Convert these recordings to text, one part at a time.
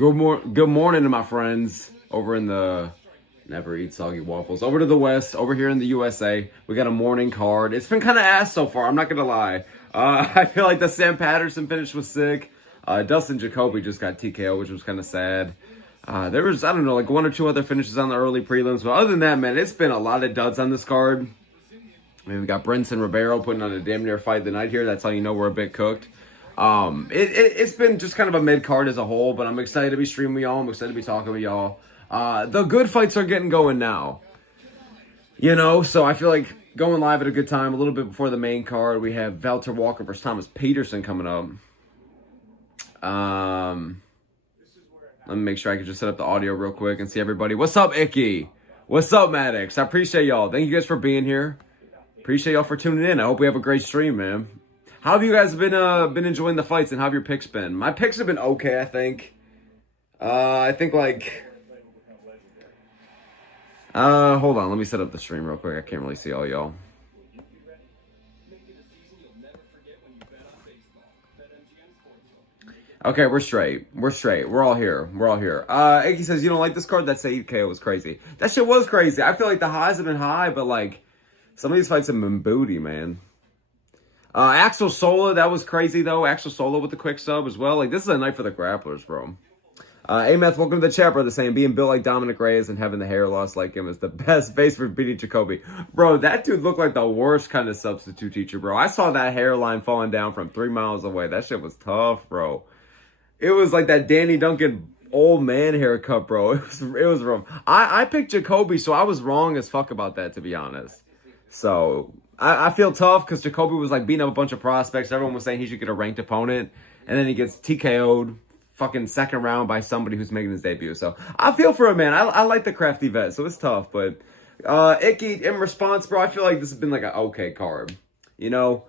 Good morning to my friends over in the never eat soggy waffles. Over to the West, over here in the USA. We got a morning card. It's been kind of ass so far, I'm not gonna lie. I feel like the Sam Patterson finish was sick. Dustin Jacoby just got TKO, which was kind of sad. There was, I don't know, like one or two other finishes on the early prelims. But other than that, man, it's been a lot of duds on this card. I mean, we got Brinson Ribeiro putting on a damn near fight of the night here. That's how you know we're a bit cooked. It's been just kind of a mid-card as a whole, but I'm excited to be streaming with y'all. I'm excited to be talking with y'all. The good fights are getting going now. You know, so I feel like going live at a good time. A little bit before the main card, we have Valter Walker versus Thomas Peterson coming up. Let me make sure I can just set up the audio real quick and see everybody. What's up, Icky? What's up, Maddox? I appreciate y'all. Thank you guys for being here. Appreciate y'all for tuning in. I hope we have a great stream, man. How have you guys been enjoying the fights, and how have your picks been? My picks have been okay, I think. Hold on, let me set up the stream real quick. I can't really see all y'all. Okay, we're straight. We're all here. Iggy says, you don't like this card? That say KO was crazy. That shit was crazy. I feel like the highs have been high, but like, some of these fights have been booty, man. Axel Sola, that was crazy, though. Axel Sola with the quick sub as well. Like, this is a night for the grapplers, bro. Ameth, welcome to the chat, brother, saying being built like Dominic Reyes and having the hair loss like him is the best base for beating Jacoby. Bro, that dude looked like the worst kind of substitute teacher, bro. I saw that hairline falling down from 3 miles away. That shit was tough, bro. It was like that Danny Duncan old man haircut, bro. It was wrong. I picked Jacoby, so I was wrong as fuck about that, to be honest. So I feel tough because Jacoby was like beating up a bunch of prospects. Everyone was saying he should get a ranked opponent. And then he gets TKO'd fucking second round by somebody who's making his debut. So I feel for him, man. I like the crafty vet, so it's tough. But Icky, in response, bro, I feel like this has been like an okay card. You know,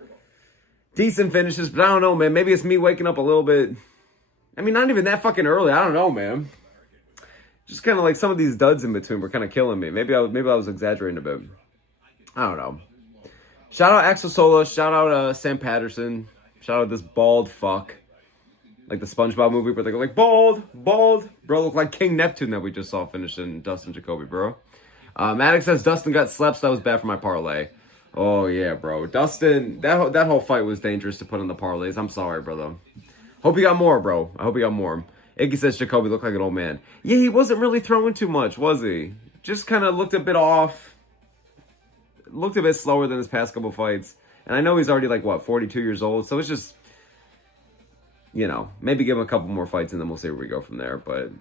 decent finishes, but I don't know, man. Maybe it's me waking up a little bit. I mean, not even that fucking early. I don't know, man. Just kind of like some of these duds in between were kind of killing me. Maybe I was exaggerating a bit. I don't know. Shout out Axel Sola. Shout out Sam Patterson. Shout out this bald fuck. Like the SpongeBob movie where they go like, bald. Bro, look like King Neptune that we just saw finishing Dustin Jacoby, bro. Maddox says Dustin got slept, so that was bad for my parlay. Oh, yeah, bro. Dustin, that whole fight was dangerous to put on the parlays. I'm sorry, brother. Hope you got more, bro. I hope you got more. Iggy says Jacoby looked like an old man. Yeah, he wasn't really throwing too much, was he? Just kind of looked a bit off. Looked a bit slower than his past couple fights. And I know he's already like, what, 42 years old? So it's just, you know, maybe give him a couple more fights and then we'll see where we go from there. But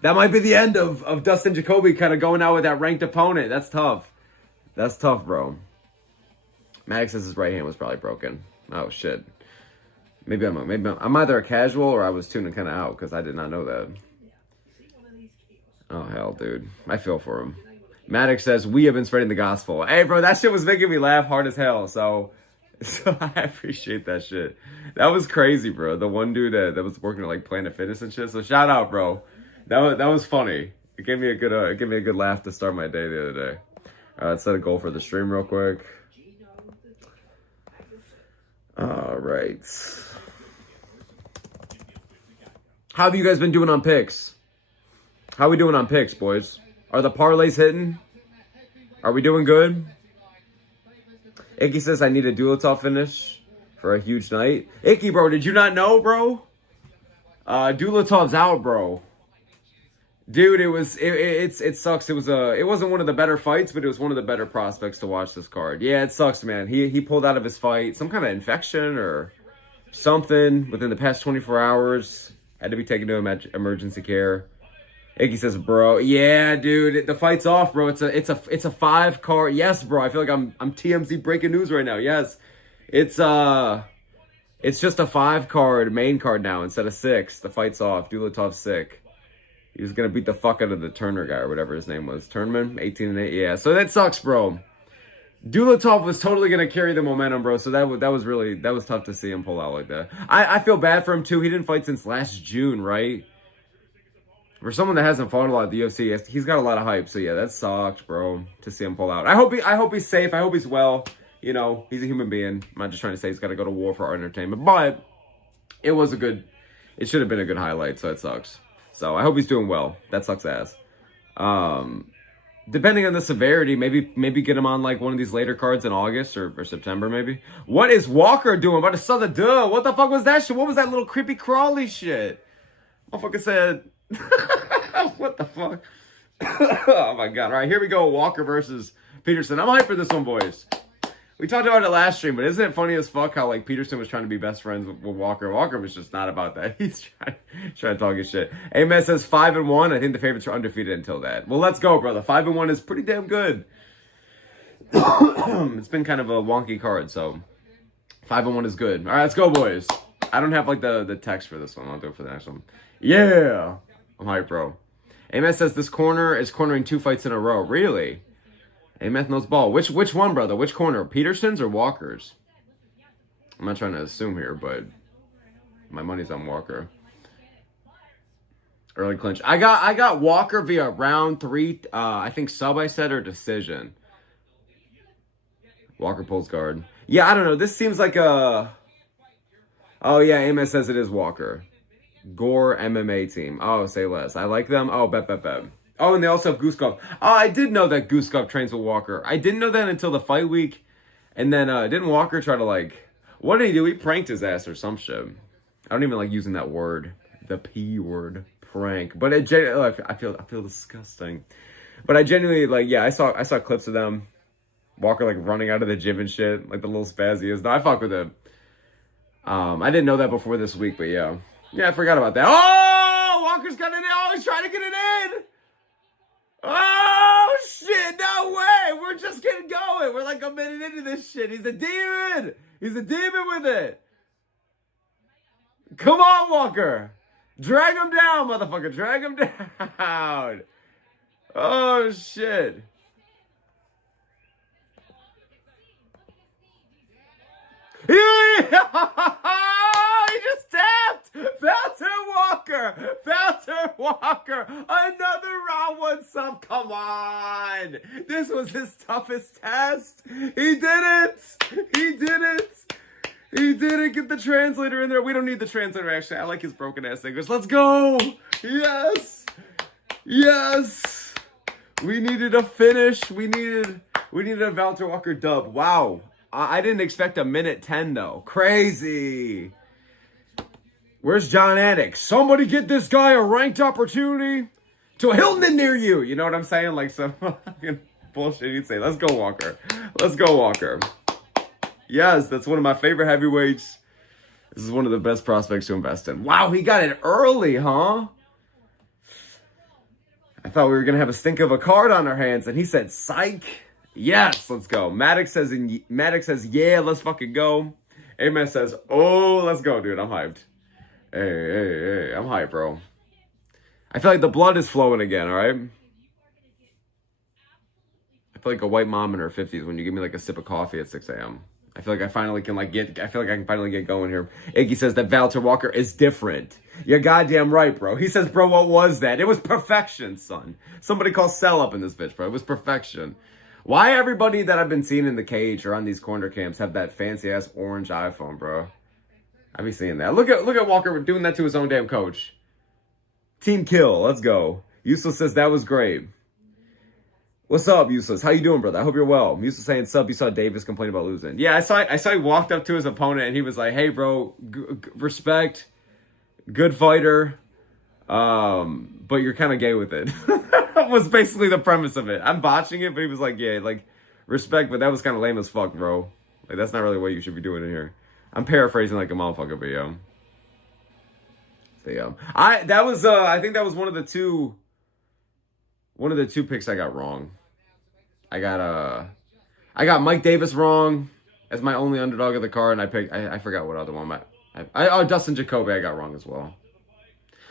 that might be the end of Dustin Jacoby kind of going out with that ranked opponent. That's tough. That's tough, bro. Maddox says his right hand was probably broken. Oh, shit. Maybe I'm either a casual or I was tuning kind of out because I did not know that. Oh, hell, dude. I feel for him. Maddox says, we have been spreading the gospel. Hey, bro, that shit was making me laugh hard as hell. So I appreciate that shit. That was crazy, bro. The one dude that was working at like Planet Fitness and shit. So shout out, bro. That was funny. It gave me a good laugh to start my day the other day. All right, let's set a goal for the stream real quick. All right. How have you guys been doing on picks? How we doing on picks, boys? Are the parlays hitting? Are we doing good? Icky says I need a Dulatov finish for a huge night. Icky, bro, did you not know, bro? Dulatov's out, bro. Dude, it sucks. It wasn't one of the better fights, but it was one of the better prospects to watch this card. Yeah, it sucks, man. He pulled out of his fight, some kind of infection or something within the past 24 hours. Had to be taken to emergency care. Iggy says, bro, yeah, dude, the fight's off, bro. It's a 5-card. Yes, bro. I feel like I'm TMZ breaking news right now. Yes, it's just a 5-card main card now instead of 6. The fight's off. Dulatov's sick. He was gonna beat the fuck out of the Turner guy or whatever his name was. Turnman, 18-8. Yeah, so that sucks, bro. Dulatov was totally gonna carry the momentum, bro. So that was tough to see him pull out like that. I feel bad for him too. He didn't fight since last June, right? For someone that hasn't fought a lot at the UFC, he's got a lot of hype. So yeah, that sucked, bro, to see him pull out. I hope he's safe. I hope he's well. You know, he's a human being. I'm not just trying to say he's got to go to war for our entertainment. But it should have been a good highlight, so it sucks. So I hope he's doing well. That sucks ass. Depending on the severity, maybe get him on like one of these later cards in August or September, maybe. What is Walker doing? About to sell the duh. What the fuck was that shit? What was that little creepy crawly shit? Motherfucker said, what the fuck? Oh my god. All right, here we go. Walker versus Peterson. I'm hyped for this one, boys. We talked about it last stream, but isn't it funny as fuck how like Peterson was trying to be best friends with Walker? Walker was just not about that. He's trying to talk his shit. Amen says 5-1. I think the favorites are undefeated until that. Well, let's go, brother. 5-1 is pretty damn good. It's been kind of a wonky card, so 5-1 is good. All right, let's go, boys. I don't have like the text for this one. I'll do it for the next one. Yeah, I'm hyped, bro. Amen says this corner is cornering 2 fights in a row. Really? Amen knows ball. Which one, brother? Which corner? Peterson's or Walker's? I'm not trying to assume here, but my money's on Walker. Early clinch. I got Walker via round 3. I think sub I said or decision. Walker pulls guard. Yeah, I don't know. This seems like a. Oh yeah, Amen says it is Walker. Gore MMA team. Oh, say less. I like them. Oh, bet. Oh, and they also have Guskov. Oh, I did know that Guskov trains with Walker. I didn't know that until the fight week. And then didn't Walker try to like... What did he do? He pranked his ass or some shit. I don't even like using that word. The P word. Prank. But I feel disgusting. But I genuinely like, yeah, I saw clips of them. Walker like running out of the gym and shit. Like the little spaz he is. No, I fuck with him. I didn't know that before this week, but yeah. Yeah, I forgot about that. Oh! Walker's got it in. Oh, he's trying to get it in! Oh, shit, no way. We're just getting going. We're like a minute into this shit. He's a demon. He's a demon with it. Come on, Walker. Drag him down, motherfucker. Drag him down. Oh, shit. He just tapped. Valter Walker. Another round 1 sub. Come on. This was his toughest test. He did it. He didn't get the translator in there. We don't need the translator, actually. I like his broken ass English. Let's go. Yes. We needed a finish. We needed a Valter Walker dub. Wow. I didn't expect a minute 10 though. Crazy. Where's John Anik? Somebody get this guy a ranked opportunity to a Hilton near you. You know what I'm saying? Like some fucking bullshit you'd say. Let's go, Walker. Yes, that's one of my favorite heavyweights. This is one of the best prospects to invest in. Wow, he got it early, huh? I thought we were going to have a stink of a card on our hands, and he said, psych. Yes, let's go. Maddox says, yeah, let's fucking go. Amen says, oh, let's go, dude. I'm hyped. Hey, I'm hyped, bro. I feel like the blood is flowing again, all right? I feel like a white mom in her 50s when you give me like a sip of coffee at 6 a.m. I feel like I finally can finally get going here. Iggy says that Valter Walker is different. You're goddamn right, bro. He says, bro, what was that? It was perfection, son. Somebody call Cell up in this bitch, bro. It was perfection. Why everybody that I've been seeing in the cage or on these corner camps have that fancy ass orange iPhone, bro? I be seeing that. Look at Walker doing that to his own damn coach. Team kill. Let's go. Useless says that was great. What's up, Useless? How you doing, brother? I hope you're well. Useless saying sub. You saw Davis complain about losing. Yeah, I saw he walked up to his opponent and he was like, "Hey, bro, respect, good fighter, but you're kind of gay with it." Was basically the premise of it. I'm botching it, but he was like, "Yeah, like respect, but that was kind of lame as fuck, bro. Like that's not really what you should be doing in here." I'm paraphrasing like a motherfucker, but yeah. So yeah, I think that was one of the two picks I got wrong. I got Mike Davis wrong as my only underdog of the card, and I forgot what other one. Dustin Jacoby I got wrong as well.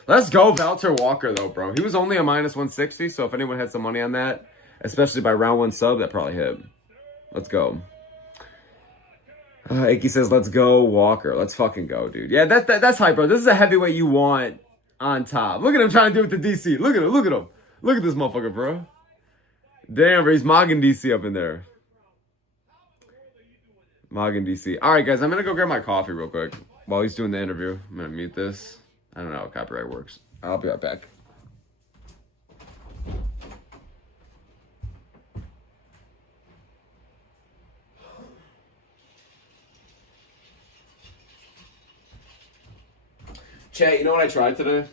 Let's go Valter Walker though, bro. He was only a minus 160, so if anyone had some money on that, especially by round 1 sub, that probably hit. Let's go. Icky says, let's go Walker. Let's fucking go, dude. Yeah, that's hype, bro. This is a heavyweight you want on top. Look at him trying to do it to DC. Look at him. Look at this motherfucker, bro. Damn, bro. He's mogging DC up in there. Mogging DC. All right, guys. I'm going to go grab my coffee real quick while he's doing the interview. I'm going to mute this. I don't know how copyright works. I'll be right back. Chat, you know what I tried today?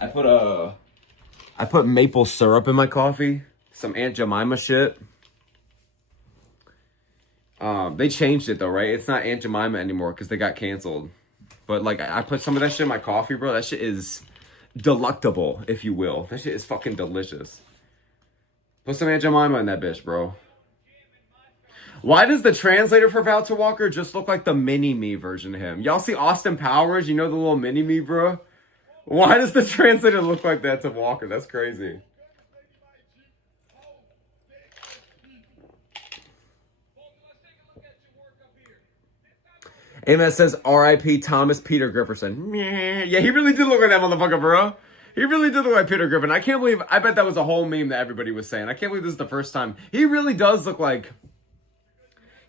I put maple syrup in my coffee. Some Aunt Jemima shit. They changed it though, right? It's not Aunt Jemima anymore because they got canceled. But like, I put some of that shit in my coffee, bro. That shit is delectable, if you will. That shit is fucking delicious. Put some Aunt Jemima in that bitch, bro. Why does the translator for Valter Walker just look like the mini-me version of him? Y'all see Austin Powers? You know the little mini-me, bro? Why does the translator look like that to Walker? That's crazy. Amos says, R.I.P. Thomas Peter Grifferson. Yeah, he really did look like that motherfucker, bro. He really did look like Peter Griffin. I can't believe, I bet that was a whole meme that everybody was saying. I can't believe this is the first time. He really does look like,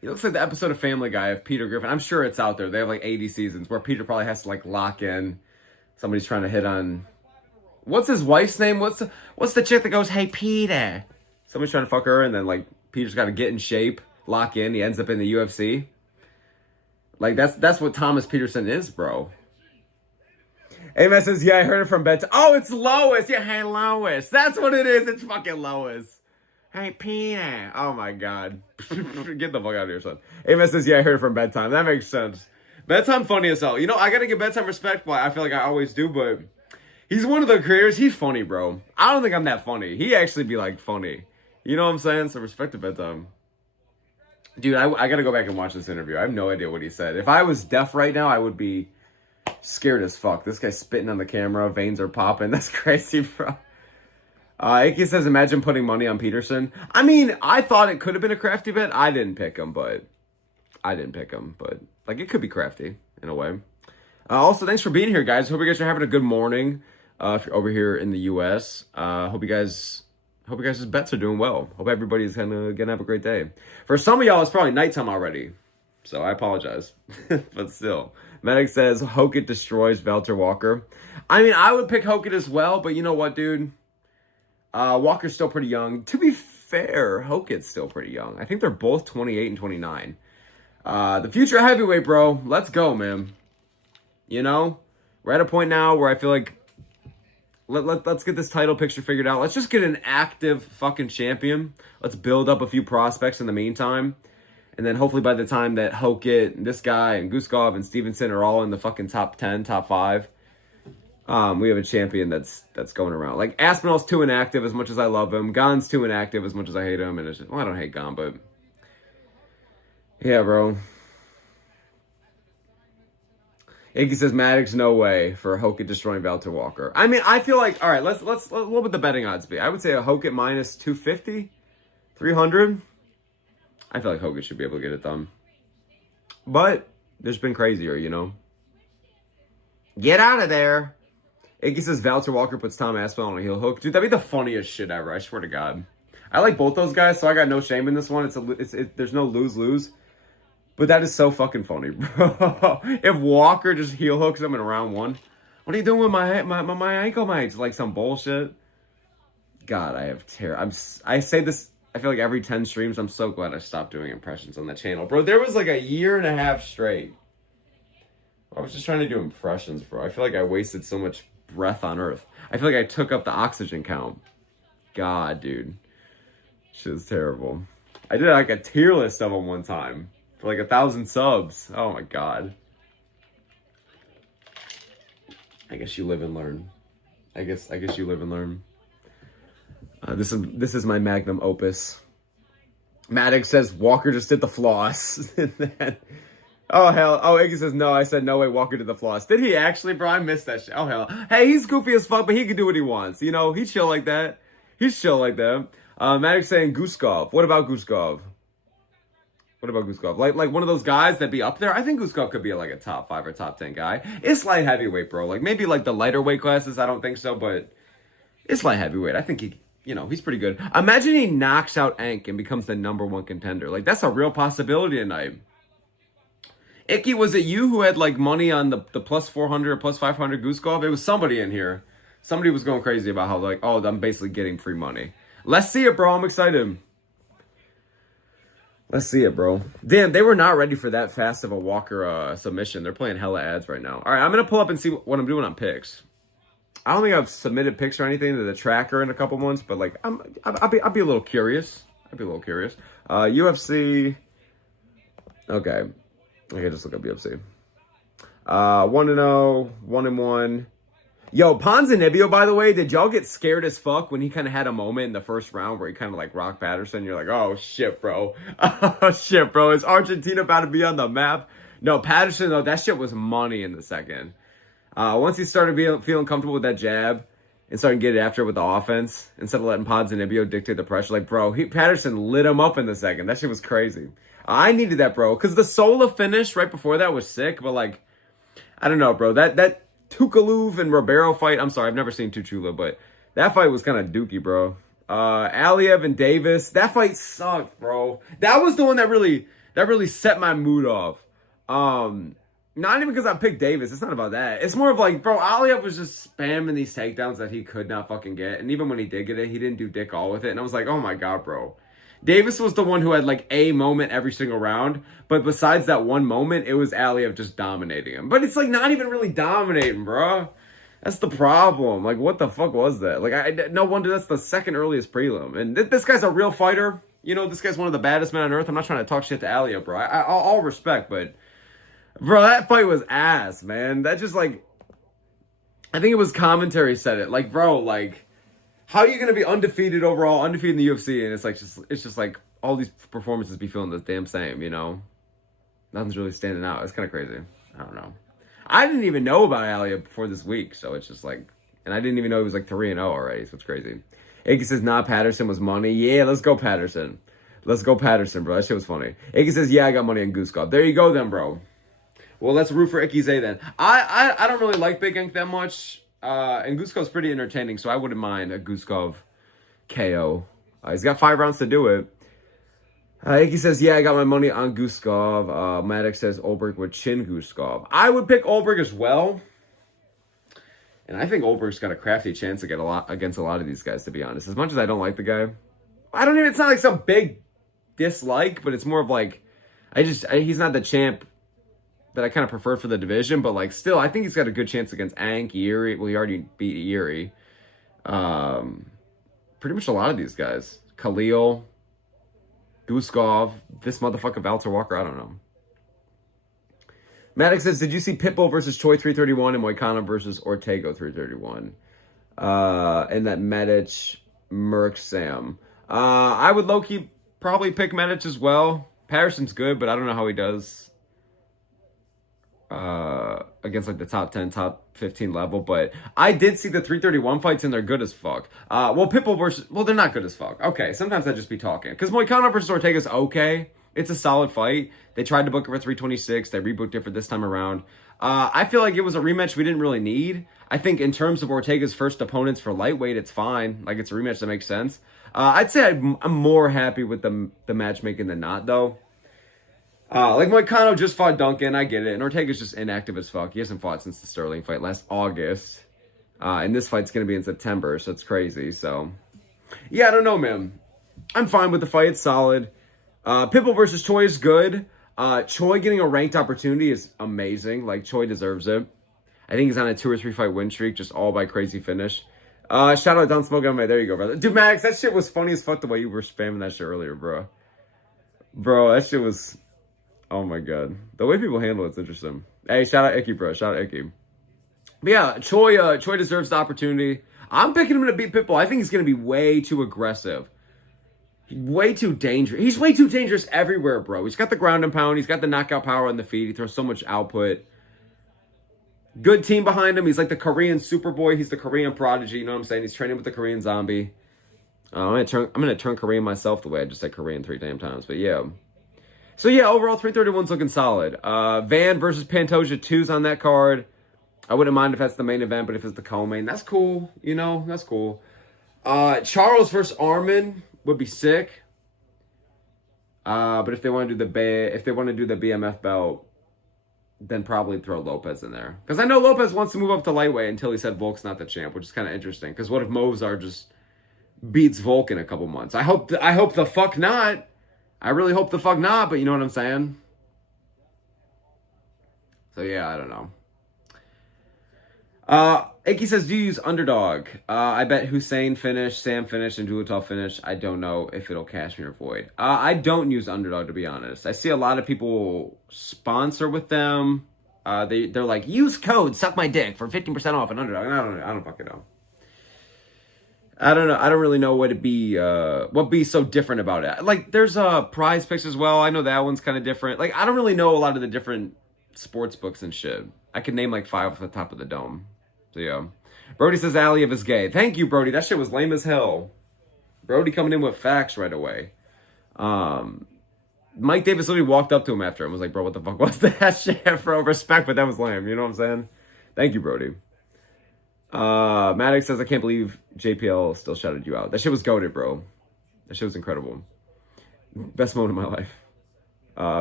he looks like the episode of Family Guy of Peter Griffin. I'm sure it's out there. They have like 80 seasons where Peter probably has to like lock in. Somebody's trying to hit on, what's his wife's name? What's the chick that goes, hey, Peter? Somebody's trying to fuck her and then like Peter's got to get in shape, lock in. He ends up in the UFC. Like, that's what Thomas Peterson is, bro. Amen says, yeah, I heard it from bedtime. Oh, it's Lois. Yeah, hey, Lois. That's what it is. It's fucking Lois. Hey, Peter. Oh, my God. Get the fuck out of here, son. Amen says, yeah, I heard it from bedtime. That makes sense. Bedtime funny as hell. You know, I got to give bedtime respect. Well, I feel like I always do, but he's one of the creators. He's funny, bro. I don't think I'm that funny. He actually be, like, funny. You know what I'm saying? So respect to bedtime. Dude, I gotta go back and watch this interview. I have no idea what he said. If I was deaf right now, I would be scared as fuck. This guy's spitting on the camera. Veins are popping. That's crazy, bro. Icky says, imagine putting money on Peterson. I mean, I thought it could have been a crafty bet. I didn't pick him, but like, it could be crafty in a way. Also, thanks for being here, guys. Hope you guys are having a good morning if you're over here in the U.S. Hope you guys' bets are doing well. Hope everybody's gonna have a great day. For some of y'all, it's probably nighttime already, so I apologize. But still, Medic says Hokit destroys Valter Walker. I mean, I would pick Hokit as well, but you know what, dude? Walker's still pretty young. To be fair, Hokit's still pretty young. I think they're both 28 and 29. The future heavyweight, bro. Let's go, man. You know, we're at a point now where I feel like let's get this title picture figured out. Let's just get an active fucking champion. Let's build up a few prospects in the meantime. And then hopefully by the time that Hokit, this guy, and Guskov and Stevenson are all in the fucking top 10, top 5, we have a champion that's going around. Like, Aspinall's too inactive as much as I love him. Gon's too inactive as much as I hate him. And it's just, well, I don't hate Gon, but yeah, bro. Iggy says, Maddox, no way for Hokit destroying Valter Walker. I mean, I feel like, all right, let's what would the betting odds be? I would say a Hokit minus 250, 300. I feel like Hokit should be able to get it done. But there's been crazier, you know? Get out of there. Iggy says, Valter Walker puts Tom Aspinall on a heel hook. Dude, that'd be the funniest shit ever, I swear to God. I like both those guys, so I got no shame in this one. There's no lose-lose. But that is so fucking funny, bro. If Walker just heel hooks him in round 1, what are you doing with my ankle, mate? It's like some bullshit. God, I have terror. I say this, I feel like every 10 streams. I'm so glad I stopped doing impressions on the channel, bro. There was like a year and a half straight. I was just trying to do impressions, bro. I feel like I wasted so much breath on Earth. I feel like I took up the oxygen count. God, dude. Shit is terrible. I did like a tier list of them one time. For like 1,000 subs. Oh my God. I guess you live and learn. I guess you live and learn. This is my magnum opus. Maddox says Walker just did the floss. And then, oh hell. Oh, Iggy says no. I said no way. Walker did the floss. Did he actually, bro? I missed that shit. Oh hell. Hey, he's goofy as fuck, but he can do what he wants. You know, he's chill like that. He's chill like that. Maddox saying Guskov. What about Guskov? What about Guskov? Like one of those guys that be up there? I think Guskov could be like a top 5 or top 10 guy. It's light heavyweight, bro. Like maybe like the lighter weight classes, I don't think so, but it's light heavyweight. I think he's pretty good. Imagine he knocks out Ank and becomes the #1 contender. Like that's a real possibility tonight. Icky, was it you who had like money on the plus 400 or plus 500 Guskov? It was somebody in here. Somebody was going crazy about how like, oh, I'm basically getting free money. Let's see it, bro. I'm excited. Let's see it, bro. Damn, they were not ready for that fast of a Walker submission. They're playing hella ads right now. All right, I'm going to pull up and see what I'm doing on picks. I don't think I've submitted picks or anything to the tracker in a couple months, but like I'll be a little curious. UFC. Okay, just look up UFC. 1-0, 1-1. Yo, Ponzinibbio, by the way, did y'all get scared as fuck when he kind of had a moment in the first round where he kind of like rocked Patterson? You're like, oh shit, bro. Oh shit, bro. Is Argentina about to be on the map? No, Patterson, though, that shit was money in the second. Once he started feeling comfortable with that jab and started getting after it with the offense, instead of letting Ponzinibbio dictate the pressure, like, bro, Patterson lit him up in the second. That shit was crazy. I needed that, bro, because the Sola finish right before that was sick, but like, I don't know, bro. That Tukaluv and Ribeiro fight. I'm sorry, I've never seen Tuchula, but that fight was kind of dookie, bro. Ankalaev and Davis. That fight sucked, bro. That was the one that really set my mood off. Not even because I picked Davis. It's not about that. It's more of like, bro, Ankalaev was just spamming these takedowns that he could not fucking get. And even when he did get it, he didn't do dick all with it. And I was like, oh my God, bro. Davis was the one who had like a moment every single round, but besides that one moment, it was Ankalaev just dominating him. But it's like not even really dominating, bro. That's the problem. Like, what the fuck was that? Like, no wonder that's the second earliest prelim. And this guy's a real fighter. You know, this guy's one of the baddest men on earth. I'm not trying to talk shit to Ankalaev, bro. All respect, but bro, that fight was ass, man. That just like, I think it was commentary said it. Like, bro, like, how are you gonna be undefeated overall, undefeated in the UFC, and it's just like all these performances be feeling the damn same, you know? Nothing's really standing out. It's kind of crazy. I don't know. I didn't even know about Ankalaev before this week, so it's just like, and I didn't even know he was like 3-0 already, so it's crazy. Iggy says, nah, Patterson was money. Yeah, let's go Patterson. Let's go Patterson, bro. That shit was funny. Iggy says, yeah, I got money on Guskov. There you go then, bro. Well, let's root for Icky Zay then. I don't really like Big Ink that much. And Guskov's pretty entertaining, so I wouldn't mind a Guskov KO. He's got 5 rounds to do it. Icky says, yeah, I got my money on Guskov. Maddox says Olberg would chin Guskov. I would pick Olberg as well. And I think Olberg's got a crafty chance to get against a lot of these guys, to be honest. As much as I don't like the guy. It's not like some big dislike, but it's more of like, he's not the champ that I kind of preferred for the division, but like still, I think he's got a good chance against Ank, Yuri. Well, he already beat Yuri. Pretty much a lot of these guys. Khalil, Guskov, this motherfucker Valter Walker, I don't know. Maddox says, did you see Pitbull versus Choi 331 and Moicano versus Ortega 331? And that Medic, Merck, Sam. I would low-key probably pick Medic as well. Patterson's good, but I don't know how he does against like the top 10, top 15 level, but I did see the 331 fights and they're good as fuck. Pitbull versus, they're not good as fuck. Okay, sometimes I just be talking. Because Moicano versus Ortega's okay. It's a solid fight. They tried to book it for 326. They rebooked it for this time around. I feel like it was a rematch we didn't really need. I think in terms of Ortega's first opponents for lightweight, it's fine. Like, it's a rematch that makes sense. I'd say I'm more happy with the matchmaking than not, though. Like, Moicano just fought Duncan, I get it. And Ortega's just inactive as fuck. He hasn't fought since the Sterling fight last August. And this fight's going to be in September, so it's crazy. So, yeah, I don't know, man. I'm fine with the fight. It's solid. Pitbull versus Choi is good. Choi getting a ranked opportunity is amazing. Like, Choi deserves it. I think he's on a 2 or 3 fight win streak, just all by crazy finish. Shout out Don Smoke on my. There you go, brother. Dude, Max, that shit was funny as fuck the way you were spamming that shit earlier, bro. Bro, that shit was... Oh my God. The way people handle it's interesting. Hey, shout out Icky, bro. Shout out Icky. But yeah, Choi deserves the opportunity. I'm picking him to beat Pitbull. I think he's going to be way too aggressive. Way too dangerous. He's way too dangerous everywhere, bro. He's got the ground and pound. He's got the knockout power on the feet. He throws so much output. Good team behind him. He's like the Korean Superboy. He's the Korean prodigy. You know what I'm saying? He's training with the Korean Zombie. I'm gonna turn Korean myself the way I just said Korean 3 damn times. But yeah. So yeah, overall 331's looking solid. Van versus Pantoja 2's on that card. I wouldn't mind if that's the main event, but if it's the co-main, that's cool. You know, that's cool. Charles versus Armin would be sick. But if they want to do the BMF belt, then probably throw Lopez in there. Because I know Lopez wants to move up to lightweight until he said Volk's not the champ, which is kind of interesting. Because what if Movzar just beats Volk in a couple months? I hope the fuck not. I really hope the fuck not, but you know what I'm saying? So yeah, I don't know. Icky says, do you use underdog? I bet Hussein finished, Sam finished, and Dulatov finished. I don't know if it'll cash me or void. I don't use underdog, to be honest. I see a lot of people sponsor with them. They're like, use code suck my dick for 15% off an underdog. And I don't fucking know. I don't know. I don't really know what be so different about it. Like, there's prize picks as well. I know that one's kind of different. Like, I don't really know a lot of the different sports books and shit. I can name like 5 off the top of the dome. So yeah. Brody says Ankalaev is gay. Thank you, Brody. That shit was lame as hell. Brody coming in with facts right away. Mike Davis literally walked up to him after and was like, bro, what the fuck was that shit, bro? Respect, but that was lame. You know what I'm saying? Thank you, Brody. Maddox says, I can't believe JPL still shouted you out. That shit was goated, bro. That shit was incredible. Best moment of my life.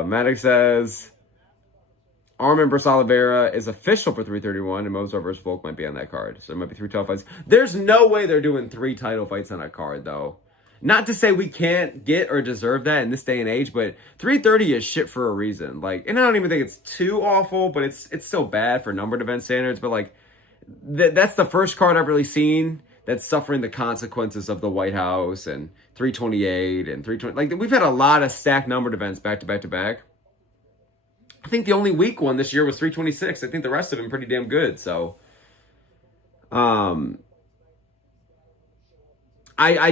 Maddox says, Armin versus Oliveira is official for 331, and Mozart versus Volk might be on that card. So there might be 3 title fights. There's no way they're doing 3 title fights on that card, though. Not to say we can't get or deserve that in this day and age, but 330 is shit for a reason. Like, and I don't even think it's too awful, but it's still bad for numbered event standards. But like, that's the first card I've really seen that's suffering the consequences of the White House and 328 and 320. Like, we've had a lot of stacked numbered events back to back to back. I think the only weak one this year was 326. I think the rest of them pretty damn good. So, I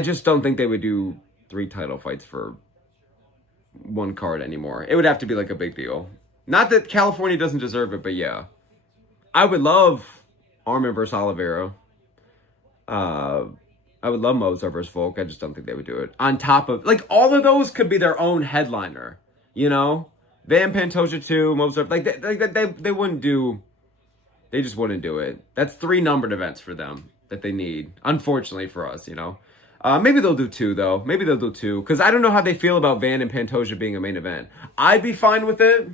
just don't think they would do 3 title fights for 1 card anymore. It would have to be like a big deal. Not that California doesn't deserve it, but yeah. I would love Armin versus Oliveira. I would love Mozart versus Volk. I just don't think they would do it. On top of, like, all of those could be their own headliner, you know? Van Pantoja too, Mozart, like they wouldn't do, they just wouldn't do it. That's 3 numbered events for them that they need, unfortunately for us, you know. Maybe they'll do 2 though. Maybe they'll do 2 because I don't know how they feel about Van and Pantoja being a main event. I'd be fine with it,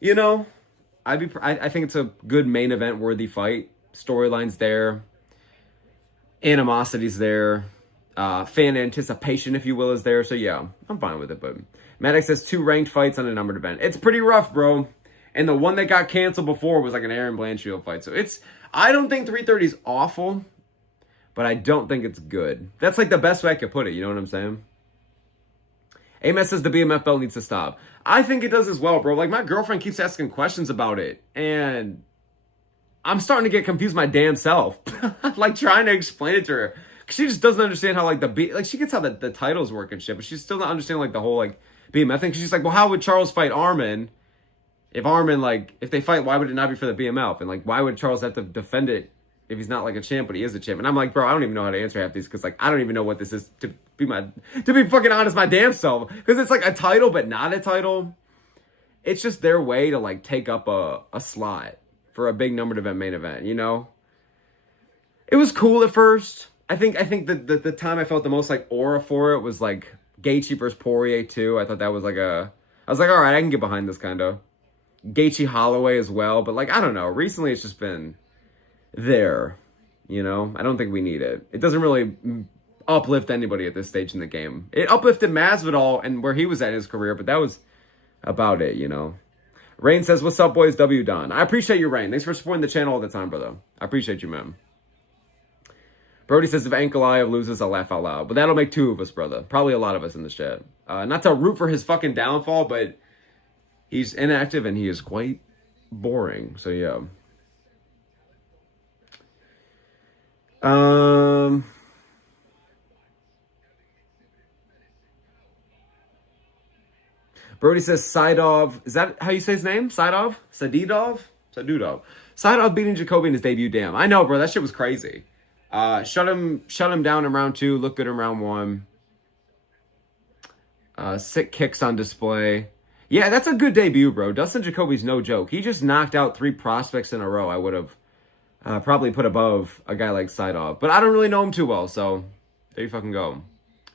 you know. I think it's a good main event worthy fight. Storylines there, animosity's there, fan anticipation, if you will, is there. So yeah, I'm fine with it, but. Maddox has 2 ranked fights on a numbered event. It's pretty rough, bro. And the one that got canceled before was like an Aaron Blanchfield fight. So I don't think 330 is awful, but I don't think it's good. That's like the best way I could put it. You know what I'm saying? Amos says the BMF belt needs to stop. I think it does as well, bro. Like, my girlfriend keeps asking questions about it, and I'm starting to get confused my damn self. Like, trying to explain it to her. Cause she just doesn't understand how, like, she gets how the titles work and shit, but she's still not understanding, like, the whole, like, BMF thing. She's like, well, how would Charles fight Armin? If Armin, like, if they fight, why would it not be for the BMF? And, like, why would Charles have to defend it if he's not, like, a champ, but he is a champ? And I'm like, bro, I don't even know how to answer half these because, like, I don't even know what this is, to be fucking honest, my damn self. Because it's, like, a title, but not a title. It's just their way to, like, take up a slot for a big numbered event main event, you know? It was cool at first. I think the time I felt the most, like, aura for it was, like, Gaethje versus Poirier too. I thought that was like I was like, all right, I can get behind this kind of. Gaethje Holloway as well, but like, I don't know. Recently, it's just been there, you know? I don't think we need it. It doesn't really uplift anybody at this stage in the game. It uplifted Masvidal and where he was at in his career, but that was about it, you know? Rain says, what's up, boys? W Don. I appreciate you, Rain. Thanks for supporting the channel all the time, brother. I appreciate you, man. Brody says, if Ankalaev loses, I'll laugh out loud. But that'll make 2 of us, brother. Probably a lot of us in this chat. Not to root for his fucking downfall, but he's inactive and he is quite boring. So, yeah. Brody says, Saidov. Is that how you say his name? Saidov? Sadidov? Saidov beating Jacoby in his debut. Damn. I know, bro. That shit was crazy. Shut him down in round 2. Look good in round 1. Sick kicks on display. Yeah, that's a good debut, bro. Dustin Jacoby's no joke. He just knocked out 3 prospects in a row. I would have probably put above a guy like Saidov. But I don't really know him too well, so there you fucking go.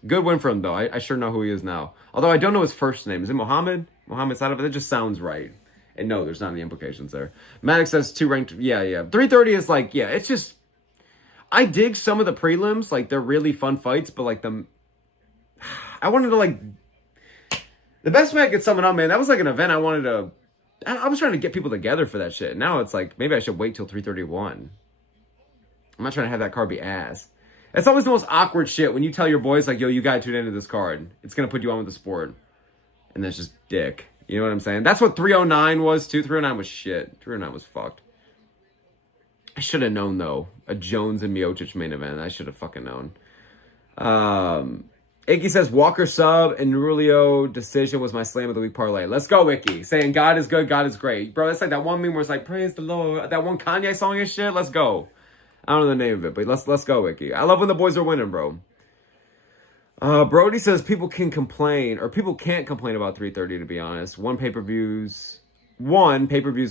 Good win for him, though. I sure know who he is now. Although I don't know his first name. Is it Mohammed? Mohammed Saidov? That just sounds right. And no, there's not any implications there. Maddox says 2 ranked. Yeah. 330 is like, yeah, it's just... I dig some of the prelims, like they're really fun fights, but like I wanted to like The best way I could sum it up, man, that was like an event I wanted to... I was trying to get people together for that shit. Now it's like, maybe I should wait till 331. I'm not trying to have that card be ass. It's always the most awkward shit when you tell your boys, like, yo, you gotta tune into this card. It's gonna put you on with the sport. And then it's just dick. You know what I'm saying? That's what 309 was, too. 309 was shit. 309 was fucked. I should have known, though. A Jones and Miocic main event. I should have fucking known. Icky says, Walker sub and Rulio decision was my slam of the week parlay. Let's go, Icky. Saying God is good, God is great. Bro, that's like that one meme where it's like, praise the Lord. That one Kanye song and shit. Let's go. I don't know the name of it, but let's go, Icky. I love when the boys are winning, bro. Brody says people can complain, or people can't complain about 330, to be honest. One, pay-per-views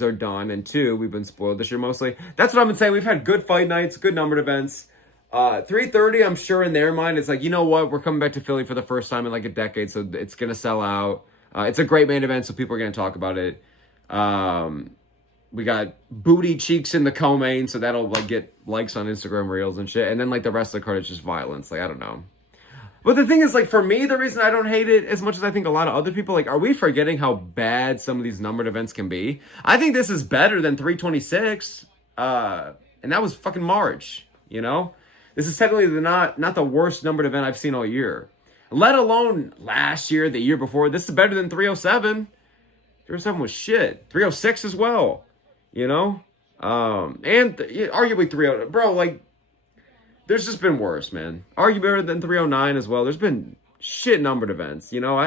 are done, and two, we've been spoiled this year mostly. That's what I've been saying. We've had good fight nights, good numbered events. 330, I'm sure in their mind, it's like, you know what? We're coming back to Philly for the first time in like a decade, so it's going to sell out. It's a great main event, so people are going to talk about it. We got booty cheeks in the co-main, so that'll like get likes on Instagram Reels and shit. And then like the rest of the card is just violence. Like, I don't know. But the thing is, like, for me, the reason I don't hate it as much as I think a lot of other people, like, are we forgetting how bad some of these numbered events can be? I think this is better than 326. And that was fucking March, you know? This is technically not the worst numbered event I've seen all year. Let alone last year, the year before. This is better than 307. 307 was shit. 306 as well, you know? And arguably 309. Bro, like, there's just been worse, man. Arguably better than 309 as well. There's been shit numbered events. You know,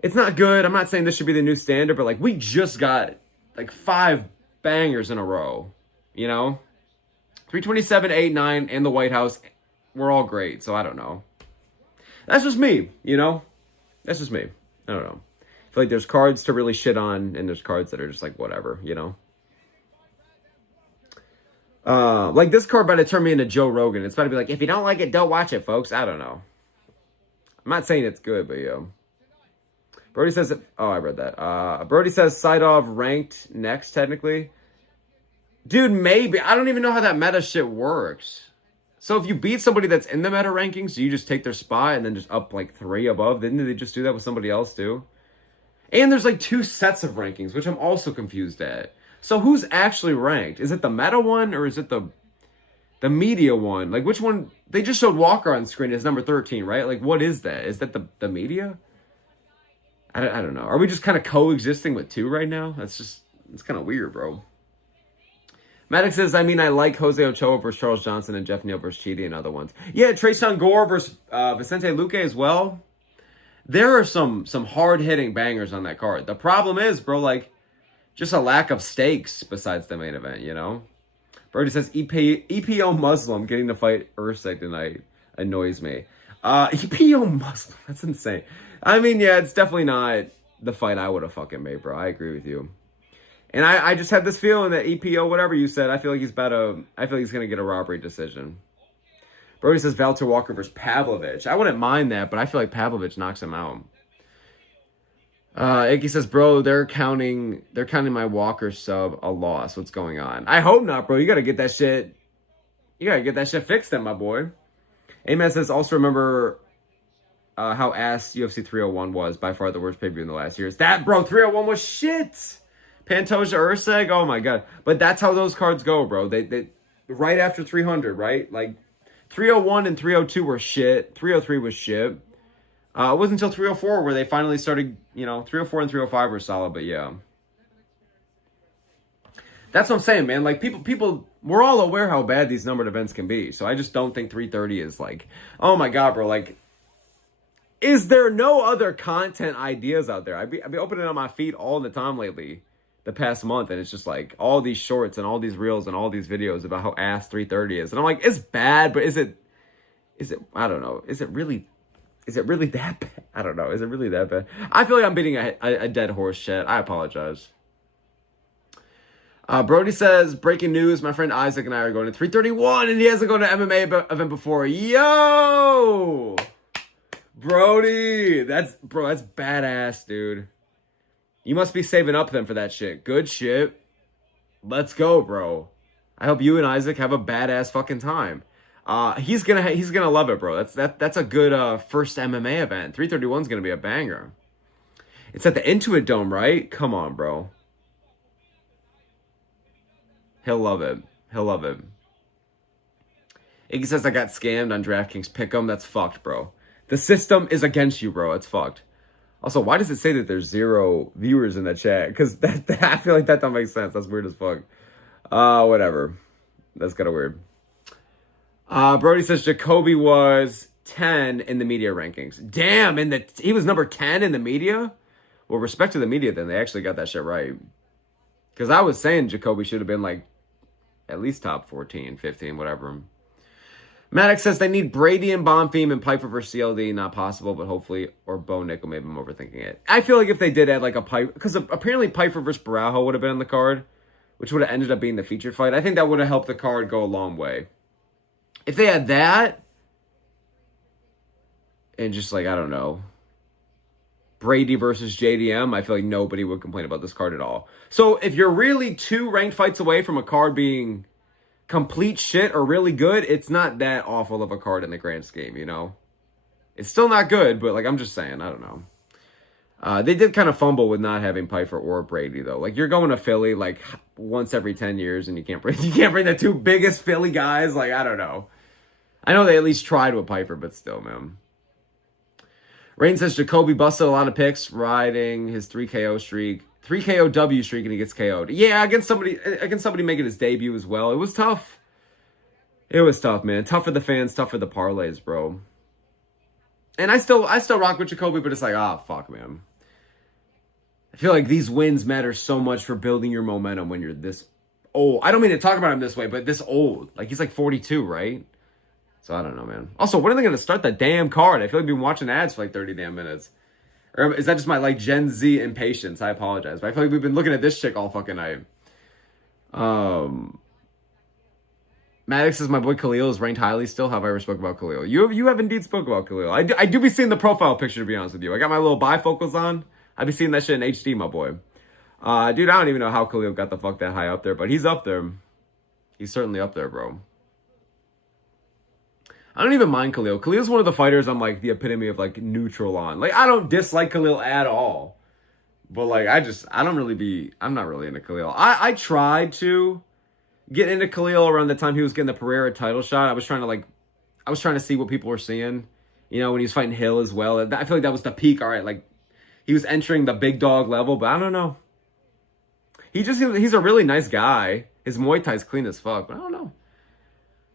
it's not good. I'm not saying this should be the new standard, but like we just got like 5 bangers in a row. You know? 327, 8, 9, and the White House were all great, so I don't know. That's just me, you know? That's just me. I don't know. I feel like there's cards to really shit on, and there's cards that are just like whatever, you know? Like this card better turn me into Joe Rogan. It's about to be like, if you don't like it, don't watch it, folks. I don't know. I'm not saying it's good, but yo. Brody says, oh, I read that. Brody says Saidov ranked next, technically. Dude, maybe. I don't even know how that meta shit works. So if you beat somebody that's in the meta rankings, do you just take their spot and then just up like 3 above? Didn't they just do that with somebody else too? And there's like 2 sets of rankings, which I'm also confused at. So who's actually ranked? Is it the meta one or is it the media one? Like which one? They just showed Walker on screen as number 13, right? Like what is that? Is that the media? I don't know. Are we just kind of coexisting with 2 right now? It's kind of weird, bro. Maddox says, I mean, I like Jose Ochoa versus Charles Johnson and Jeff Neal versus Chidi and other ones. Yeah, Trayshawn Gore versus Vicente Luque as well. There are some hard-hitting bangers on that card. The problem is, bro, like, just a lack of stakes besides the main event, you know? Brody says, EPO Muslim getting to fight Usyk tonight annoys me. EPO Muslim, that's insane. I mean, yeah, it's definitely not the fight I would have fucking made, bro. I agree with you. And I just had this feeling that EPO, whatever you said, I feel like he's going to get a robbery decision. Brody says Valter Walker versus Pavlovich. I wouldn't mind that, but I feel like Pavlovich knocks him out. Icky says, bro, they're counting my Walker sub a loss. What's going on? I hope not, bro. You got to get that shit. You got to get that shit fixed then, my boy. Amen says, also remember how ass UFC 301 was. By far the worst pay-per-view in the last years. That, bro, 301 was shit. Pantoja Usyk, oh my god. But that's how those cards go, bro. They right after 300, right? Like 301 and 302 were shit. 303 was shit. It wasn't until 304 where they finally started, you know, 304 and 305 were solid, but yeah. That's what I'm saying, man. Like people we're all aware how bad these numbered events can be. So I just don't think 330 is like, oh my god, bro, like is there no other content ideas out there? I've been opening on my feed all the time lately. The past month, and it's just like all these shorts and all these reels and all these videos about how ass 330 is, and I'm like, it's bad, but is it I don't know, is it really that bad? I don't know, is it really that bad? I feel like I'm beating a dead horse, chat. I apologize. Brody says, breaking news, my friend Isaac and I are going to 331 and he hasn't gone to MMA event before. Yo, Brody, that's badass, dude. You must be saving up then for that shit. Good shit. Let's go, bro. I hope you and Isaac have a badass fucking time. He's gonna love it, bro. That's a good first MMA event. 331's gonna be a banger. It's at the Intuit Dome, right? Come on, bro. He'll love it. He'll love it. Iggy says I got scammed on DraftKings Pick'em. That's fucked, bro. The system is against you, bro. It's fucked. Also, why does it say that there's 0 viewers in the chat? Because I feel like that don't make sense. That's weird as fuck. Whatever. That's kind of weird. Brody says Jacoby was 10 in the media rankings. Damn, he was number 10 in the media? Well, respect to the media, then. They actually got that shit right. Because I was saying Jacoby should have been, like, at least top 14, 15, whatever. Maddox says they need Brady and Bonfim and Piper versus CLD. Not possible, but hopefully. Or Bo Nickel. Maybe I'm overthinking it. I feel like if they did add, like, a Piper... Because apparently Piper versus Barajo would have been on the card, which would have ended up being the featured fight. I think that would have helped the card go a long way. If they had that... And just, like, I don't know... Brady versus JDM, I feel like nobody would complain about this card at all. So if you're really 2 ranked fights away from a card being complete shit or really good, it's not that awful of a card in the grand scheme, you know? It's still not good, but, like, I'm just saying, I don't know. They did kind of fumble with not having Piper or Brady, though. Like, you're going to Philly, like, once every 10 years, and you can't bring the 2 biggest Philly guys. Like, I don't know. I know they at least tried with Piper, but still, man. Rain says Jacoby busted a lot of picks, riding his 3 KO streak. 3 KO W streak, and he gets KO'd. Yeah, against somebody making his debut as well. It was tough. It was tough, man. Tough for the fans, tough for the parlays, bro. And I still rock with Jacoby, but it's like, fuck, man. I feel like these wins matter so much for building your momentum when you're this old. I don't mean to talk about him this way, but this old. Like, he's like 42, right? So I don't know, man. Also, when are they going to start that damn card? I feel like I've been watching ads for like 30 damn minutes. Or is that just my, like, Gen Z impatience? I apologize. But I feel like we've been looking at this chick all fucking night. Maddox says my boy Khalil is ranked highly still. Have I ever spoke about Khalil? You have indeed spoke about Khalil. I do be seeing the profile picture, to be honest with you. I got my little bifocals on. I be seeing that shit in HD, my boy. Dude, I don't even know how Khalil got the fuck that high up there. But he's up there. He's certainly up there, bro. I don't even mind Khalil. Khalil's one of the fighters I'm, like, the epitome of, like, neutral on. Like, I don't dislike Khalil at all. But, like, I'm not really into Khalil. I tried to get into Khalil around the time he was getting the Pereira title shot. I was trying to see what people were seeing. You know, when he was fighting Hill as well. I feel like that was the peak. All right, like, he was entering the big dog level, but I don't know. He's a really nice guy. His Muay Thai's clean as fuck, but I don't know.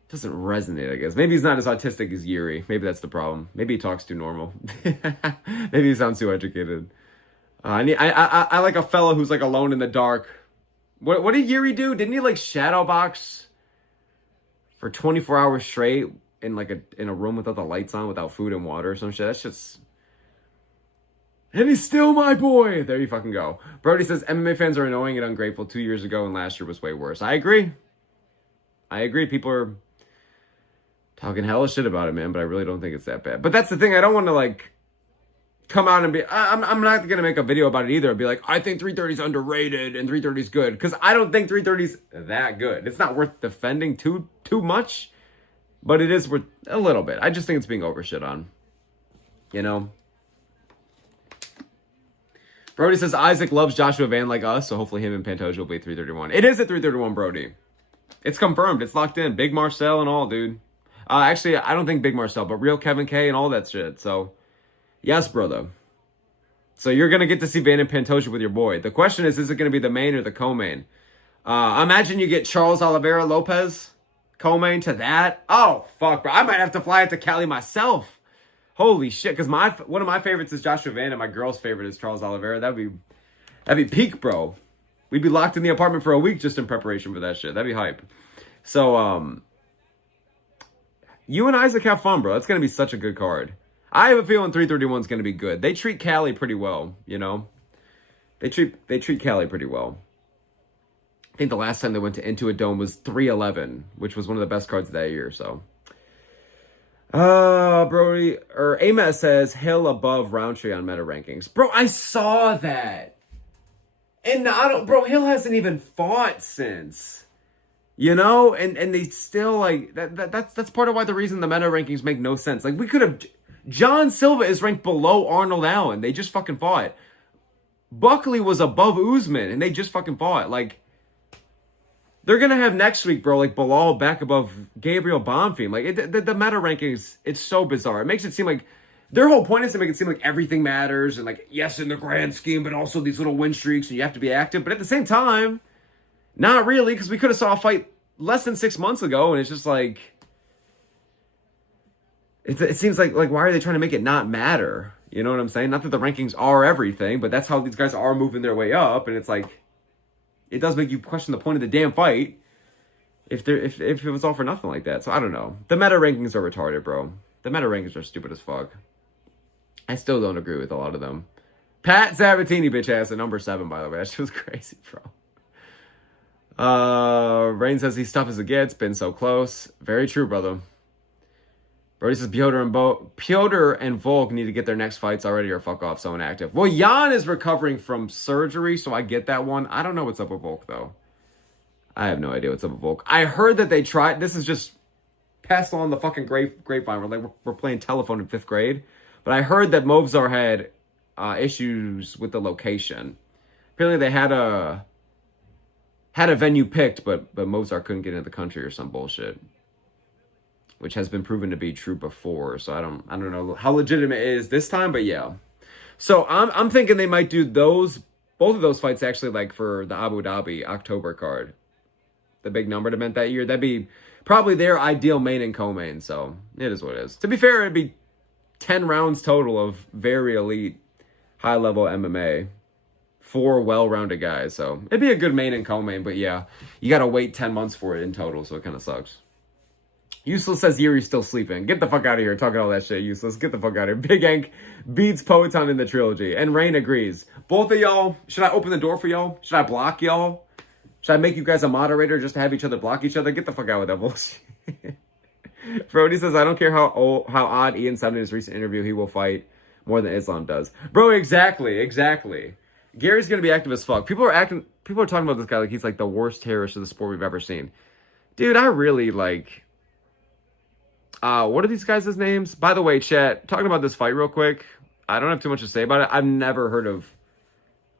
Doesn't resonate, I guess. Maybe he's not as autistic as Yuri. Maybe that's the problem. Maybe he talks too normal. Maybe he sounds too educated. I like a fella who's, like, alone in the dark. What did Yuri do? Didn't he, like, shadow box for 24 hours straight in a room without the lights on, without food and water or some shit? That's just... And he's still my boy. There you fucking go. Brody says MMA fans are annoying and ungrateful. 2 years ago and last year was way worse. I agree. People are talking hella shit about it, man, but I really don't think it's that bad. But that's the thing. I don't want to, like, come out and be... I'm not going to make a video about it either and be like, I think 330's underrated and 330's good. Because I don't think 330's that good. It's not worth defending too much, but it is worth a little bit. I just think it's being overshit on. You know? Brody says Isaac loves Joshua Van like us, so hopefully him and Pantoja will be 331. It is at 331, Brody. It's confirmed. It's locked in. Big Marcel and all, dude. Actually, I don't think Big Marcel, but real Kevin K and all that shit. So, yes, brother. So you're going to get to see Van and Pantoja with your boy. The question is it going to be the main or the co-main? Imagine you get Charles Oliveira Lopez co-main to that. Oh, fuck, bro. I might have to fly out to Cali myself. Holy shit. Because one of my favorites is Joshua Van and my girl's favorite is Charles Oliveira. That'd be peak, bro. We'd be locked in the apartment for a week just in preparation for that shit. That'd be hype. So, you and Isaac have fun, bro. It's going to be such a good card. I have a feeling 331 is going to be good. They treat Cali pretty well, you know? They treat Cali pretty well. I think the last time they went to Intuit Dome was 311, which was one of the best cards of that year, so. Brody, or Amos says Hill above Roundtree on meta rankings. Bro, I saw that. And bro, Hill hasn't even fought since. You know, and they still, like, that's part of why the reason the meta rankings make no sense. Like, we could have... John Silva is ranked below Arnold Allen. They just fucking fought. Buckley was above Usman, and they just fucking fought. Like, they're gonna have next week, bro, like Bilal back above Gabriel Bonfim. Like, the meta rankings, it's so bizarre. It makes it seem like their whole point is to make it seem like everything matters, and like, yes, in the grand scheme, but also these little win streaks, and you have to be active. But at the same time, not really, because we could have saw a fight less than 6 months ago, and it's just like, it seems like why are they trying to make it not matter? You know what I'm saying? Not that the rankings are everything, but that's how these guys are moving their way up, and it's like, it does make you question the point of the damn fight if it was all for nothing like that. So I don't know. The meta rankings are retarded, bro. The meta rankings are stupid as fuck. I still don't agree with a lot of them. Pat Sabatini, bitch ass, at number 7, by the way. That shit was crazy, bro. Rain says he's tough as it gets. Been so close. Very true, brother. Brody says Piotr and Volk need to get their next fights already or fuck off, so inactive. Well, Jan is recovering from surgery, so I get that one. I don't know what's up with Volk, though. I have no idea what's up with Volk. I heard that they tried. This is just passed along the fucking grapevine. We're playing telephone in 5th grade. But I heard that Movzar had issues with the location. Apparently they had a venue picked, but Movzar couldn't get into the country or some bullshit, which has been proven to be true before. So I don't know how legitimate it is this time, but yeah. So I'm thinking they might do both of those fights actually, like for the Abu Dhabi October card, the big number event that year. That'd be probably their ideal main and co-main. So it is what it is. To be fair, it'd be 10 rounds total of very elite, high-level MMA. 4 well-rounded guys. So it'd be a good main and co-main, but yeah, you got to wait 10 months for it in total, so it kind of sucks. Useless says Yuri's still sleeping. Get the fuck out of here talking all that shit, Useless. Get the fuck out of here. Big Ank beats Poetan in the trilogy. And Rain agrees. Both of y'all, should I open the door for y'all? Should I block y'all? Should I make you guys a moderator just to have each other block each other? Get the fuck out with that bullshit. Brody says, I don't care how odd Ian said in his recent interview, he will fight more than Islam does. Bro, exactly. Gary's gonna be active as fuck. People are talking about this guy like he's like the worst terrorist of the sport we've ever seen. Dude, I really like... what are these guys' names? By the way, chat, talking about this fight real quick. I don't have too much to say about it. I've never heard of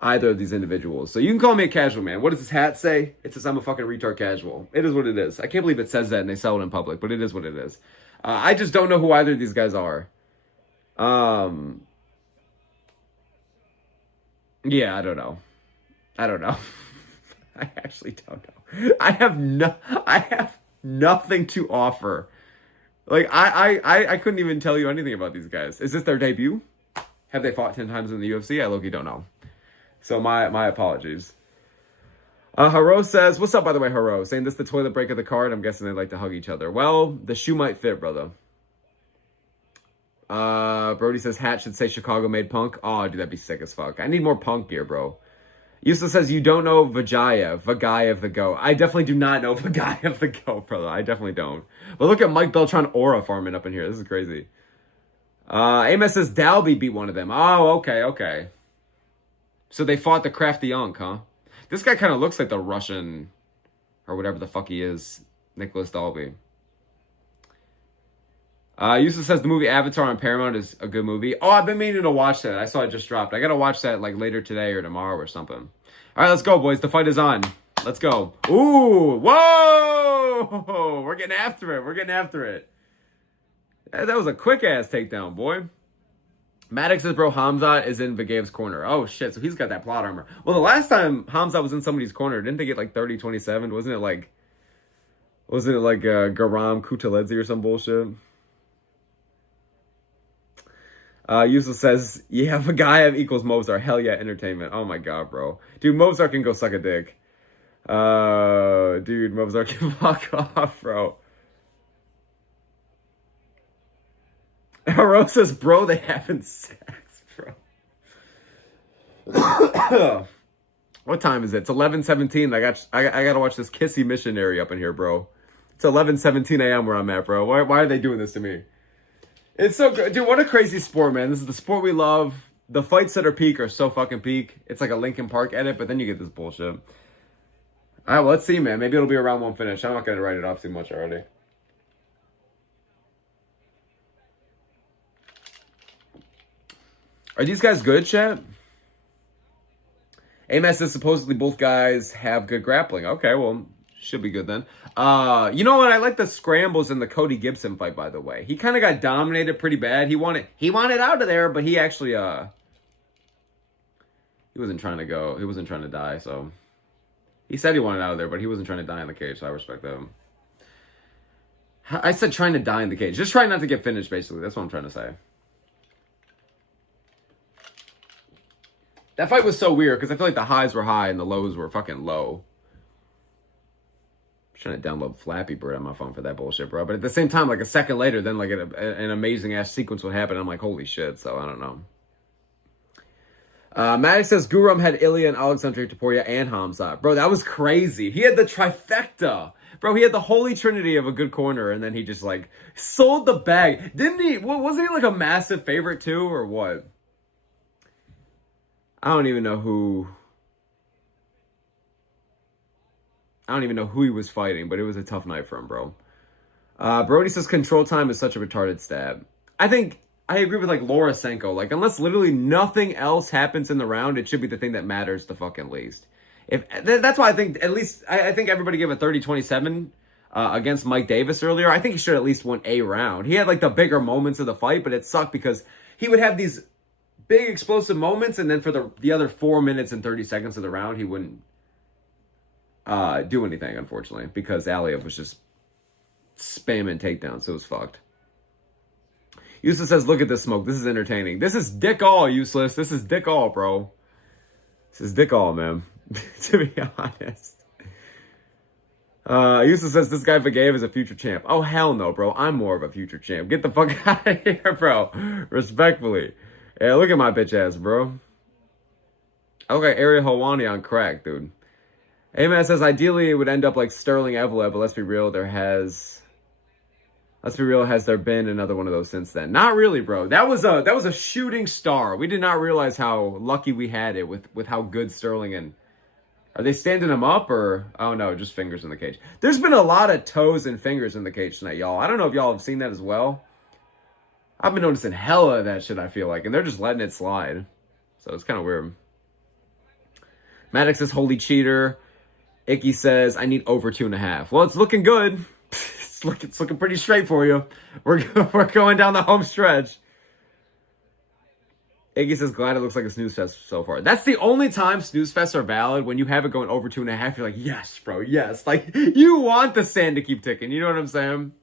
either of these individuals. So you can call me a casual man. What does this hat say? It says I'm a fucking retard casual. It is what it is. I can't believe it says that and they sell it in public, but it is what it is. I just don't know who either of these guys are. Yeah, I don't know. I actually don't know. I have nothing to offer. Like, I couldn't even tell you anything about these guys. Is this their debut? Have they fought 10 times in the UFC? I low-key don't know. So my apologies. Haro says, what's up, by the way, Haro? Saying this is the toilet break of the card. I'm guessing they like to hug each other. Well, the shoe might fit, brother. Brody says, Hat should say Chicago made Punk. Oh, dude, that'd be sick as fuck. I need more Punk gear, bro. Yusuf says, you don't know Vagayev the GOAT. I definitely do not know Vagayev the GOAT, brother. I definitely don't. But look at Mike Beltran Aura farming up in here. This is crazy. Amos says, Dalby beat one of them. Oh, okay. So they fought the Crafty Unk, huh? This guy kind of looks like the Russian, or whatever the fuck he is, Nicholas Dalby. Yusuf says the movie Avatar on Paramount is a good movie. Oh, I've been meaning to watch that. I saw it just dropped. I gotta watch that like later today or tomorrow or something. All right, let's go, boys. The fight is on. Let's go. Ooh, whoa! We're getting after it. That was a quick-ass takedown, boy. Maddox says, bro, Hamzat is in Vagayev's corner. Oh, shit, so he's got that plot armor. Well, the last time Hamzat was in somebody's corner, didn't they get like 30-27? Wasn't it like Garam Kutaledze or some bullshit? Yusuf says, yeah, Vagayev equals Mozart. Hell yeah, entertainment. Oh my god, bro. Dude, Mozart can go suck a dick. Dude, Mozart can fuck off, bro. Haro says, bro, they having sex, bro. What time is it? It's 11:17. I gotta watch this Kissy missionary up in here, bro. It's 11:17 a.m. where I'm at, bro. Why are they doing this to me? It's so good. Dude, what a crazy sport, man. This is the sport we love. The fights that are peak are so fucking peak. It's like a Linkin Park edit, but then you get this bullshit. All right, well, let's see, man. Maybe it'll be a round 1 finish. I'm not going to write it off too much already. Are these guys good, chat? Amos says supposedly both guys have good grappling. Okay, well, should be good then. You know what? I like the scrambles in the Cody Gibson fight, by the way. He kind of got dominated pretty bad. He wanted out of there, but he actually he wasn't trying to go. He wasn't trying to die, so he said he wanted out of there, but he wasn't trying to die in the cage, so I respect that. I said trying to die in the cage. Just trying not to get finished, basically. That's what I'm trying to say. That fight was so weird because I feel like the highs were high and the lows were fucking low. I'm trying to download Flappy Bird on my phone for that bullshit, bro. But at the same time, like a second later, then like an amazing ass sequence would happen. I'm like, holy shit. So I don't know. Maddox says Guram had Ilya and Alexandre Topuria and Hamzat. Bro, that was crazy. He had the trifecta. Bro, he had the holy trinity of a good corner, and then he just, like, sold the bag. Didn't he? Wasn't he, like, a massive favorite, too, or what? I don't even know who he was fighting, but it was a tough night for him, bro. Brody says control time is such a retarded stab. I think I agree with, like, Laura Senko. Like, unless literally nothing else happens in the round, it should be the thing that matters the fucking least. That's why I think, at least, I think everybody gave a 30-27 against Mike Davis earlier. I think he should at least won a round. He had, like, the bigger moments of the fight, but it sucked because he would have these big explosive moments, and then for the other 4 minutes and 30 seconds of the round, he wouldn't do anything, unfortunately, because Ankalaev was just spamming takedowns, so it was fucked. Useless says, look at this smoke. This is entertaining. This is dick all, Useless. This is dick all, bro. This is dick all, man. To be honest. Useless says, this guy Vagaev is a future champ. Oh, hell no, bro. I'm more of a future champ. Get the fuck out of here, bro. Respectfully. Yeah, look at my bitch ass, bro. I look like Ariel Helwani on crack, dude. A-Man says, ideally it would end up like Sterling Evloev, but let's be real, has there been another one of those since then? Not really, bro. That was a shooting star. We did not realize how lucky we had it with how good Sterling and... Are they standing him up or... Oh, no, just fingers in the cage. There's been a lot of toes and fingers in the cage tonight, y'all. I don't know if y'all have seen that as well. I've been noticing hella of that shit, I feel like. And they're just letting it slide. So it's kind of weird. Maddox says, holy cheater. Icky says, I need over 2.5. Well, it's looking good. It's looking pretty straight for you. We're going down the home stretch. Iggy says, glad it looks like a snooze fest so far. That's the only time snooze fests are valid, when you have it going over 2.5. You're like, yes, bro, yes. Like, you want the sand to keep ticking. You know what I'm saying?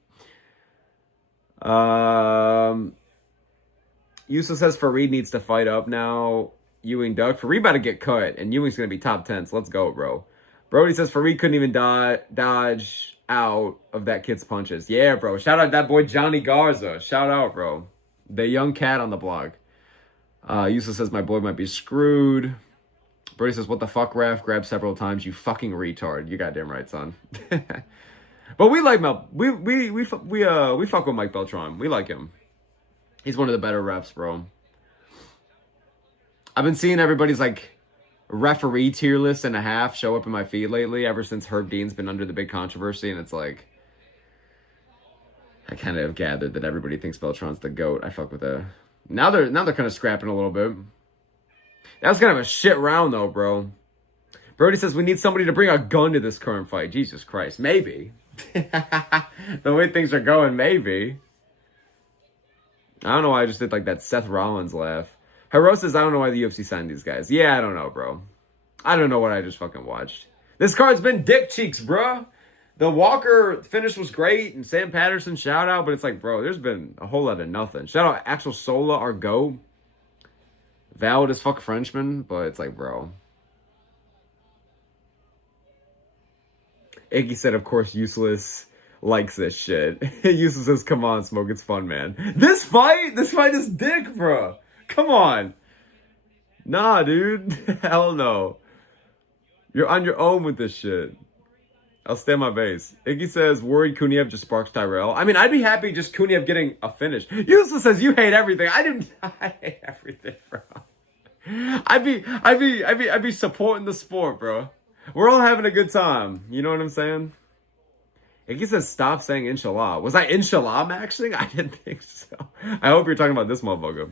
Yusuf says Fareed needs to fight up now. Ewing Duck. Fareed about to get cut, and Ewing's going to be top 10. So let's go, bro. Brody says Fareed couldn't even dodge out of that kid's punches. Yeah, bro. Shout out that boy Johnny Garza. Shout out, bro. The young cat on the block. Yusuf says my boy might be screwed. Brody says, what the fuck, ref? Grab several times, you fucking retard. You goddamn right, son. But we like we fuck with Mike Beltran. We like him. He's one of the better refs, bro. I've been seeing everybody's like referee tier list and a half show up in my feed lately ever since Herb Dean's been under the big controversy, and it's like I kind of have gathered that everybody thinks Beltran's the GOAT. I fuck with that. Now they're kind of scrapping a little bit. That was kind of a shit round though, bro. Brody says we need somebody to bring a gun to this current fight. Jesus Christ, maybe. The way things are going, maybe. I don't know why I just did like that Seth Rollins laugh. Hero says, I don't know why the UFC signed these guys. Yeah, I don't know, bro. I don't know what I just fucking watched. This card's been dick cheeks, bro. The Walker finish was great, and Sam Patterson shout out, but it's like, bro, there's been a whole lot of nothing. Shout out Axel Sola, our GOAT. Valid as fuck Frenchman, but it's like, bro. Iggy said, of course, Useless likes this shit. Useless says, come on, Smoke, it's fun, man. This fight is dick, bro. Come on. Nah, dude. Hell no. You're on your own with this shit. I'll stand my base. Iggy says, worried Kuniev just sparks Tyrell. I mean, I'd be happy just Kuniev getting a finish. Useless says, you hate everything. I hate everything, bro. I'd be supporting the sport, bro. We're all having a good time. You know what I'm saying? Iggy says, stop saying inshallah. Was I inshallah maxing? I didn't think so. I hope you're talking about this motherfucker.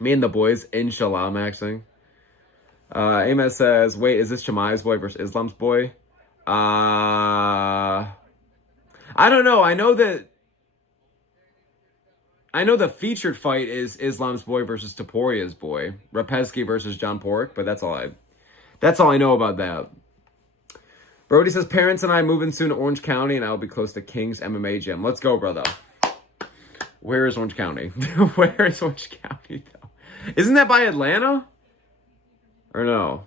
Me and the boys inshallah maxing. Amos says, wait, is this Chimaev's boy versus Islam's boy? I don't know. I know the featured fight is Islam's boy versus Toporia's boy. Rapesky versus John Pork, but that's all I know about that. Brody says, parents and I moving soon to Orange County, and I'll be close to King's MMA gym. Let's go, brother. Where is Orange County? Where is Orange County, though? Isn't that by Atlanta? Or no?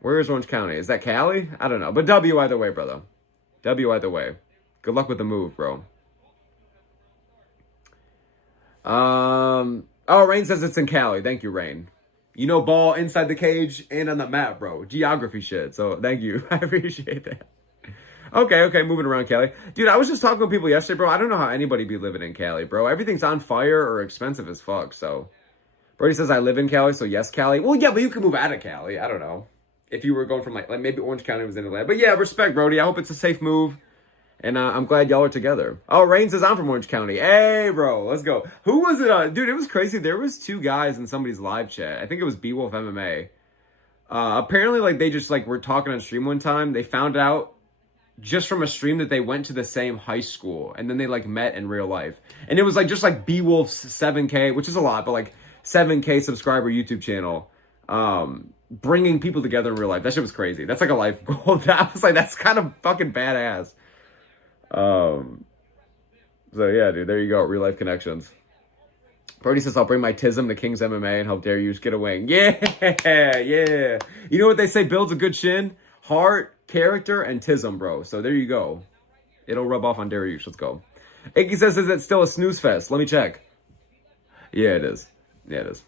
Where is Orange County? Is that Cali? I don't know. But W either way, brother. W either way. Good luck with the move, bro. Oh, Rain says it's in Cali. Thank you, Rain. You know ball inside the cage and on the map, bro. Geography shit. So thank you. I appreciate that. Okay, moving around Cali. Dude, I was just talking to people yesterday, bro. I don't know how anybody be living in Cali, bro. Everything's on fire or expensive as fuck, so. Brody says, I live in Cali, so yes, Cali. Well, yeah, but you can move out of Cali. I don't know. If you were going from, like maybe Orange County was in Atlanta. But yeah, respect, Brody. I hope it's a safe move. And I'm glad y'all are together. Oh, Rain says, I'm from Orange County. Hey, bro, let's go. Who was it? Dude, it was crazy. There was 2 guys in somebody's live chat. I think it was B-Wolf MMA. Apparently, like, they just, like, were talking on stream one time. They found out just from a stream that they went to the same high school. And then they, like, met in real life. And it was, like, just, like, B-Wolf's 7K, which is a lot, but, like, 7K subscriber YouTube channel. Bringing people together in real life. That shit was crazy. That's, like, a life goal. I was like, that's kind of fucking badass. So yeah, dude, there you go. Real life connections. Brody says, I'll bring my tism to King's MMA and help Dariush get a wing. Yeah. You know what they say builds a good shin? Heart, character, and tism, bro. So there you go. It'll rub off on Dariush. Let's go. Icky says, is it still a snooze fest? Let me check. Yeah, it is. Yeah, it is.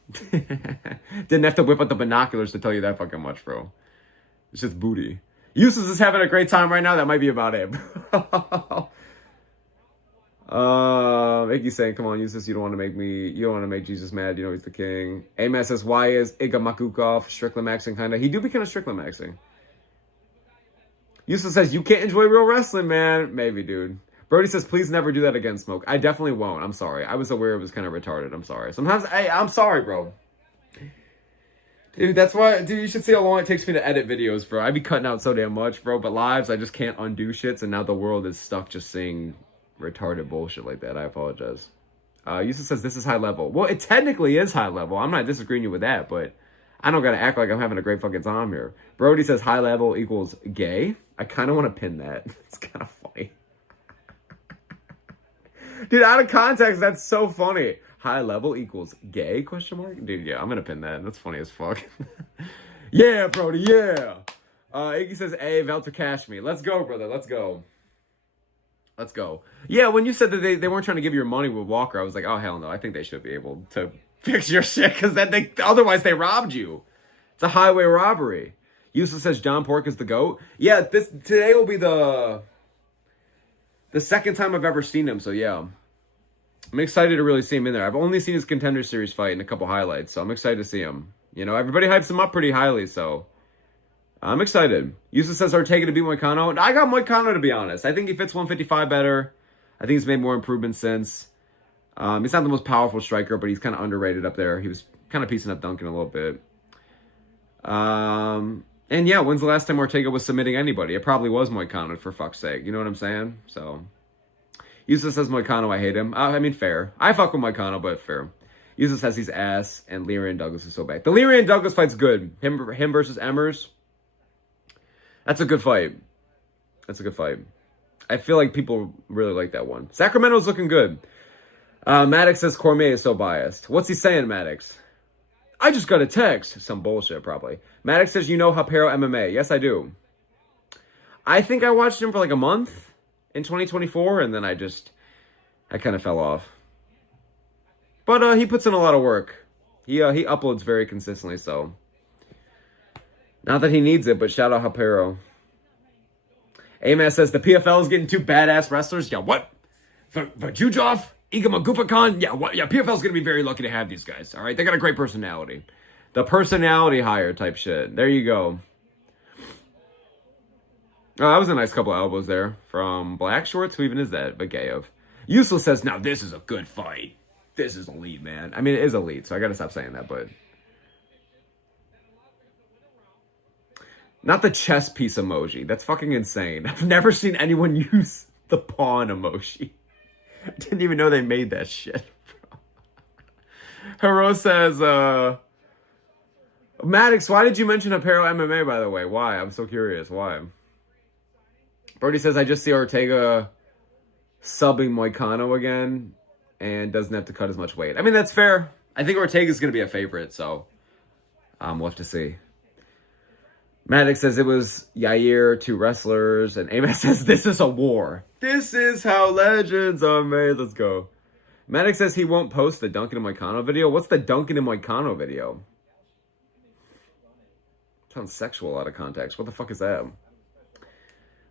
Didn't have to whip out the binoculars to tell you that fucking much, bro. It's just booty. Eustace is having a great time right now. That might be about it. Iggy's saying, come on, Eustace, you don't want to make Jesus mad. You know he's the king. Amos says, why is Iga Makukov Strickland maxing kinda? He do be kind of Strickland maxing. Eustace says, you can't enjoy real wrestling, man. Maybe, dude. Brody says, please never do that again, Smoke. I definitely won't. I'm sorry. I was aware it was kind of retarded. I'm sorry. Sometimes, hey, I'm sorry, bro. Dude, that's why, dude, you should see how long it takes me to edit videos, bro. I be cutting out so damn much, bro. But lives, I just can't undo shits, and now the world is stuck just seeing retarded bullshit like that. I apologize. Yusuf says, this is high level. Well, it technically is high level. I'm not disagreeing you with that, but I don't gotta act like I'm having a great fucking time here. Brody says high level equals gay. I kind of want to pin that. It's kind of funny. Dude, out of context, that's so funny. High level equals gay, question mark? Dude, yeah, I'm gonna pin that. That's funny as fuck. Yeah, Brody, yeah. Iggy says, hey, Velter cash me. Let's go, brother, let's go. Let's go. Yeah, when you said that they weren't trying to give you your money with Walker, I was like, oh, hell no. I think they should be able to fix your shit, because otherwise they robbed you. It's a highway robbery. Yusuf says John Pork is the GOAT. Yeah, today will be the second time I've ever seen him, so yeah. I'm excited to really see him in there. I've only seen his Contender Series fight in a couple highlights, so I'm excited to see him. You know, everybody hypes him up pretty highly, so I'm excited. Yusuf says Ortega to beat Moicano. And I got Moicano, to be honest. I think he fits 155 better. I think he's made more improvements since. He's not the most powerful striker, but he's kind of underrated up there. He was kind of piecing up Duncan a little bit. And yeah, when's the last time Ortega was submitting anybody? It probably was Moicano, for fuck's sake. You know what I'm saying? So Yusuf says Moicano, I hate him. I mean, fair. I fuck with Moicano, but fair. Yusuf says he's ass, and Leary Douglas is so bad. The Leary Douglas fight's good. Him versus Emmers. That's a good fight. That's a good fight. I feel like people really like that one. Sacramento's looking good. Maddox says Cormier is so biased. What's he saying, Maddox? I just got a text. Some bullshit, probably. Maddox says, you know Hapero MMA. Yes, I do. I think I watched him for like a month in 2024, and then I kind of fell off. But he puts in a lot of work. He uploads very consistently, so. Not that he needs it, but shout out Hapero. Amas says, the PFL is getting 2 badass wrestlers. Yeah, what? For Jujov? Iga Magufakhan? Yeah, what? Yeah, PFL's going to be very lucky to have these guys, all right? They got a great personality. The personality hire type shit. There you go. Oh, that was a nice couple of elbows there. From Black Shorts? Who even is that? Bagayev. Useless says, now this is a good fight. This is elite, man. I mean, it is elite, so I got to stop saying that, but. Not the chess piece emoji. That's fucking insane. I've never seen anyone use the pawn emoji. I didn't even know they made that shit. Hero says, Maddox, why did you mention Apparel MMA, by the way? Why? I'm so curious. Why? Brody says, I just see Ortega subbing Moicano again and doesn't have to cut as much weight. I mean, that's fair. I think Ortega's going to be a favorite, so we'll have to see. Maddox says it was Yair, 2 wrestlers, and Amos says this is a war. This is how legends are made. Let's go. Maddox says he won't post the Duncan and Moicano video. What's the Duncan and Moicano video? Sounds sexual out of context. What the fuck is that?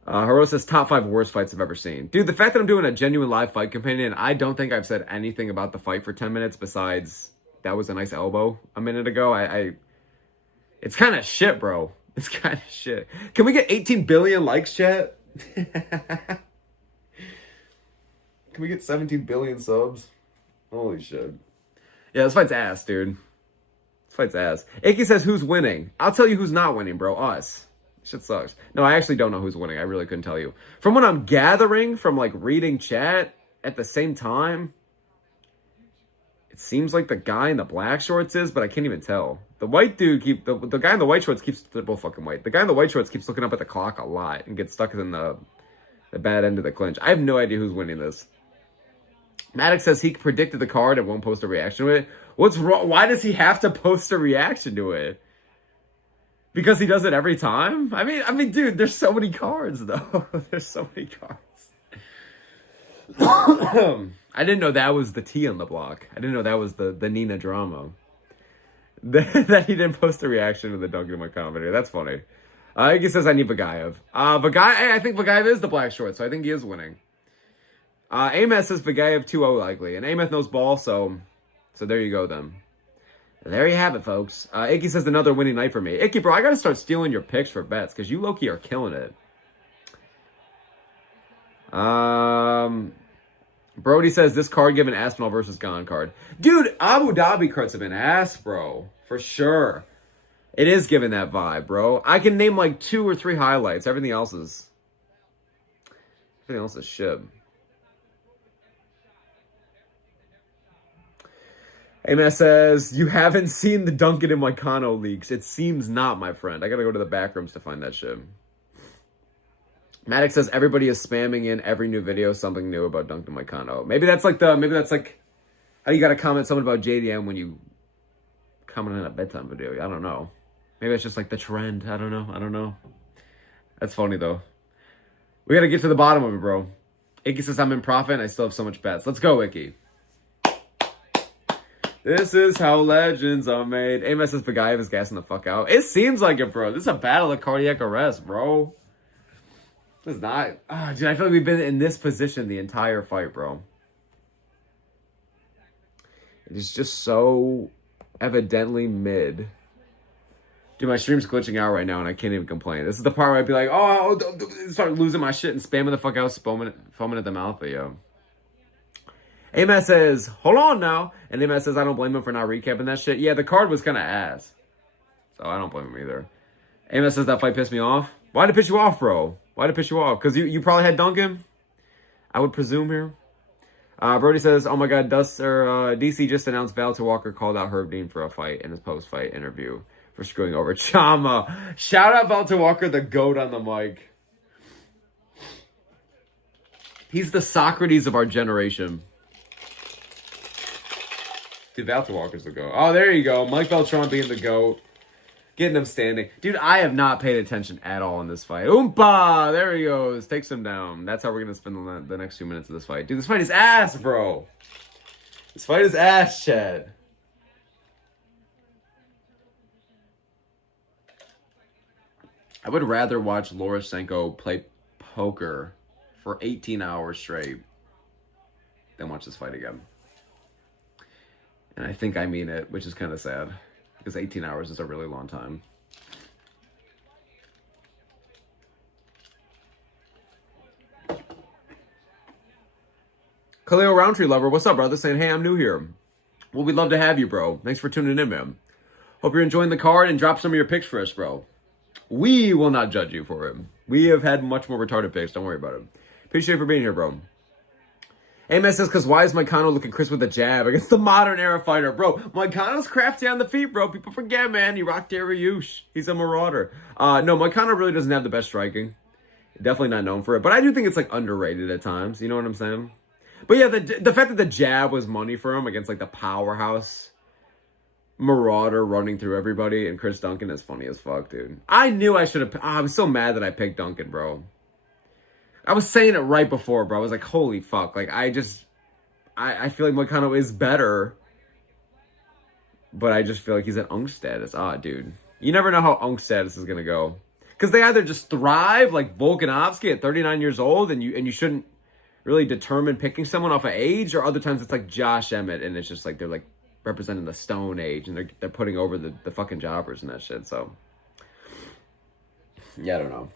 Hero says top 5 worst fights I've ever seen. Dude, the fact that I'm doing a genuine live fight companion, I don't think I've said anything about the fight for 10 minutes besides that was a nice elbow a minute ago. It's kind of shit, bro. It's kind of shit. Can we get 18 billion likes, chat? Can we get 17 billion subs? Holy shit. Yeah, this fight's ass, dude. This fight's ass. Icky says, who's winning? I'll tell you who's not winning, bro. Us. Shit sucks. No, I actually don't know who's winning. I really couldn't tell you. From what I'm gathering from, like, reading chat at the same time, it seems like the guy in the black shorts is, but I can't even tell. The white dude the guy in the white shorts keeps, they're both fucking white. The guy in the white shorts keeps looking up at the clock a lot and gets stuck in the bad end of the clinch. I have no idea who's winning this. Maddox says he predicted the card and won't post a reaction to it. What's wrong? Why does he have to post a reaction to it? Because he does it every time? I mean, dude, there's so many cards, though. There's so many cards. I didn't know that was the T on the block. I didn't know that was the Nina drama. That he didn't post a reaction to the Duncan in my video. That's funny. He says I need Vagayev. I think Vagayev is the black short, so I think he is winning. Amos says Vagayev 2-0 likely. And Amos knows ball, so there you go then. There you have it, folks. Icky says another winning night for me. Icky, bro, I gotta start stealing your picks for bets, because you low-key are killing it. Brody says this card given Aspinall versus Gone card. Dude, Abu Dhabi cards have been ass, bro. For sure. It is giving that vibe, bro. I can name like 2 or 3 highlights. Everything else is shit. Amos says, you haven't seen the Duncan and Moicano leaks. It seems not, my friend. I gotta go to the back rooms to find that shit. Maddox says everybody is spamming in every new video something new about Duncan Moicano. Maybe that's like how you gotta comment something about JDM when you comment on a bedtime video. I don't know. Maybe it's just like the trend. I don't know. That's funny though. We gotta get to the bottom of it, bro. Icky says I'm in profit and I still have so much bets. Let's go, Icky. This is how legends are made. Amos says Vagayev is gassing the fuck out. It seems like it, bro. This is a battle of cardiac arrest, bro. This is not... dude, I feel like we've been in this position the entire fight, bro. It is just so evidently mid. Dude, my stream's glitching out right now and I can't even complain. This is the part where I'd be like, oh, start losing my shit and spamming the fuck out, foaming at the mouth, but yo. Amos says, hold on now. And Amos says, I don't blame him for not recapping that shit. Yeah, the card was kind of ass. So I don't blame him either. Amos says that fight pissed me off. Why'd it piss you off, bro? Why'd it piss you off? Because you probably had Duncan? I would presume here. Brody says, oh my god, DC just announced Valter Walker called out Herb Dean for a fight in his post-fight interview for screwing over Chama. Shout out Valter Walker, the GOAT on the mic. He's the Socrates of our generation. Dude, Valter Walker's the GOAT. Oh, there you go. Mike Beltran being the GOAT. Getting him standing. Dude, I have not paid attention at all in this fight. Oompa! There he goes. Takes him down. That's how we're going to spend the next 2 minutes of this fight. Dude, this fight is ass, bro. This fight is ass, Chad. I would rather watch Lorosenko play poker for 18 hours straight than watch this fight again. And I think I mean it, which is kind of sad. Because 18 hours is a really long time. Khalil Roundtree Lover, what's up, brother? Saying, hey, I'm new here. Well, we'd love to have you, bro. Thanks for tuning in, man. Hope you're enjoying the card and drop some of your picks for us, bro. We will not judge you for him. We have had much more retarded picks. Don't worry about it. Appreciate you for being here, bro. Amos says, because why is Moicano looking crisp with a jab against the modern era fighter? Bro, Moicano's crafty on the feet, bro. People forget, man. He rocked Dariush. He's a marauder. No, Moicano really doesn't have the best striking. Definitely not known for it. But I do think it's, like, underrated at times. You know what I'm saying? But, yeah, the fact that the jab was money for him against, like, the powerhouse marauder running through everybody and Chris Duncan is funny as fuck, dude. I knew I should have... I was so mad that I picked Duncan, bro. I was saying it right before, bro. I was like, holy fuck. Like, I feel like Moicano is better. But I just feel like he's at Unk status. Dude. You never know how Unk status is going to go. Because they either just thrive, like Volkanovski at 39 years old, and you shouldn't really determine picking someone off of age, or other times it's like Josh Emmett, and it's just like they're like representing the Stone Age, and they're putting over the fucking jobbers and that shit, so. Yeah, I don't know.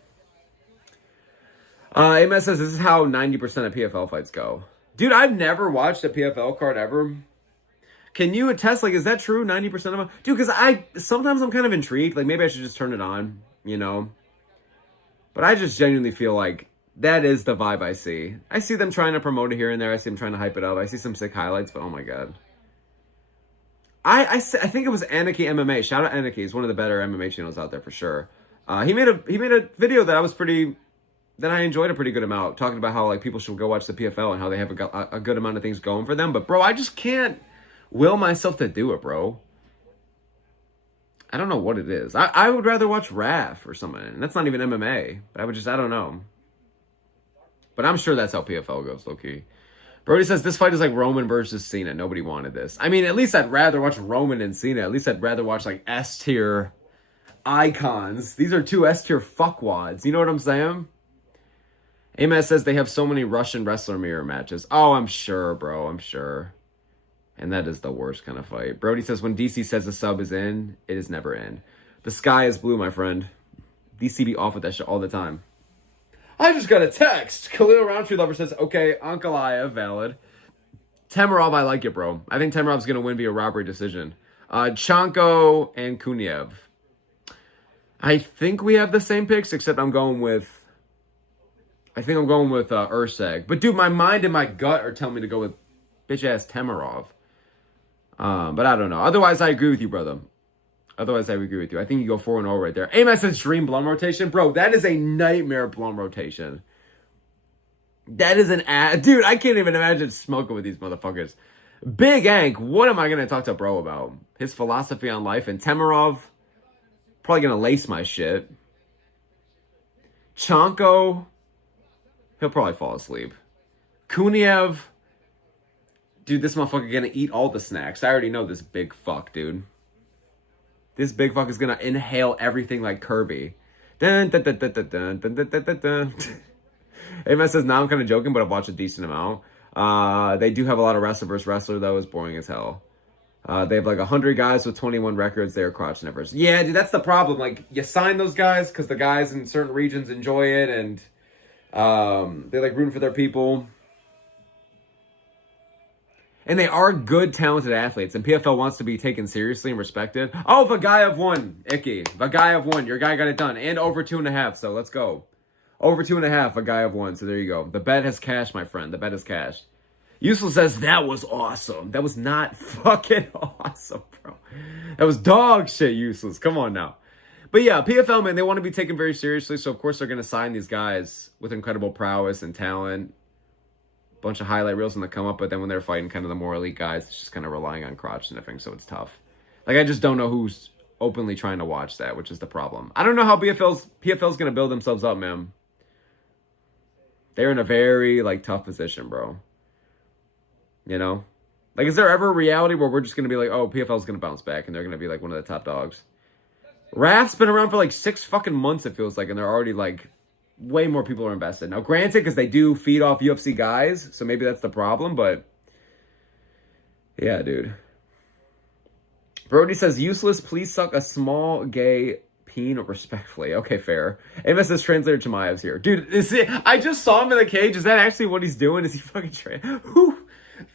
Amos says, this is how 90% of PFL fights go. Dude, I've never watched a PFL card ever. Can you attest, like, is that true, 90% of them? Dude, because sometimes I'm kind of intrigued. Like, maybe I should just turn it on, you know? But I just genuinely feel like that is the vibe I see. I see them trying to promote it here and there. I see them trying to hype it up. I see some sick highlights, but oh my God. I think it was Anarchy MMA. Shout out Anarchy. He's one of the better MMA channels out there for sure. He made a video that I enjoyed a pretty good amount, talking about how, like, people should go watch the PFL and how they have a good amount of things going for them. But, bro, I just can't will myself to do it, bro. I don't know what it is. I would rather watch RAF or something. And that's not even MMA. But I don't know. But I'm sure that's how PFL goes, low-key. Brody says, this fight is like Roman versus Cena. Nobody wanted this. I mean, at least I'd rather watch Roman and Cena. At least I'd rather watch, like, S-tier icons. These are two S-tier fuckwads. You know what I'm saying? Amos says they have so many Russian wrestler mirror matches. Oh, I'm sure, bro. I'm sure. And that is the worst kind of fight. Brody says, when DC says a sub is in, it is never in. The sky is blue, my friend. DC be off with that shit all the time. I just got a text. Khalil Roundtree Lover says, okay, Ankalaev, valid. Temerov, I like it, bro. I think Temerov's going to win via robbery decision. Chanko and Kuniev. I think we have the same picks, except I'm going with Urseg. But, dude, my mind and my gut are telling me to go with bitch-ass Temerov. But I don't know. Otherwise, I agree with you, brother. I agree with you. I think you go 4-0 right there. Amos says Dream Blum rotation. Bro, that is a nightmare Blum rotation. That is dude, I can't even imagine smoking with these motherfuckers. Big Ank, what am I going to talk to bro about? His philosophy on life. And Temerov, probably going to lace my shit. Chanko, he'll probably fall asleep. Kuniev, dude, this motherfucker gonna eat all the snacks. I already know this big fuck, dude. This big fuck is gonna inhale everything like Kirby. Dun, dun, dun, dun, dun, dun, dun, dun, dun, dun. Amos says, now I'm kind of joking, but I've watched a decent amount. They do have a lot of wrestler versus wrestler, though. It's boring as hell. They have like 100 guys with 21 records. They're crotch sniffers. Yeah, dude, that's the problem. Like, you sign those guys because the guys in certain regions enjoy it, and they like rooting for their people. And they are good, talented athletes. And PFL wants to be taken seriously and respected. Oh, Vagayev won. Icky. Vagayev won. Your guy got it done. And over 2.5. So let's go. Over 2.5. Vagayev won. So there you go. The bet has cashed, my friend. The bet has cashed. Useless says, that was awesome. That was not fucking awesome, bro. That was dog shit, Useless. Come on now. But yeah, PFL, man, they want to be taken very seriously. So, of course, they're going to sign these guys with incredible prowess and talent. Bunch of highlight reels when they come up, but then when they're fighting kind of the more elite guys, it's just kind of relying on crotch sniffing, so it's tough. Like, I just don't know who's openly trying to watch that, which is the problem. I don't know how PFL's going to build themselves up, man. They're in a very, like, tough position, bro. You know? Like, is there ever a reality where we're just going to be like, oh, PFL's going to bounce back, and they're going to be, like, one of the top dogs? RAF's been around for, like, 6 fucking months, it feels like, and they're already, like, way more people are invested. Now, granted, because they do feed off UFC guys, so maybe that's the problem, but yeah, dude. Brody says, useless, please suck a small gay peen respectfully. Okay, fair. MSS translator Chimaev's here. Dude, I just saw him in the cage. Is that actually what he's doing? Is he fucking who?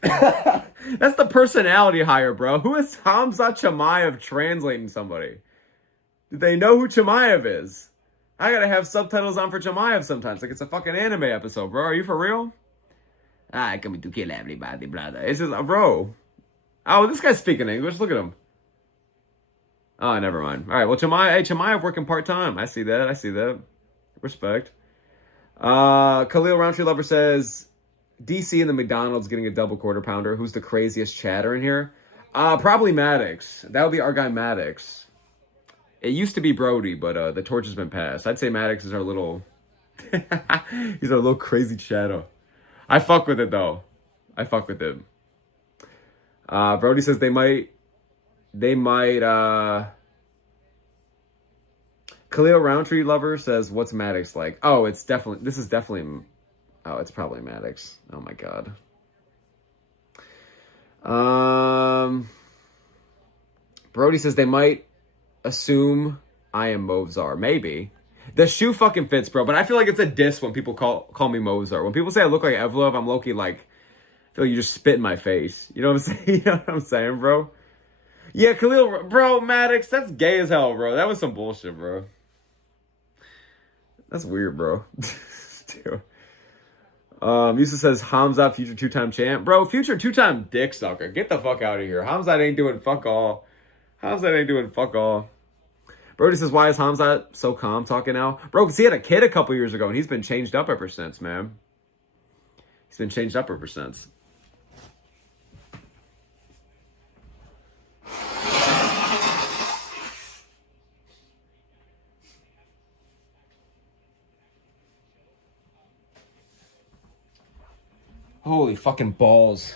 That's the personality hire, bro. Who is Hamza Chimaev translating somebody? Do they know who Chimaev is? I gotta have subtitles on for Chimaev sometimes. Like it's a fucking anime episode, bro. Are you for real? I come to kill everybody, brother. It's just, bro. Oh, this guy's speaking English. Look at him. Oh, never mind. All right, well, Chimaev working part-time. I see that. Respect. Khalil Roundtree Lover says, DC and the McDonald's getting a double quarter pounder. Who's the craziest chatter in here? Probably Maddox. That would be our guy Maddox. It used to be Brody, but the torch has been passed. I'd say Maddox is our little... he's our little crazy chatter. I fuck with it, though. I fuck with it. Brody says they might... Khalil Roundtree Lover says, what's Maddox like? Oh, it's definitely... Oh, it's probably Maddox. Oh, my God. Brody says they might assume I am Mozart. Maybe. The shoe fucking fits, bro. But I feel like it's a diss when people call me Mozart. When people say I look like Evlov, I'm low-key like, I feel like you just spit in my face. You know what I'm saying? You know what I'm saying, bro? Yeah, Khalil, bro, Maddox, that's gay as hell, bro. That was some bullshit, bro. That's weird, bro. Dude. Yusa says, Hamzat, future two-time champ. Bro, future two-time dick sucker. Get the fuck out of here. Hamzat ain't doing fuck all. Brody says, why is Hamzat so calm talking now? Bro, because he had a kid a couple years ago, and he's been changed up ever since, man. He's been changed up ever since. Holy fucking balls.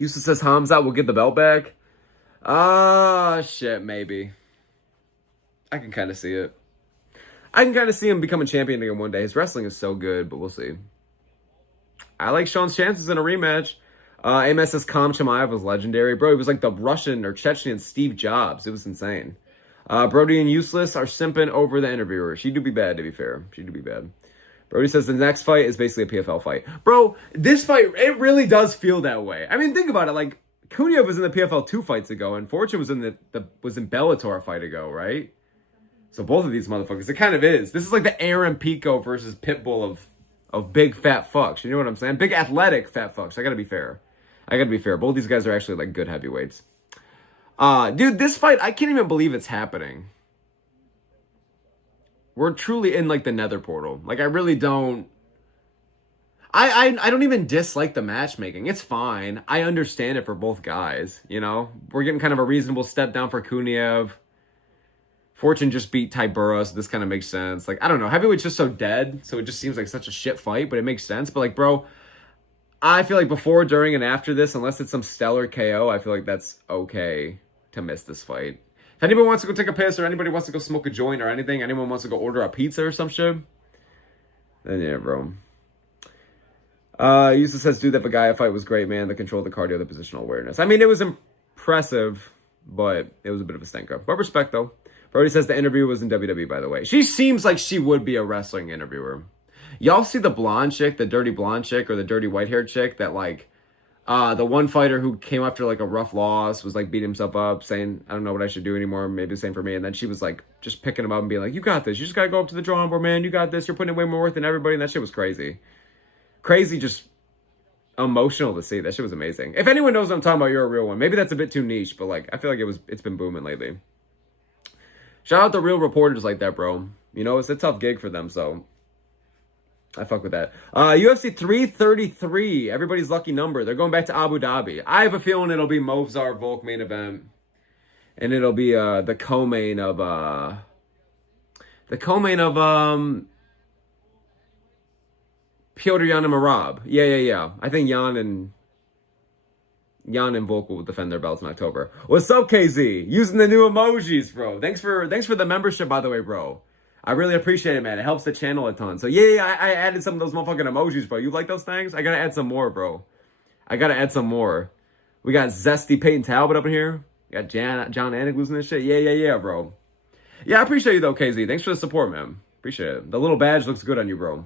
Yusa says Hamzat will get the belt back. Shit, maybe. I can kind of see it. I can kind of see him becoming champion again one day. His wrestling is so good, but we'll see. I like Sean's chances in a rematch. AMS says Kam Chimaev was legendary. Bro, he was like the Russian or Chechen Steve Jobs. It was insane. Brody and Useless are simping over the interviewer. She do be bad, to be fair. She do be bad. Brody says the next fight is basically a PFL fight. Bro, this fight, it really does feel that way. I mean, think about it. Like, Kunyev was in the PFL 2 fights ago, and Fortune was in was in Bellator a fight ago, right? So both of these motherfuckers, it kind of is. This is like the Aaron Pico versus Pitbull of big fat fucks. You know what I'm saying? Big athletic fat fucks. I gotta be fair. Both these guys are actually like good heavyweights. Dude, this fight, I can't even believe it's happening. We're truly in, like, the nether portal. Like, I really don't... I don't even dislike the matchmaking. It's fine. I understand it for both guys, you know? We're getting kind of a reasonable step down for Kunyev. Fortune just beat Tybura, so this kind of makes sense. Like, I don't know. Heavyweight's just so dead, so it just seems like such a shit fight, but it makes sense. But, like, bro, I feel like before, during, and after this, unless it's some stellar KO, I feel like that's okay to miss this fight. If anybody wants to go take a piss, or anybody wants to go smoke a joint or anything, anyone wants to go order a pizza or some shit, then yeah, bro. Yusuf says, dude, that Bagaya fight was great, man. The control, the cardio, the positional awareness. I mean, it was impressive, but it was a bit of a stinker. But respect, though. Brody says the interview was in WWE, by the way. She seems like she would be a wrestling interviewer. Y'all see the blonde chick, the dirty blonde chick, or the dirty white-haired chick that, like, the one fighter who came after, like, a rough loss was, like, beating himself up, saying, I don't know what I should do anymore, maybe the same for me. And then she was, like, just picking him up and being like, you got this. You just got to go up to the drawing board, man. You got this. You're putting in way more work than everybody. And that shit was crazy. Crazy, just emotional to see. That shit was amazing. If anyone knows what I'm talking about, you're a real one. Maybe that's a bit too niche, but, like, I feel like it's been booming lately. Shout out to real reporters like that, bro. You know, it's a tough gig for them, so... I fuck with that. UFC 333, everybody's lucky number. They're going back to Abu Dhabi. I have a feeling it'll be Movzar Volk main event. And it'll be the co-main of Piotr Jan and Marab. Yeah. I think Jan and Volk will defend their belts in October. What's up, KZ? Using the new emojis, bro. Thanks for the membership, by the way, bro. I really appreciate it, man. It helps the channel a ton. So, yeah, I added some of those motherfucking emojis, bro. You like those things? I gotta add some more, bro. We got Zesty Peyton Talbot up in here. We got John Anik losing this shit. Yeah, bro. Yeah, I appreciate you, though, KZ. Thanks for the support, man. Appreciate it. The little badge looks good on you, bro.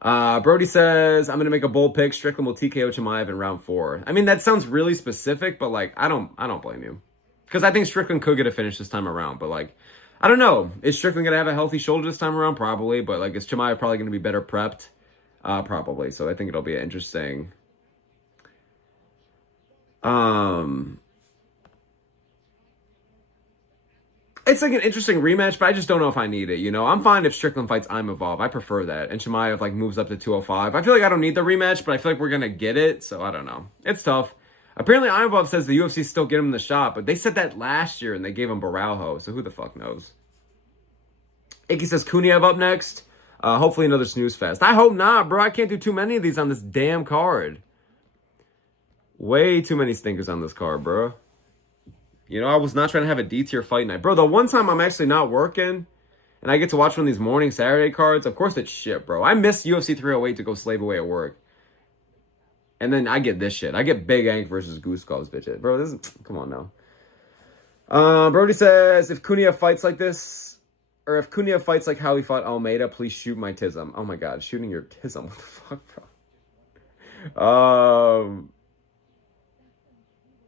Brody says, I'm going to make a bold pick. Strickland will TKO Chimaev in round 4. I mean, that sounds really specific, but, like, I don't blame you. Because I think Strickland could get a finish this time around, but, like, I don't know. Is Strickland going to have a healthy shoulder this time around? Probably, but, like, is Chimaev probably going to be better prepped? Probably. So I think it'll be interesting. It's like an interesting rematch, but I just don't know if I need it, you know? I'm fine if Strickland fights Imavov. I prefer that. And Chimaev, like, moves up to 205. I feel like I don't need the rematch, but I feel like we're going to get it, so I don't know. It's tough. Apparently, Imavov says the UFC still get him the shot, but they said that last year, and they gave him Baralho, so who the fuck knows? Icky says Kuniev up next. Hopefully another snooze fest. I hope not, bro. I can't do too many of these on this damn card. Way too many stinkers on this card, bro. You know, I was not trying to have a D-tier fight night. Bro, the one time I'm actually not working and I get to watch one of these morning Saturday cards, of course it's shit, bro. I missed UFC 308 to go slave away at work. And then I get this shit. I get Big Ank versus Guskov's bitch. Bro, this is... Come on now. Brody says, if Kuniev fights like this, or if Kuniev fights like how he fought Almeida, please shoot my tism. Oh my god, shooting your tism. What the fuck, bro?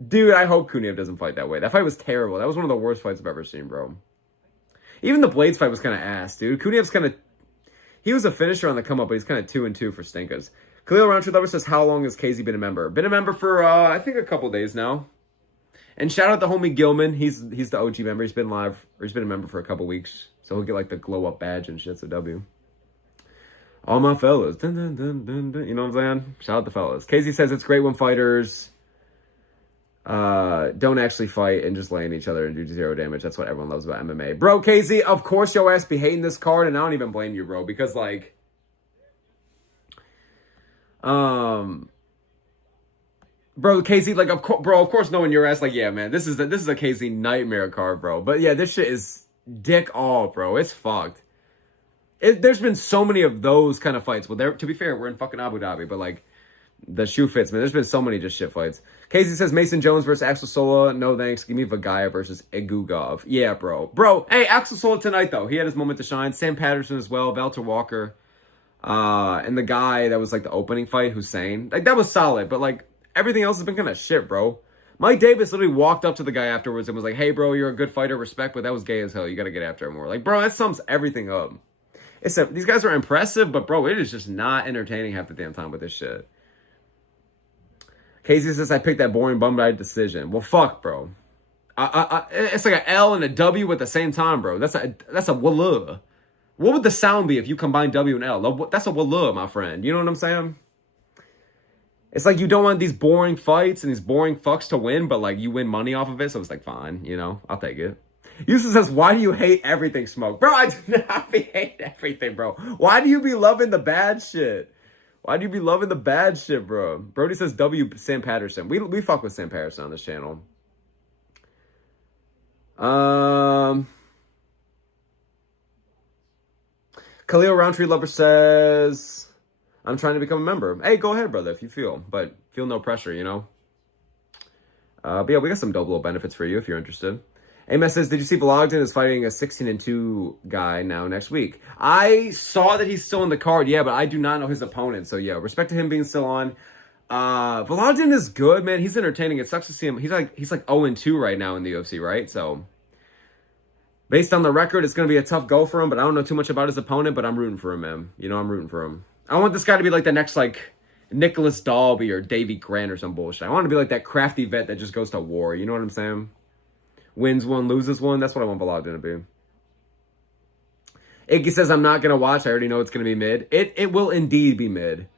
Dude, I hope Kuniev doesn't fight that way. That fight was terrible. That was one of the worst fights I've ever seen, bro. Even the Blades fight was kind of ass, dude. Kuniev's kind of... He was a finisher on the come-up, but he's kind of 2-2 for stinkers. Khalil Roundtree Lover says, how long has KZ been a member? Been a member for, I think, a couple days now. And shout out to homie Gilman. He's the OG member. He's been live, or he's been a member for a couple weeks. So he'll get, like, the glow-up badge and shit. So W. All my fellas. Dun, dun, dun, dun, dun. You know what I'm saying? Shout out the fellas. KZ says, it's great when fighters... don't actually fight and just lay in each other and do 0 damage. That's what everyone loves about MMA. Bro, KZ, of course your ass be hating this card, and I don't even blame you, bro, because, like, bro, KZ, like, of course knowing your ass, like, yeah, man, this is a KZ nightmare card, bro. But, yeah, this shit is dick all, bro. It's fucked. There's been so many of those kind of fights. Well, to be fair, we're in fucking Abu Dhabi, but, like, the shoe fits, man. There's been so many just shit fights. Casey says, Mason Jones versus Axel Sola. No thanks. Give me Vagaya versus Egugov. Yeah, bro. Bro, hey, Axel Sola tonight, though. He had his moment to shine. Sam Patterson as well. Valter Walker. And the guy that was, like, the opening fight, Hussein. Like, that was solid. But, like, everything else has been kind of shit, bro. Mike Davis literally walked up to the guy afterwards and was like, hey, bro, you're a good fighter. Respect, but that was gay as hell. You got to get after him more. Like, bro, that sums everything up. These guys are impressive, but, bro, it is just not entertaining half the damn time with this shit. Casey says, I picked that boring bum-eyed decision. Well, fuck, bro. It's like an L and a W at the same time, bro. That's a walla. What would the sound be if you combine W and L? That's a walla, my friend. You know what I'm saying? It's like you don't want these boring fights and these boring fucks to win, but, like, you win money off of it, so it's like, fine, you know? I'll take it. Yusuf says, why do you hate everything, Smoke? Bro, I do not hate everything, bro. Why do you be loving the bad shit? Why do you be loving the bad shit, bro? Brody says W Sam Patterson. We fuck with Sam Patterson on this channel. Khalil Roundtree Lover says, I'm trying to become a member. Hey, go ahead, brother, if you feel. But feel no pressure, you know? But yeah, we got some dope little benefits for you if you're interested. Amos says, did you see Vologden is fighting a 16-2 guy now next week? I saw that he's still in the card, yeah, but I do not know his opponent. So, yeah, respect to him being still on. Vologden is good, man. He's entertaining. It sucks to see him. He's like 0-2 right now in the UFC, right? So, based on the record, it's going to be a tough go for him, but I don't know too much about his opponent, but I'm rooting for him, man. You know, I'm rooting for him. I want this guy to be like the next, like, Nicholas Dalby or Davey Grant or some bullshit. I want him to be like that crafty vet that just goes to war. You know what I'm saying? Wins one, loses one. That's what I want Vologden to be. Iggy says, I'm not going to watch. I already know it's going to be mid. It will indeed be mid.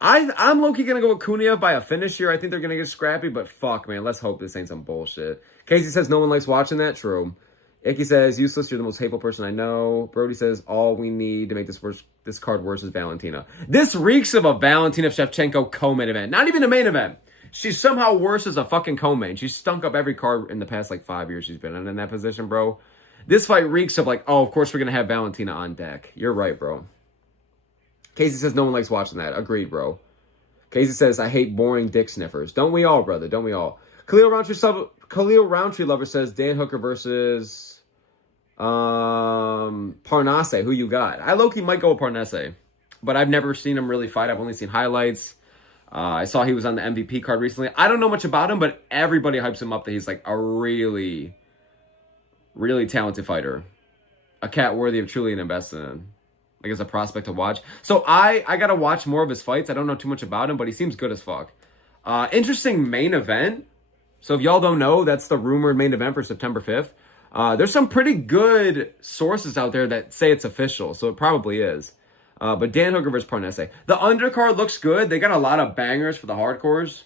I'm low-key going to go with Kuniev by a finish here. I think they're going to get scrappy, but fuck, man. Let's hope this ain't some bullshit. Casey says, no one likes watching that. True. Icky says, useless. You're the most hateful person I know. Brody says, all we need to make this card worse is Valentina. This reeks of a Valentina Shevchenko co-main event. Not even a main event. She's somehow worse as a fucking co-main. She's stunk up every card in the past, like, 5 years she's been in that position, bro. This fight reeks of, like, oh, of course we're going to have Valentina on deck. You're right, bro. Casey says no one likes watching that. Agreed, bro. Casey says, I hate boring dick sniffers. Don't we all, brother? Don't we all? Khalil Roundtree Lover says Dan Hooker versus Parnasse. Who you got? I low-key might go with Parnasse. but I've never seen him really fight. I've only seen highlights. I saw he was on the MVP card recently. I don't know much about him, but everybody hypes him up that he's like a really, really talented fighter. A cat worthy of truly investing in. Like, as a prospect to watch. So I got to watch more of his fights. I don't know too much about him, but he seems good as fuck. Interesting main event. So if y'all don't know, that's the rumored main event for September 5th. There's some pretty good sources out there that say it's official, so it probably is. But Dan Hooker versus Parnese. The undercard looks good. They got a lot of bangers for the hardcores.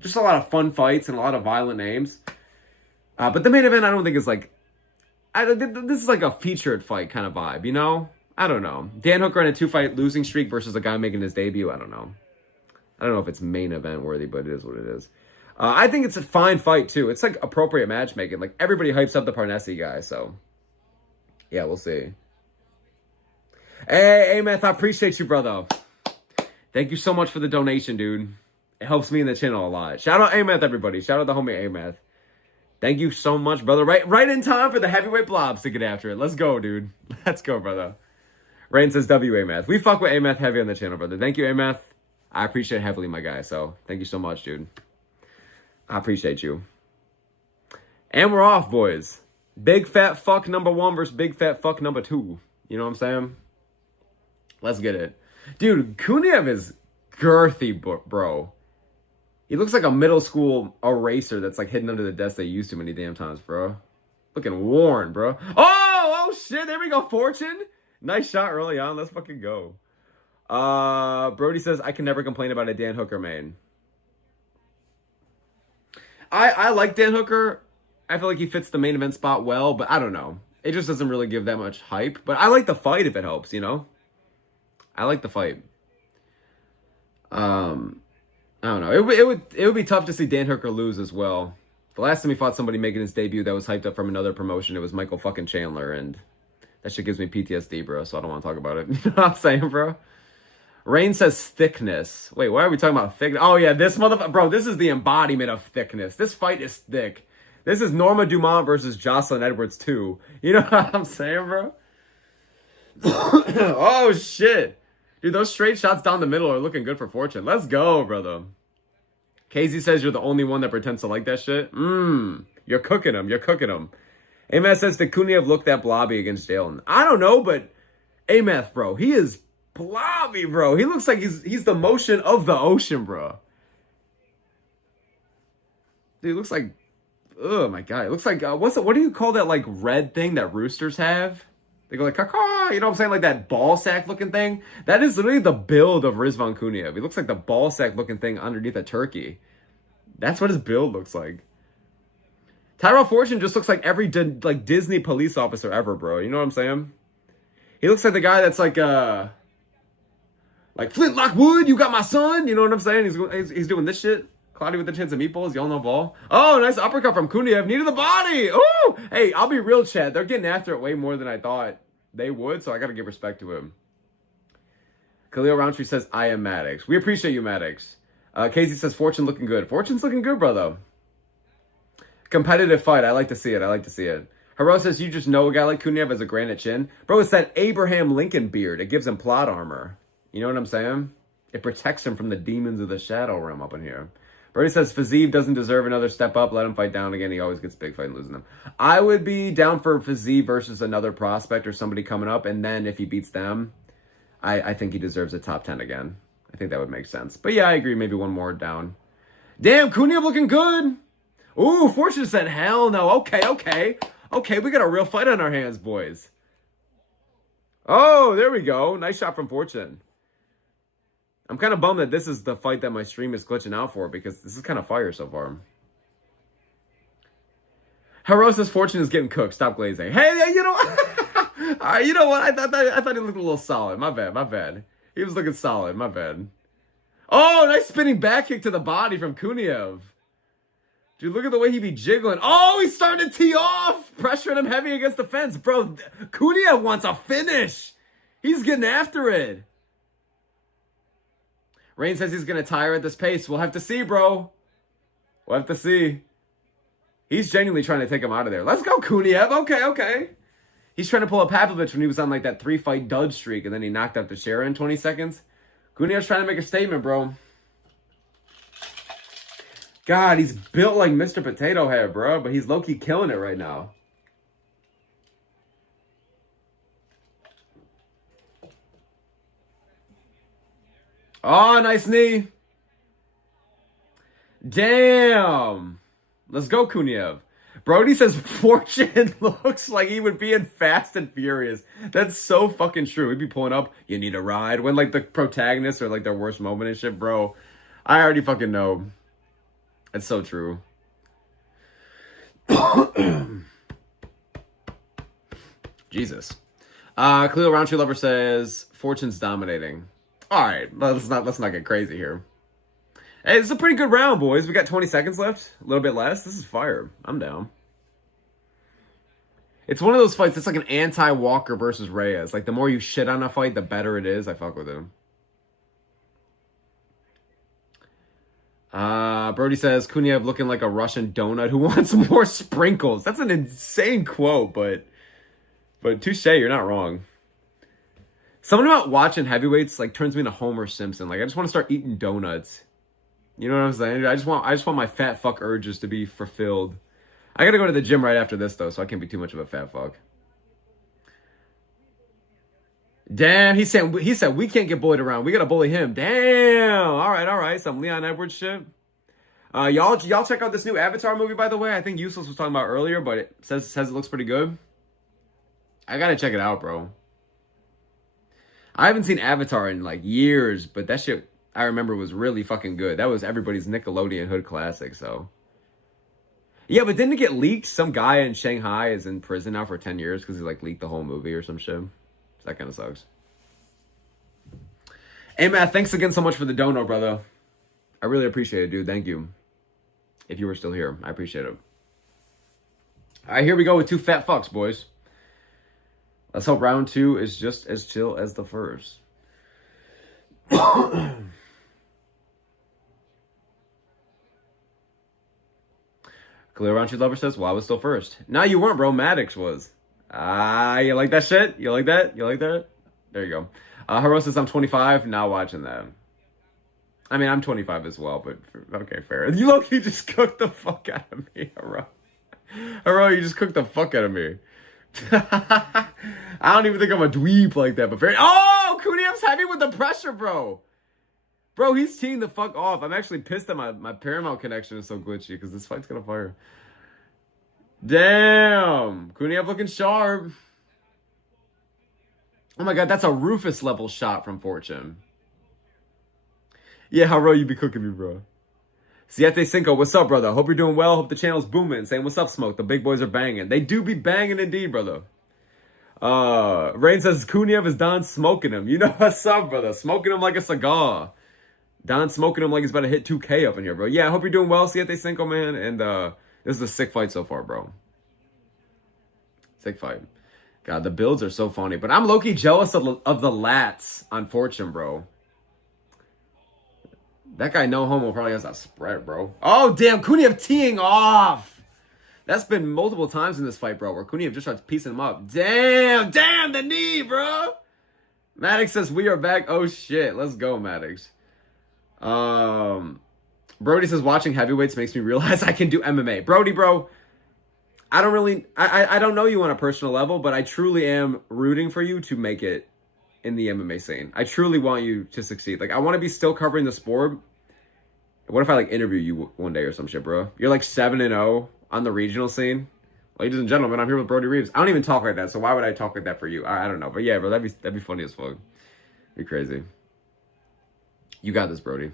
Just a lot of fun fights and a lot of violent names. But the main event, I don't think is like... this is like a featured fight kind of vibe, you know? I don't know. Dan Hooker in a 2-fight losing streak versus a guy making his debut. I don't know. I don't know if it's main event worthy, but it is what it is. I think it's a fine fight, too. It's like appropriate matchmaking. Like, everybody hypes up the Parnese guy, so... yeah, we'll see. Hey, Ameth, I appreciate you, brother. Thank you so much for the donation, dude. It helps me in the channel a lot. Shout out Ameth, everybody. Shout out the homie Ameth. Thank you so much, brother. Right in time for the heavyweight blobs to get after it. Let's go, dude. Let's go, brother. Rain says W Ameth. We fuck with Ameth heavy on the channel, brother. Thank you, Ameth. I appreciate it heavily, my guy. So, thank you so much, dude. I appreciate you. And we're off, boys. Big fat fuck number 1 versus big fat fuck number 2. You know what I'm saying? Let's get it. Dude, Kuniev is girthy, bro. He looks like a middle school eraser that's like hidden under the desk they used too many damn times, bro. Looking worn, bro. Oh shit, there we go, Fortune. Nice shot early on. Let's fucking go. Brody says, I can never complain about a Dan Hooker main. I like Dan Hooker. I feel like he fits the main event spot well, but I don't know. It just doesn't really give that much hype. But I like the fight if it helps, you know? I like the fight. I don't know. It would be tough to see Dan Hooker lose as well. The last time he fought somebody making his debut that was hyped up from another promotion, it was Michael fucking Chandler, and that shit gives me PTSD, bro, so I don't want to talk about it. You know what I'm saying, bro? Rain says thickness. Wait, why are we talking about thickness? Oh, yeah, this motherfucker. Bro, this is the embodiment of thickness. This fight is thick. This is Norma Dumont versus Jocelyn Edwards 2. You know what I'm saying, bro? Oh, shit. Dude, those straight shots down the middle are looking good for Fortune. Let's go, brother. Casey says you're the only one that pretends to like that shit. You're cooking him. You're cooking him. Ameth says, did Kuniev look that blobby against Jalen? I don't know, but Ameth, bro, he is blobby, bro. He looks like he's the motion of the ocean, bro. Dude, he looks like, oh my God. It looks like, what do you call that, like, red thing that roosters have? They go like, caw, you know what I'm saying? Like that ball sack looking thing. That is literally the build of Rizvan Kuniev. He looks like the ball sack looking thing underneath a turkey. That's what his build looks like. Tyrell Fortune just looks like every like Disney police officer ever, bro. You know what I'm saying? He looks like the guy that's like Flintlock Wood, you got my son. You know what I'm saying? He's doing this shit. Cloudy with a chance of meatballs. Y'all know ball. Oh, nice uppercut from Kuniev. Knee to the body. Oh, hey, I'll be real, Chad. They're getting after it way more than I thought they would, so I got to give respect to him. Khalil Roundtree says, I am Maddox. We appreciate you, Maddox. Casey says, Fortune looking good. Fortune's looking good, brother. Competitive fight. I like to see it. I like to see it. Hero says, you just know a guy like Kuniev has a granite chin. Bro, it's that Abraham Lincoln beard. It gives him plot armor. You know what I'm saying? It protects him from the demons of the shadow realm up in here. Brody says, Fiziev doesn't deserve another step up. Let him fight down again. He always gets big fight and losing them. I would be down for Fiziev versus another prospect or somebody coming up. And then if he beats them, I think he deserves a top 10 again. I think that would make sense. But yeah, I agree. Maybe one more down. Damn, Kuniev looking good. Ooh, Fortune said, hell no. Okay. Okay, we got a real fight on our hands, boys. Oh, there we go. Nice shot from Fortune. I'm kind of bummed that this is the fight that my stream is glitching out for because this is kind of fire so far. Herosa's Fortune is getting cooked. Stop glazing. Hey, you know, all right, you know what? I thought he looked a little solid. My bad. He was looking solid. My bad. Oh, nice spinning back kick to the body from Kuniev. Dude, look at the way he be jiggling. Oh, he's starting to tee off. Pressuring him heavy against the fence. Bro, Kuniev wants a finish. He's getting after it. Rain says he's going to tire at this pace. We'll have to see, bro. We'll have to see. He's genuinely trying to take him out of there. Let's go, Kuniev. Okay. He's trying to pull up Pavlovich when he was on like that 3-fight dud streak, and then he knocked out Teixeira in 20 seconds. Kuniev's trying to make a statement, bro. God, he's built like Mr. Potato Head, bro, but he's low-key killing it right now. Oh, nice knee. Damn. Let's go, Kuniev. Brody says Fortune looks like he would be in Fast and Furious. That's so fucking true. He'd be pulling up, you need a ride, when like the protagonists are like their worst moment and shit, bro. I already fucking know. It's so true. Jesus. Cleo Roundtree Lover says Fortune's dominating. Alright, let's not get crazy here. Hey, this is a pretty good round, boys. We got 20 seconds left. A little bit less. This is fire. I'm down. It's one of those fights. It's like an anti-Walker versus Reyes. Like, the more you shit on a fight, the better it is. I fuck with him. Brody says, Kuniev looking like a Russian donut who wants more sprinkles. That's an insane quote, but touche, you're not wrong. Something about watching heavyweights, like, turns me into Homer Simpson. Like, I just want to start eating donuts. You know what I'm saying? I just want my fat fuck urges to be fulfilled. I gotta go to the gym right after this though, so I can't be too much of a fat fuck. Damn, he said we can't get bullied around. We gotta bully him. Damn. All right. Some Leon Edwards shit. Y'all check out this new Avatar movie, by the way. I think Useless was talking about earlier, but it says it looks pretty good. I gotta check it out, bro. I haven't seen Avatar in like years, but that shit I remember was really fucking good. That was everybody's Nickelodeon hood classic, so. Yeah, but didn't it get leaked? Some guy in Shanghai is in prison now for 10 years because he like leaked the whole movie or some shit. That kind of sucks. Hey, Matt, thanks again so much for the dono, brother. I really appreciate it, dude. Thank you. If you were still here, I appreciate it. All right, here we go with two fat fucks, boys. Let's hope round 2 is just as chill as the first. Clear Roundtree Lover says, well, I was still first. No, you weren't, bro. Maddox was. You like that shit? You like that? You like that? There you go. Haro says, I'm 25. Now watching that. I mean, I'm 25 as well, but okay, fair. You low-key just cooked the fuck out of me, Haro. Haro, you just cooked the fuck out of me. I don't even think I'm a dweeb like that, but fair. Oh, Kuniev's heavy with the pressure, bro. Bro, he's teeing the fuck off. I'm actually pissed that my Paramount connection is so glitchy because this fight's gonna fire. Damn. Kuniev looking sharp. Oh my god, that's a Rufus level shot from Fortune. Yeah, Haro, you be cooking me, bro. Siete Cinco, what's up, brother? Hope you're doing well. Hope the channel's booming. Saying, what's up, Smoke? The big boys are banging. They do be banging indeed, brother. Rain says, Kuniev is Don smoking him. You know what's up, brother? Smoking him like a cigar. Don smoking him like he's about to hit 2K up in here, bro. Yeah, I hope you're doing well, Siete Cinco, man. And this is a sick fight so far, bro. Sick fight. God, the builds are so funny. But I'm low-key jealous of the lats on Fortune, bro. That guy, no homo, probably has that spread, bro. Oh, damn, Kuniev teeing off. That's been multiple times in this fight, bro, where Kuniev just starts piecing him up. Damn, the knee, bro. Maddox says, we are back. Oh, shit. Let's go, Maddox. Brody says, watching heavyweights makes me realize I can do MMA. Brody, bro, I don't know you on a personal level, but I truly am rooting for you to make it in the MMA scene. I truly want you to succeed. Like, I want to be still covering the sport. What if I, like, interview you one day or some shit, bro? You're, like, 7-0 on the regional scene. Ladies and gentlemen, I'm here with Brody Reeves. I don't even talk like that, so why would I talk like that for you? I don't know. But, yeah, bro, that'd be funny as fuck. Be crazy. You got this, Brody.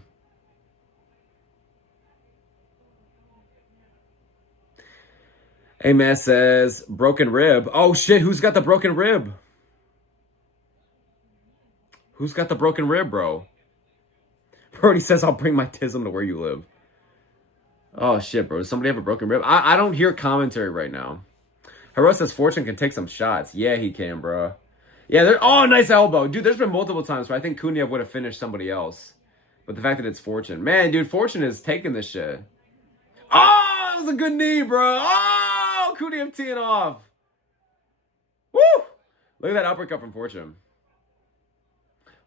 Hey, man says, broken rib. Oh, shit, who's got the broken rib? Who's got the broken rib, bro? Brody says, I'll bring my tism to where you live. Oh, shit, bro. Does somebody have a broken rib? I don't hear commentary right now. Haro says, Fortune can take some shots. Yeah, he can, bro. Yeah, oh, nice elbow. Dude, there's been multiple times where I think Kuniev would have finished somebody else. But the fact that it's Fortune. Man, dude, Fortune is taking this shit. Oh, that was a good knee, bro. Oh, Kuniev teeing off. Woo! Look at that uppercut from Fortune.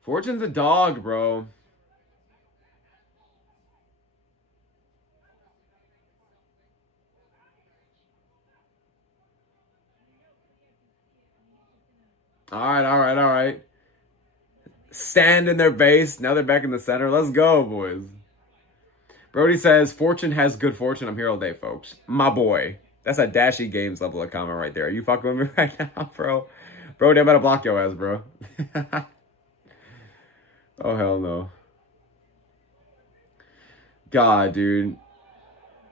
Fortune's a dog, bro. All right, all right, all right. Stand in their base. Now they're back in the center. Let's go, boys. Brody says, Fortune has good fortune. I'm here all day, folks. My boy. That's a Dashy Games level of comment right there. Are you fucking with me right now, bro? Brody, I'm about to block your ass, bro. Oh, hell no. God, dude.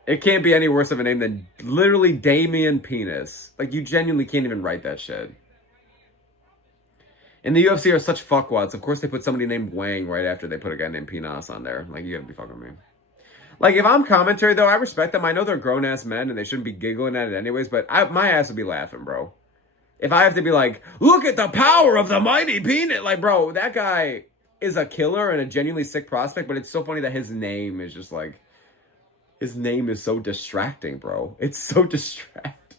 It can't be any worse of a name than literally Damien Penis. Like, you genuinely can't even write that shit. And the UFC are such fuckwads. Of course they put somebody named Wang right after they put a guy named Penis on there. Like, you gotta be fucking with me. Like, if I'm commentary, though, I respect them. I know they're grown-ass men, and they shouldn't be giggling at it anyways, but my ass would be laughing, bro. If I have to be like, look at the power of the mighty peanut. Like, bro, that guy is a killer and a genuinely sick prospect, but it's so funny that his name is just like, his name is so distracting, bro. It's so distracting.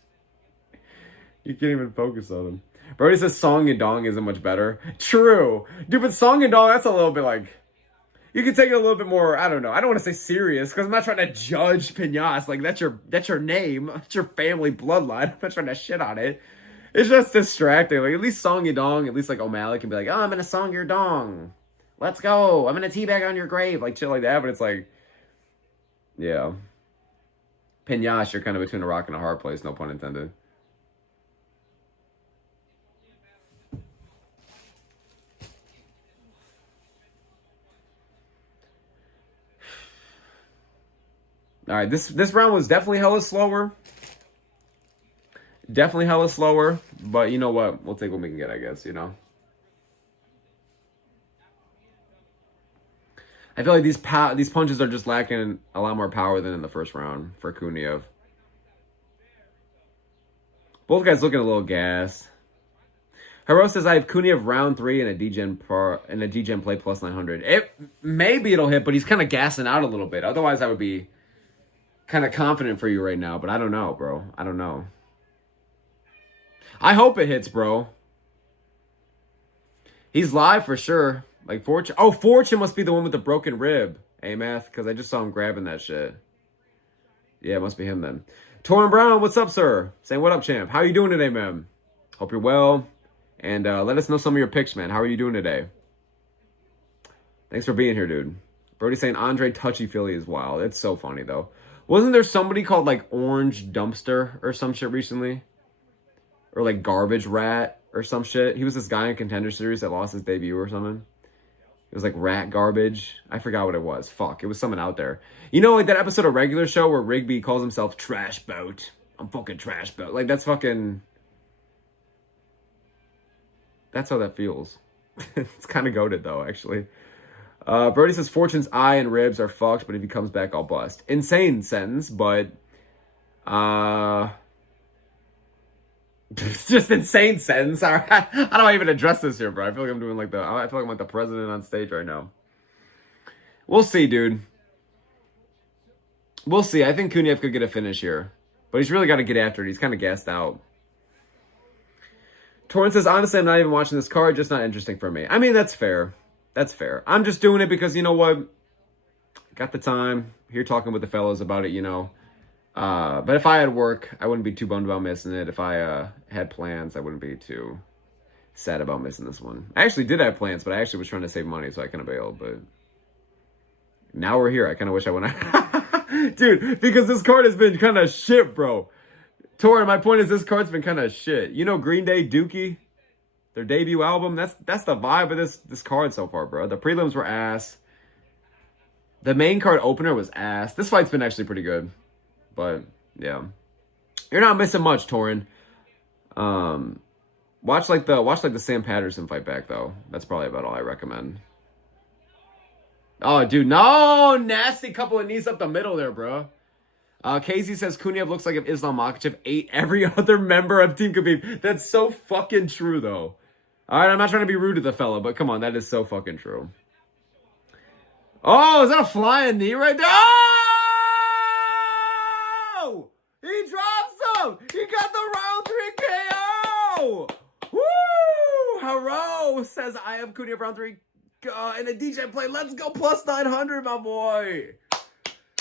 You can't even focus on him. Brody says Song and Dong isn't much better. True. Dude, but Song and Dong, that's a little bit like, you can take it a little bit more, I don't know. I don't want to say serious, because I'm not trying to judge Pinas. Like, that's your name. That's your family bloodline. I'm not trying to shit on it. It's just distracting. Like, at least Song and Dong, at least like O'Malley can be like, oh, I'm gonna song your dong. Let's go. I'm gonna teabag on your grave. Like, shit like that. But it's like, yeah. Pinas, you're kind of between a rock and a hard place, no pun intended. All right, this round was definitely hella slower. Definitely hella slower, but you know what? We'll take what we can get, I guess, you know? I feel like these punches are just lacking a lot more power than in the first round for Kuniev. Both guys looking a little gassed. Hero says I have Kuniev round 3 and a DGen play plus 900. Maybe it'll hit, but he's kind of gassing out a little bit. Otherwise, I would be kind of confident for you right now, but I don't know, bro. I don't know. I hope it hits, bro. He's live for sure. Like, Fortune. Oh, Fortune must be the one with the broken rib. Hey, Math, because I just saw him grabbing that shit. Yeah, it must be him then. Torin Brown, what's up, sir? Saying, what up, champ? How you doing today, man? Hope you're well. And let us know some of your picks, man. How are you doing today? Thanks for being here, dude. Brody saying Andre Touchy Philly is wild. It's so funny, though. Wasn't there somebody called, like, Orange Dumpster or some shit recently? Or, like, Garbage Rat or some shit? He was this guy in Contender Series that lost his debut or something. It was, like, Rat Garbage. I forgot what it was. Fuck, it was someone out there. You know, like, that episode of Regular Show where Rigby calls himself Trash Boat? I'm fucking Trash Boat. Like, that's fucking... That's how that feels. It's kind of goated, though, actually. Brody says Fortune's eye and ribs are fucked, but if he comes back, I'll bust. Insane sentence, but it's just insane sentence. All right. How do I even address this here, bro? I feel like I'm doing like I feel like I'm like the president on stage right now. We'll see, dude. We'll see. I think Kuniev could get a finish here, but he's really got to get after it. He's kind of gassed out. Torrance says, honestly, I'm not even watching this card. Just not interesting for me. I mean, that's fair. That's fair. I'm just doing it because, you know what? Got the time. Here talking with the fellows about it, you know. But if I had work, I wouldn't be too bummed about missing it. If I had plans, I wouldn't be too sad about missing this one. I actually did have plans, but I actually was trying to save money, so I kind of bailed. But now we're here. I kind of wish I went out. Dude, because this card has been kind of shit, bro. Tor, my point is this card's been kind of shit. You know Green Day Dookie? Their debut album? That's the vibe of this card so far, bro. The prelims were ass. The main card opener was ass. This fight's been actually pretty good. But, yeah. You're not missing much, Torin. Watch like the Sam Patterson fight back, though. That's probably about all I recommend. Oh, dude. No! Nasty couple of knees up the middle there, bro. Casey says Kuniev looks like if Islam Makhachev ate every other member of Team Khabib. That's so fucking true, though. All right, I'm not trying to be rude to the fella, but come on, that is so fucking true. Oh, is that a flying knee right there? Oh! He drops him! He got the round 3 KO! Woo! go, says I have Cunha round 3. And a DJ play. Let's go, plus 900, my boy.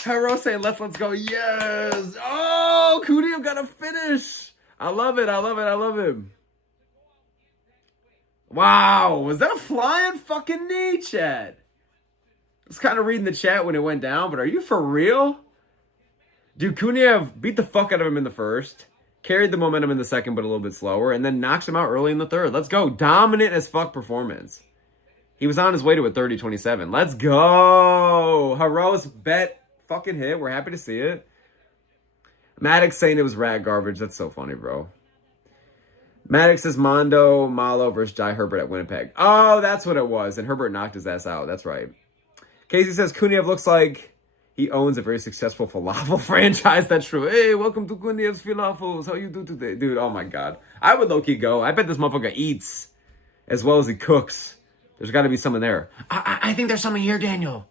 Hero saying, let's go. Yes. Oh, Cunha got a finish. I love it. I love it. Wow. Was that a flying fucking knee, chat? I was kind of reading the chat when it went down, but are you for real? Dude, Cunha beat the fuck out of him in the first. Carried the momentum in the second, but a little bit slower. And then knocks him out early in the third. Let's go. Dominant as fuck performance. He was on his way to a 30-27. Let's go. Hero's bet fucking hit. We're happy to see it. Maddox saying it was rat garbage. That's so funny, bro. Maddox says Mondo Malo versus Jai Herbert at Winnipeg. Oh, that's what it was. And Herbert knocked his ass out. That's right. Casey says Kuniev looks like he owns a very successful falafel franchise. That's true. Hey, welcome to Kuniev's Falafels. How you do today? Dude, oh my God. I would low-key go. I bet this motherfucker eats as well as he cooks. There's got to be something there. I think there's something here, Daniel.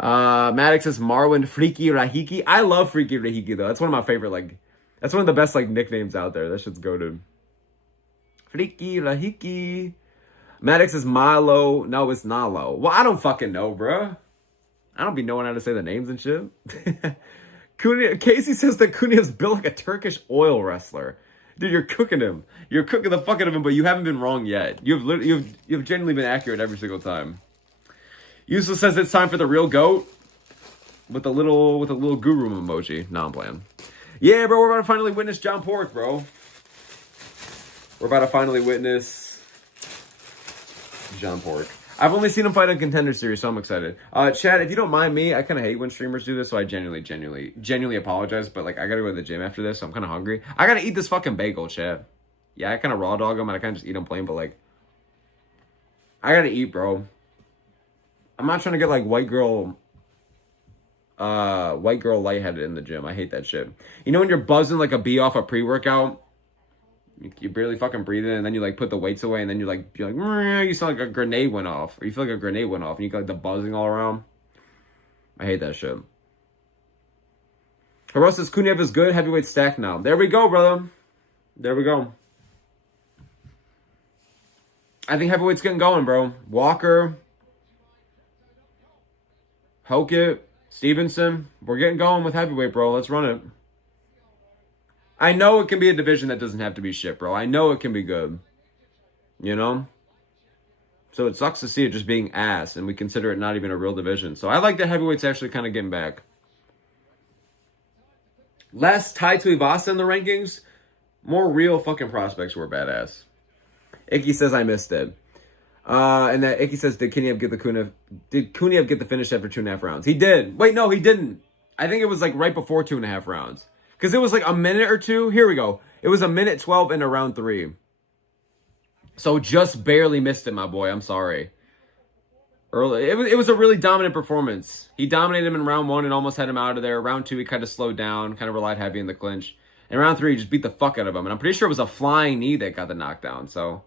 Maddox says Marwin Freaky Rahiki. I love Freaky Rahiki, though. That's one of my favorite, that's one of the best, nicknames out there. That shit's goated. Freaky Rahiki. Maddox says Milo. No, it's Nalo. Well, I don't fucking know, bruh. I don't be knowing how to say the names and shit. Casey says that Kuniev's built like a Turkish oil wrestler. Dude, you're cooking him. You're cooking the fuck out of him, but you haven't been wrong yet. You've genuinely been accurate every single time. Yusuf says it's time for the real GOAT with a little guru emoji. No, I'm playing. Yeah, bro, we're about to finally witness John Pork, bro. We're about to finally witness John Pork. I've only seen him fight on Contender Series, so I'm excited. Chad, if you don't mind me, I kind of hate when streamers do this, so I genuinely apologize. But, I got to go to the gym after this, so I'm kind of hungry. I got to eat this fucking bagel, Chad. Yeah, I kind of raw dog them, and I kind of just eat them plain, but, I got to eat, bro. I'm not trying to get, white girl lightheaded in the gym. I hate that shit. You know when you're buzzing like a bee off a pre-workout? You barely fucking breathe in, and then you put the weights away, and then you're like, you sound like a grenade went off, or you feel like a grenade went off, and you got the buzzing all around. I hate that shit. Haros says Kuniev is good, heavyweight stack now. There we go, brother. There we go. I think heavyweight's getting going, bro. Walker, Hokit, Stevenson. We're getting going with heavyweight, bro. Let's run it. I know it can be a division that doesn't have to be shit, bro. I know it can be good. You know? So it sucks to see it just being ass, and we consider it not even a real division. So I like that heavyweight's actually kind of getting back. Less tied to Ivasa in the rankings. More real fucking prospects who are badass. Icky says I missed it. And that Icky says, did Kuniev get the finish after 2.5 rounds? He did. Wait, no, he didn't. I think it was right before 2.5 rounds. Because it was a minute or two. Here we go. It was a minute 12 into round 3. So just barely missed it, my boy. I'm sorry. Early, it was a really dominant performance. He dominated him in round 1 and almost had him out of there. Round 2, he kind of slowed down, kind of relied heavy in the clinch. In round 3, he just beat the fuck out of him. And I'm pretty sure it was a flying knee that got the knockdown. So,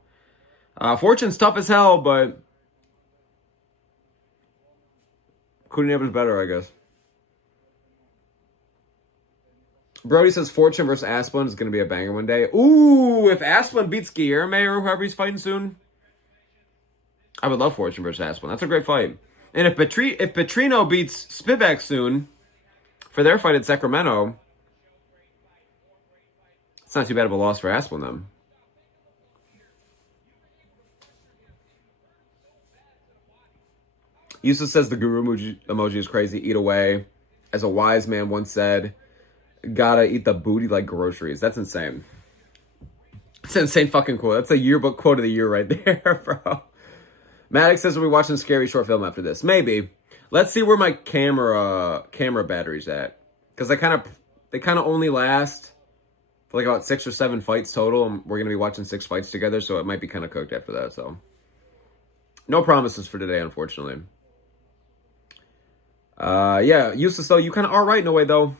Fortune's tough as hell, but Kuniev is better, I guess. Brody says Fortune versus Asplin is going to be a banger one day. Ooh, if Asplin beats Guilherme or whoever he's fighting soon, I would love Fortune versus Asplin. That's a great fight. And if Petrino beats Spivak soon for their fight at Sacramento, it's not too bad of a loss for Asplin, then. Yusuf says the guru emoji is crazy. Eat away. As a wise man once said, gotta eat the booty like groceries. That's insane. It's an insane fucking quote. That's a yearbook quote of the year right there, bro. Maddox says we'll be watching a scary short film after this. Maybe. Let's see where my camera battery's at. Because they kind of only last for about 6 or 7 fights total. And we're going to be watching 6 fights together, so it might be kind of cooked after that. So no promises for today, unfortunately. Yeah, Eustace, though, you kind of are right in a way, though.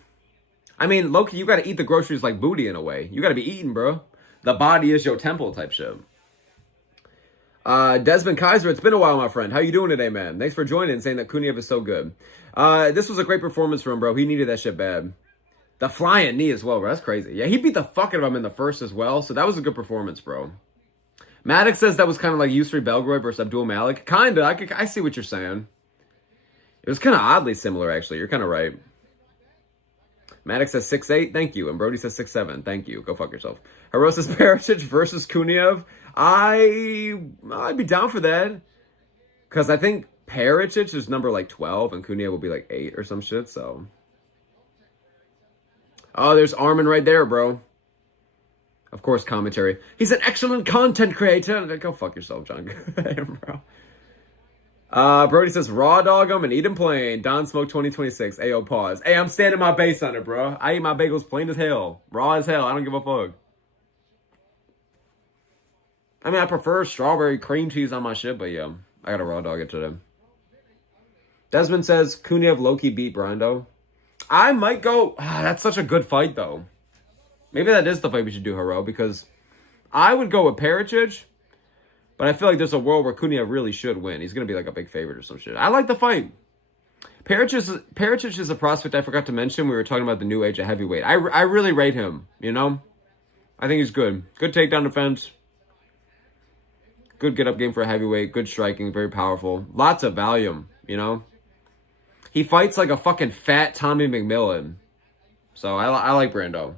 I mean, Loki, you got to eat the groceries like booty in a way. You got to be eating, bro. The body is your temple type shit. Desmond Kaiser, it's been a while, my friend. How you doing today, man? Thanks for joining and saying that Kuniev is so good. This was a great performance for him, bro. He needed that shit bad. The flying knee as well, bro. That's crazy. Yeah, he beat the fuck out of him in the first as well, so that was a good performance, bro. Maddox says that was kind of like Yusri Belgrove versus Abdul Malik. Kinda. I see what you're saying. It was kind of oddly similar, actually. You're kind of right. Maddox says 6'8", thank you. And Brody says 6'7", thank you. Go fuck yourself. Hero says Perisic versus Kuniev. I'd be down for that. Because I think Perisic is number like 12 and Kuniev will be like 8 or some shit, so. Oh, there's Armin right there, bro. Of course, commentary. He's an excellent content creator. Go fuck yourself, John. Bro. Brody says, raw dog him and eat him plain. Don Smoke 2026. Ayo, pause. Hey, I'm standing my base on it, bro. I eat my bagels plain as hell. Raw as hell. I don't give a fuck. I mean, I prefer strawberry cream cheese on my shit, but yeah. I got a raw dog it today. Desmond says, Kuniev low-key beat Brando. I might go... that's such a good fight, though. Maybe that is the fight we should do, Hero, because I would go with Perisic. But I feel like there's a world where Kuniev really should win. He's going to be like a big favorite or some shit. I like the fight. Perisic is a prospect I forgot to mention. We were talking about the new age of heavyweight. I really rate him, you know? I think he's good. Good takedown defense. Good get-up game for a heavyweight. Good striking. Very powerful. Lots of volume, you know? He fights like a fucking fat Tommy McMillan. So I like Brando.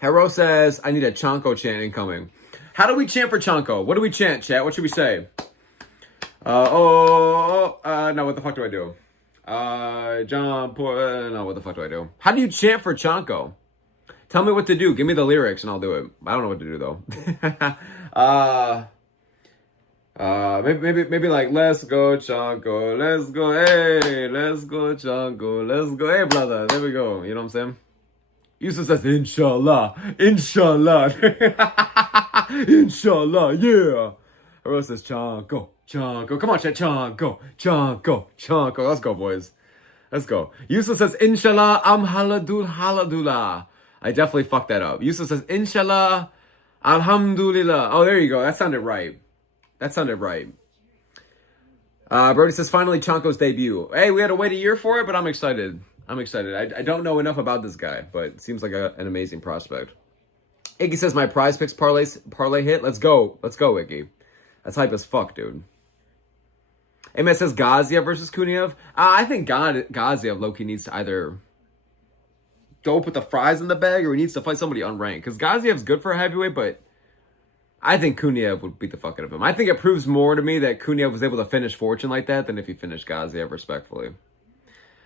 Hero says, I need a Chonko chant incoming. How do we chant for Chonko? What do we chant, chat? What should we say? No, what the fuck do I do? No, what the fuck do I do? How do you chant for Chonko? Tell me what to do. Give me the lyrics and I'll do it. I don't know what to do, though. Maybe like, let's go, Chonko. Let's go, hey. Let's go, Chonko. Let's go, hey, brother. There we go. You know what I'm saying? Yusuf says, Inshallah. Inshallah. Inshallah. Yeah. Hero says, Chonko. Chonko. Come on, chat. Chonko. Chonko. Chonko. Let's go, boys. Let's go. Yusuf says, Inshallah. Haladullah. I definitely fucked that up. Yusuf says, Inshallah. Alhamdulillah. Oh, there you go. That sounded right. Brody says, finally, Chonko's debut. Hey, we had to wait a year for it, but I'm excited. I don't know enough about this guy, but it seems like an amazing prospect. Iggy says, my prize picks parlay hit. Let's go, Iggy. That's hype as fuck, dude. Amen says, Gaziev versus Kuniev. I think Gaziev low-key needs to either go put the fries in the bag or he needs to fight somebody unranked. Because Gaziev's good for a heavyweight, but I think Kuniev would beat the fuck out of him. I think it proves more to me that Kuniev was able to finish Fortune like that than if he finished Gaziev respectfully.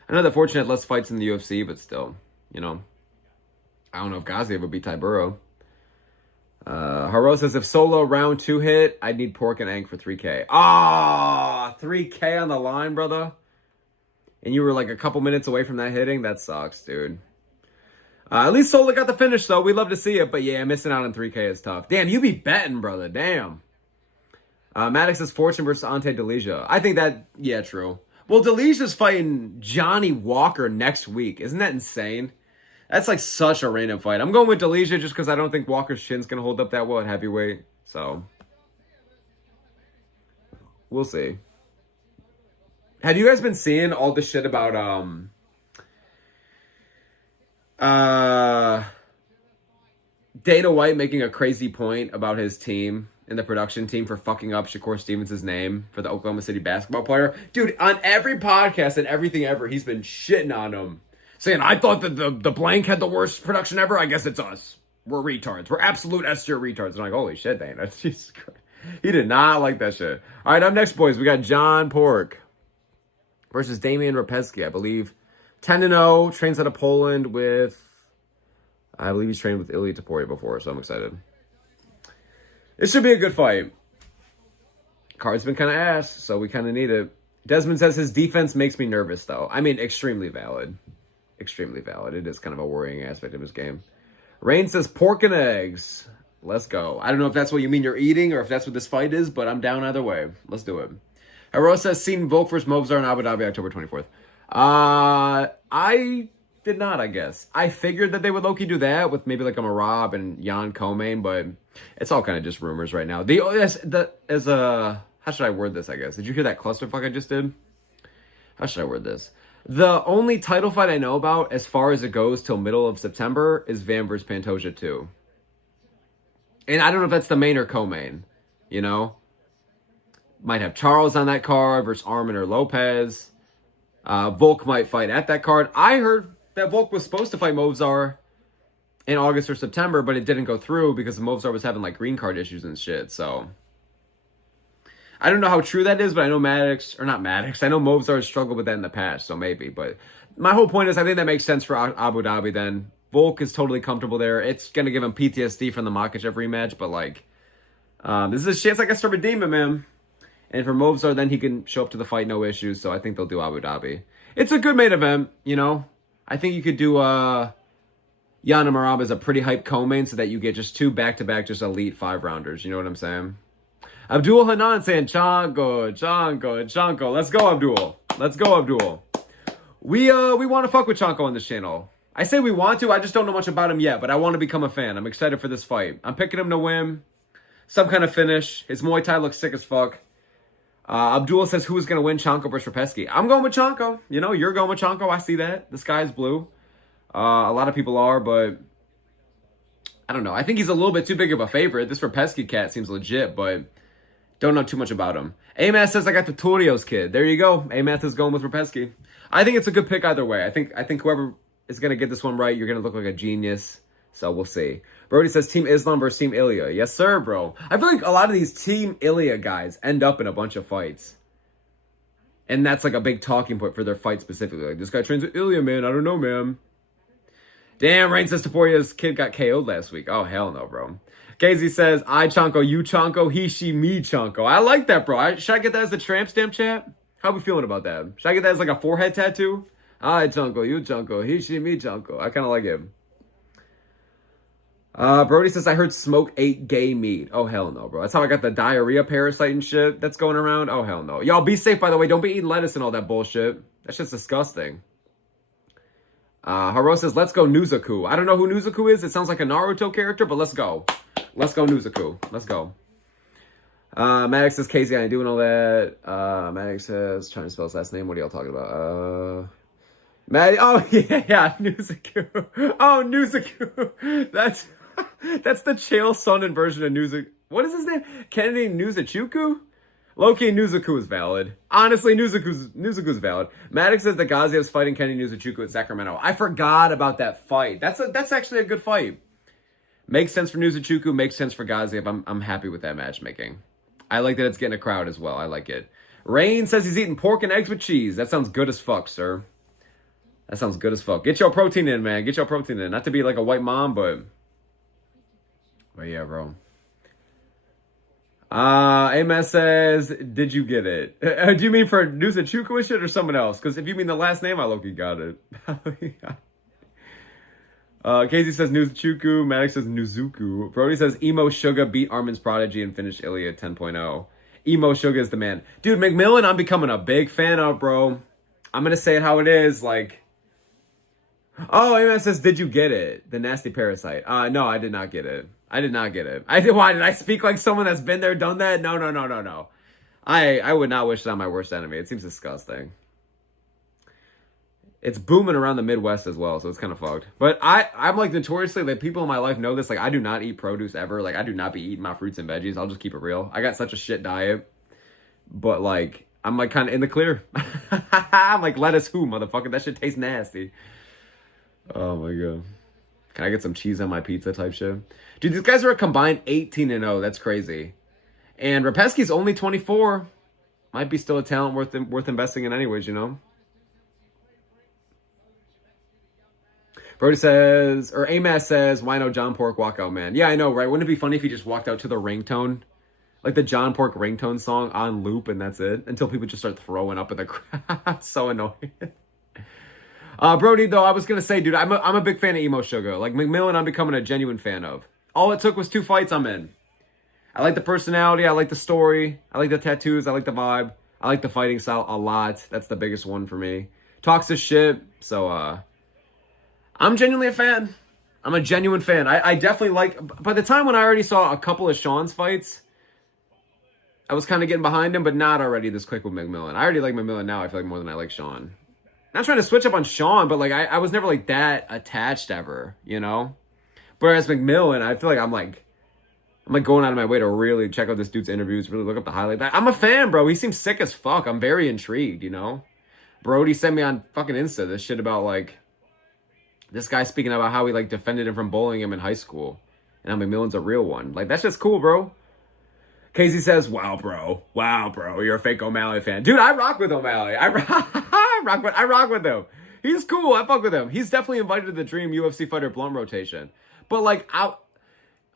I know that Fortune had less fights in the UFC, but still, you know. I don't know if Gaziev would beat Tyburo. Haro says, if solo round 2 hit, I'd need Pork and Ank for 3K. 3K on the line, brother. And you were like a couple minutes away from that hitting? That sucks, dude. At least Sola got the finish, though. We'd love to see it, but yeah, missing out on 3K is tough. Damn, you be betting, brother. Damn. Maddox says Fortune versus Ante Delija. I think that, yeah, true. Well, Delicia's fighting Johnny Walker next week. Isn't that insane? That's like such a random fight. I'm going with Delicia just because I don't think Walker's chin's going to hold up that well at heavyweight. So, we'll see. Have you guys been seeing all this shit about Dana White making a crazy point about his team and the production team for fucking up Shakur Stevens' name for the Oklahoma City basketball player? Dude, on every podcast and everything ever, he's been shitting on him. Saying, I thought that the blank had the worst production ever. I guess it's us. We're retards. We're absolute S-tier retards. And I'm like, holy shit, Dana. Jesus Christ. He did not like that shit. All right, up next, boys, we got John Pork versus Damian Rapesky, I believe. 10-0, trains out of Poland with... I believe he's trained with Ilya Taporia before, so I'm excited. It should be a good fight. Card's been kind of ass, so we kind of need it. Desmond says his defense makes me nervous, though. I mean, extremely valid. Extremely valid. It is kind of a worrying aspect of his game. Rain says pork and eggs. Let's go. I don't know if that's what you mean you're eating or if that's what this fight is, but I'm down either way. Let's do it. Hero says seen Volk vs. Movsar in Abu Dhabi October 24th. I did not, I guess. I figured that they would low-key do that with maybe like a Marab and Jan Komain, but it's all kind of just rumors right now. How should I word this, I guess? Did you hear that clusterfuck I just did? How should I word this? The only title fight I know about, as far as it goes till middle of September, is Van vs. Pantoja 2. And I don't know if that's the main or co-main, you know? Might have Charles on that card versus Armin or Lopez. Volk might fight at that card. I heard that Volk was supposed to fight Movsar in August or September, but it didn't go through because Movsar was having like green card issues and shit. So I don't know how true that is, but I know Maddox, or not Maddox, I know Movsar has struggled with that in the past, so maybe. But my whole point is I think that makes sense for Abu Dhabi then. Volk is totally comfortable there. It's going to give him PTSD from the Makhachev rematch, but like, this is a chance I guess to redeem him, man. And for Movsar, then he can show up to the fight, no issues. So I think they'll do Abu Dhabi. It's a good main event, you know. I think you could do Yana Marab as a pretty hype co-main so that you get just 2 back-to-back, just elite 5-rounders. You know what I'm saying? Abdul Hanan saying, Chanko. Let's go, Abdul. Let's go, Abdul. We want to fuck with Chanko on this channel. I say we want to. I just don't know much about him yet, but I want to become a fan. I'm excited for this fight. I'm picking him to win. Some kind of finish. His Muay Thai looks sick as fuck. Abdul says, who's going to win, Chanko versus Rapesky? I'm going with Chanko. You know, you're going with Chanko. I see that. The sky is blue. A lot of people are, but I don't know. I think he's a little bit too big of a favorite. This Rapesky cat seems legit, but don't know too much about him. Amath says, I got the Torios kid. There you go. Amath is going with Rapesky. I think it's a good pick either way. I think whoever is going to get this one right, you're going to look like a genius. So we'll see. Brody says Team Islam versus Team Ilya. Yes, sir, bro. I feel like a lot of these Team Ilya guys end up in a bunch of fights. And that's like a big talking point for their fight specifically. Like, this guy trains with Ilya, man. I don't know, man. Damn, Rain says Taporia's kid got KO'd last week. Oh, hell no, bro. Casey says, I Chanko, you Chanko, he, she, me Chanko. I like that, bro. Should I get that as the tramp stamp chat? How we feeling about that? Should I get that as like a forehead tattoo? I Chanko, you Chanko, he, she, me Chanko. I kind of like it. Brody says, I heard Smoke ate gay meat. Oh, hell no, bro. That's how I got the diarrhea parasite and shit that's going around. Oh, hell no. Y'all be safe, by the way. Don't be eating lettuce and all that bullshit. That's just disgusting. Haro says, let's go Nuzaku. I don't know who Nuzaku is. It sounds like a Naruto character, but let's go. Let's go Nuzaku. Let's go. Maddox says, Casey, I ain't doing all that. Maddox says, trying to spell his last name. What are y'all talking about? Oh, yeah, Nuzaku. Oh, Nuzaku. That's the Chael Sonnen version of Nuzaku. What is his name? Kennedy Nuzachuku? Low-key, Nuzaku is valid. Honestly, Nuzaku's valid. Maddox says that Gaziev's fighting Kenny Nuzachuku at Sacramento. I forgot about that fight. That's actually a good fight. Makes sense for Nuzachuku, makes sense for Gaziev. I'm happy with that matchmaking. I like that it's getting a crowd as well. I like it. Rain says he's eating pork and eggs with cheese. That sounds good as fuck, sir. That sounds good as fuck. Get your protein in, man. Get your protein in. Not to be like a white mom, but yeah, bro. Amos says, did you get it? Do you mean for Nuzachuku shit or someone else? Because if you mean the last name, I low-key got it. Casey says Nuzachuku. Maddox says Nuzuku. Brody says Emo Sugar beat Armin's Prodigy and finished Ilya 10.0. Emo Sugar is the man. Dude, McMillan, I'm becoming a big fan of, bro. I'm going to say it how it is. Like, oh, Amos says, did you get it? The nasty parasite. No, I did not get it. I did not get it. Why did I speak like someone that's been there, done that? No. I would not wish that on my worst enemy. It seems disgusting. It's booming around the Midwest as well, so it's kind of fucked. But I'm like notoriously, like, people in my life know this. Like, I do not eat produce ever. Like, I do not be eating my fruits and veggies. I'll just keep it real. I got such a shit diet. But like, I'm like kind of in the clear. I'm like, lettuce who, motherfucker? That shit tastes nasty. Oh my god. Can I get some cheese on my pizza type shit? Dude, these guys are a combined 18-0. That's crazy. And Rapesky's only 24. Might be still a talent worth investing in anyways, you know? Brody says, or Amass says, why no John Pork walkout, man? Yeah, I know, right? Wouldn't it be funny if he just walked out to the ringtone? Like the John Pork ringtone song on loop and that's it? Until people just start throwing up in the crowd. So annoying. Brody, though, I was going to say, dude, I'm a big fan of Emo Sugar. Like, McMillan, I'm becoming a genuine fan of. All it took was 2 fights, I'm in. I like the personality. I like the story. I like the tattoos. I like the vibe. I like the fighting style a lot. That's the biggest one for me. Talks his shit. So, I'm genuinely a fan. I'm a genuine fan. I definitely like... By the time when I already saw a couple of Sean's fights, I was kind of getting behind him, but not already this quick with McMillan. I already like McMillan now, I feel like, more than I like Sean. not trying to switch up on Sean, but like I was never like that attached ever, you know? Whereas McMillan, I feel like I'm like going out of my way to really check out this dude's interviews, really look up the highlight. I'm a fan, bro. He seems sick as fuck. I'm very intrigued, you know? Brody sent me on fucking Insta this shit about like this guy speaking about how he like defended him from bullying him in high school. And how McMillan's a real one. Like, that's just cool, bro. Casey says, wow, bro. Wow, bro. You're a fake O'Malley fan. Dude, I rock with O'Malley. I rock with him. He's cool. I fuck with him. He's definitely invited to the Dream UFC Fighter Blunt rotation. But, like, I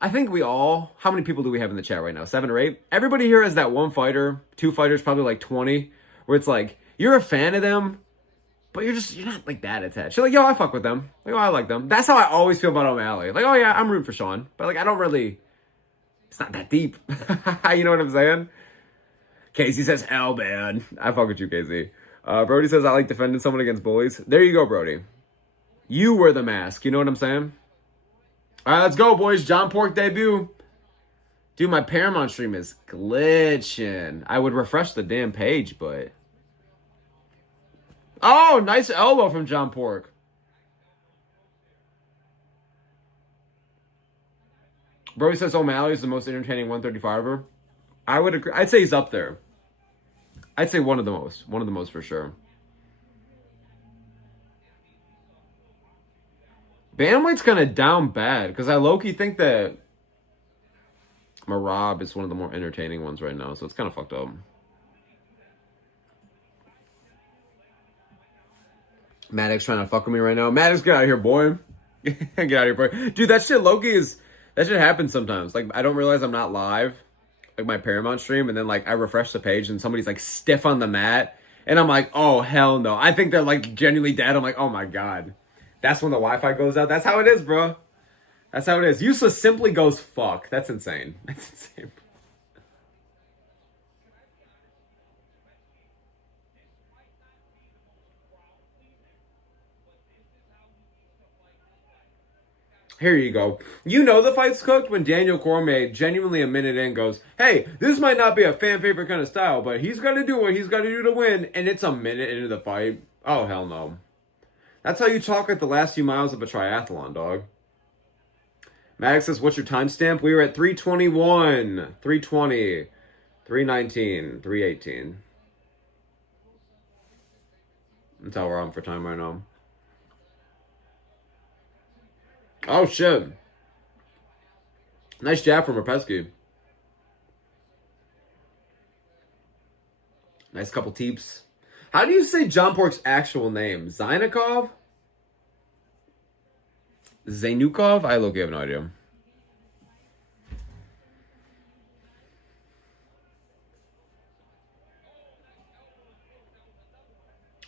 think we all... How many people do we have in the chat right now? 7 or 8? Everybody here has that one fighter. 2 fighters, probably like 20. Where it's like, you're a fan of them, but you're not like that attached. You're like, yo, I fuck with them. Like, oh, I like them. That's how I always feel about O'Malley. Like, oh yeah, I'm rooting for Sean. But like, I don't really... It's not that deep. You know what I'm saying? Casey says, hell, man. I fuck with you, Casey. Brody says, I like defending someone against bullies. There you go, Brody. You wear the mask. You know what I'm saying? All right, let's go, boys. John Pork debut. Dude, my Paramount stream is glitching. I would refresh the damn page, but... Oh, nice elbow from John Pork. Brody says O'Malley is the most entertaining 135er. I would agree. I'd say he's up there. I'd say one of the most. One of the most for sure. Bantamweight's kind of down bad because I low-key think that Marab is one of the more entertaining ones right now, so it's kind of fucked up. Maddox trying to fuck with me right now. Maddox, get out of here, boy. Get out of here, boy. Dude, that shit low-key is... That shit happens sometimes. Like, I don't realize I'm not live. Like, my Paramount stream. And then, like, I refresh the page and somebody's, like, stiff on the mat. And I'm like, oh, hell no. I think they're, like, genuinely dead. I'm like, oh, my God. That's when the Wi-Fi goes out. That's how it is, bro. That's how it is. Useless simply goes fuck. That's insane. That's insane. Here you go. You know the fight's cooked when Daniel Cormier genuinely a minute in goes, hey, this might not be a fan favorite kind of style, but he's got to do what he's got to do to win. And it's a minute into the fight. Oh, hell no. That's how you talk at the last few miles of a triathlon, dog. Maddox says, what's your timestamp? We were at 321, 320, 319, 318. That's how we're on for time right now. Oh, shit. Nice jab from Rapesky. Nice couple teeps. How do you say John Pork's actual name? Zainakov? Zainukov? I look, I have no idea.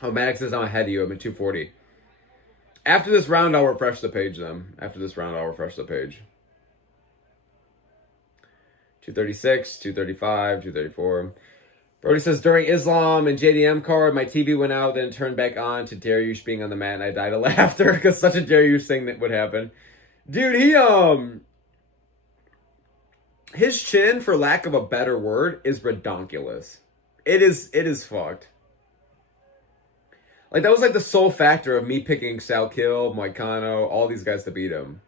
Oh, Maddox says I'm ahead of you. I'm at 240. After this round, I'll refresh the page then. After this round, I'll refresh the page. 236, 235, 234. Brody says, during Islam and JDM card, my TV went out, then turned back on to Dariush being on the mat, and I died of laughter because such a Dariush thing that would happen. Dude, his chin, for lack of a better word, is redonkulous. It is fucked. Like, that was like the sole factor of me picking Sal Kill, Moicano, all these guys to beat him.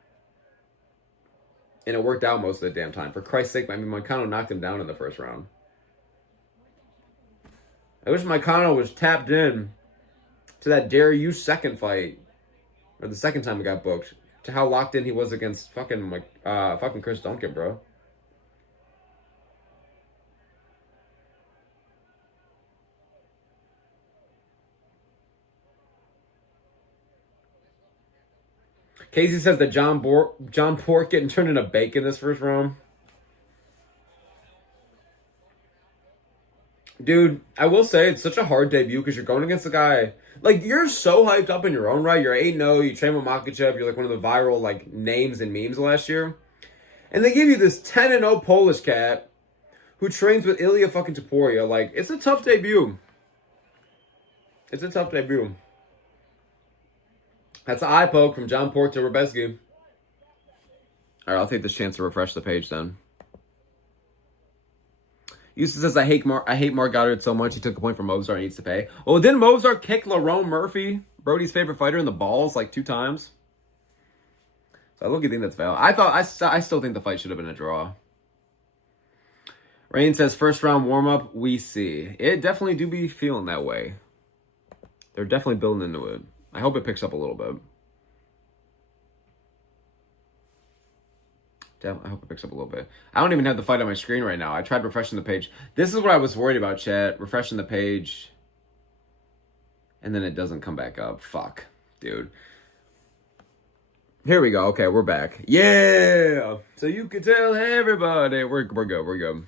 And it worked out most of the damn time. For Christ's sake, I mean, Moicano knocked him down in the first round. I wish Moicano was tapped in to that Dariush second fight. Or the second time he got booked. To how locked in he was against fucking Chris Duncan, bro. Casey says that John Pork getting turned into bacon this first round. Dude, I will say it's such a hard debut because you're going against a guy... Like, you're so hyped up in your own right. You're 8-0. You train with Makachev. You're like one of the viral like names and memes last year. And they give you this 10-0 Polish cat who trains with Ilya fucking Topuria. Like, it's a tough debut. It's a tough debut. That's an eye poke from John Pork to Rabeski. All right, I'll take this chance to refresh the page then. Houston says, I hate Mark Goddard so much. He took a point from Mozart and needs to pay. Well, didn't Mozart kick Lerone Murphy, Brody's favorite fighter, in the balls like 2 times? So I look at think that's valid. I still think the fight should have been a draw. Rain says, first round warm-up, we see. It definitely do be feeling that way. They're definitely building into it. I hope it picks up a little bit. I hope it picks up a little bit. I don't even have the fight on my screen right now. I tried refreshing the page. This is what I was worried about, chat. Refreshing the page. And then it doesn't come back up. Fuck, dude. Here we go. Okay, we're back. Yeah! So you can tell everybody. We're good. We're good.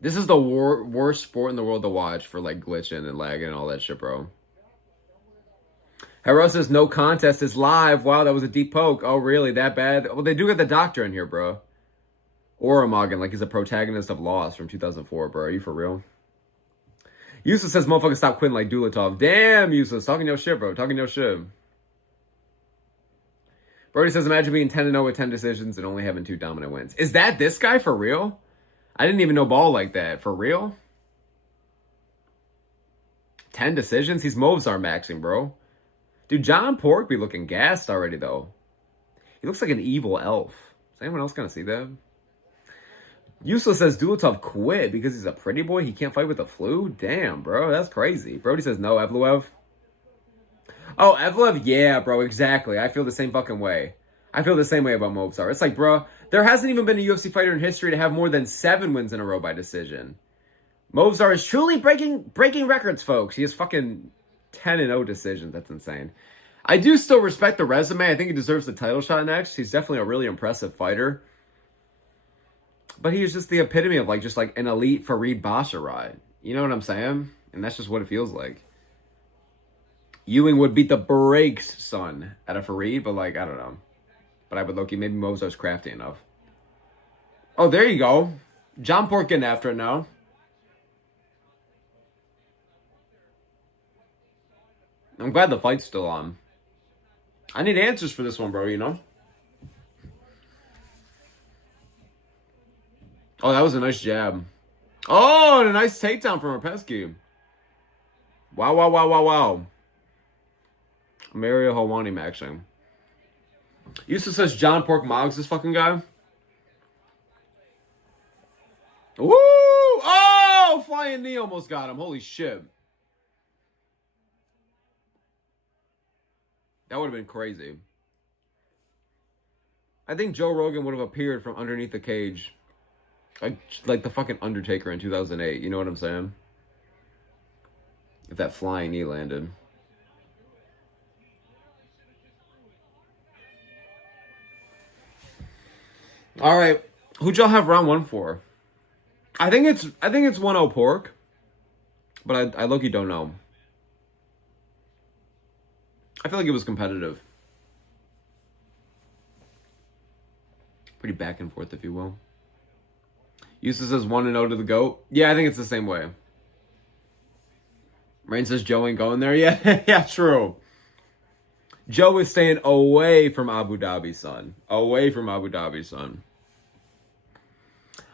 This is the worst sport in the world to watch for, like, glitching and lagging and all that shit, bro. Hero says, no contest is live. Wow, that was a deep poke. Oh, really? That bad? Well, they do get the doctor in here, bro. Oromogan, like he's a protagonist of Lost from 2004, bro. Are you for real? Yusuf says, motherfucker, stop quitting like Dulatov. Damn, Yusuf. Talking your shit, bro. Talking your shit. Brody says, imagine being 10-0 with 10 decisions and only having 2 dominant wins. Is that this guy for real? I didn't even know ball like that. For real? 10 decisions? He's Mozart maxing, bro. Dude, John Pork be looking gassed already, though. He looks like an evil elf. Is anyone else gonna see that? Useless says Dulatov quit because he's a pretty boy. He can't fight with the flu? Damn, bro. That's crazy. Brody says no, Evloev. Oh, Evloev, yeah, bro, exactly. I feel the same fucking way. I feel the same way about Mozart. It's like, bro, there hasn't even been a UFC fighter in history to have more than 7 wins in a row by decision. Mozart is truly breaking records, folks. He has fucking 10-0 decisions. That's insane. I do still respect the resume. I think he deserves the title shot next. He's definitely a really impressive fighter. But he's just the epitome of just an elite Farid Basharat. You know what I'm saying? And that's just what it feels like. Ewing would beat the brakes, son, out of Farid, but I don't know. But I would look, maybe Mozart's crafty enough. Oh, there you go. John Pork getting after it now. I'm glad the fight's still on. I need answers for this one, bro, you know? Oh, that was a nice jab. Oh, and a nice takedown from Rapesky. Wow, wow, wow, wow, wow. Mario Hawani maxing. Yusuf says John Pork Moggs this fucking guy. Woo! Oh, flying knee almost got him. Holy shit. That would have been crazy. I think Joe Rogan would have appeared from underneath the cage. Like the fucking Undertaker in 2008. You know what I'm saying? If that flying knee landed. All right. Who'd y'all have round 1 for? I think it's 1-0 Pork. But I low-key don't know. I feel like it was competitive. Pretty back and forth, if you will. Eustace says 1-0 to the GOAT. Yeah, I think it's the same way. Rain says Joe ain't going there. Yeah, yeah, true. Joe is staying away from Abu Dhabi, son. Away from Abu Dhabi, son.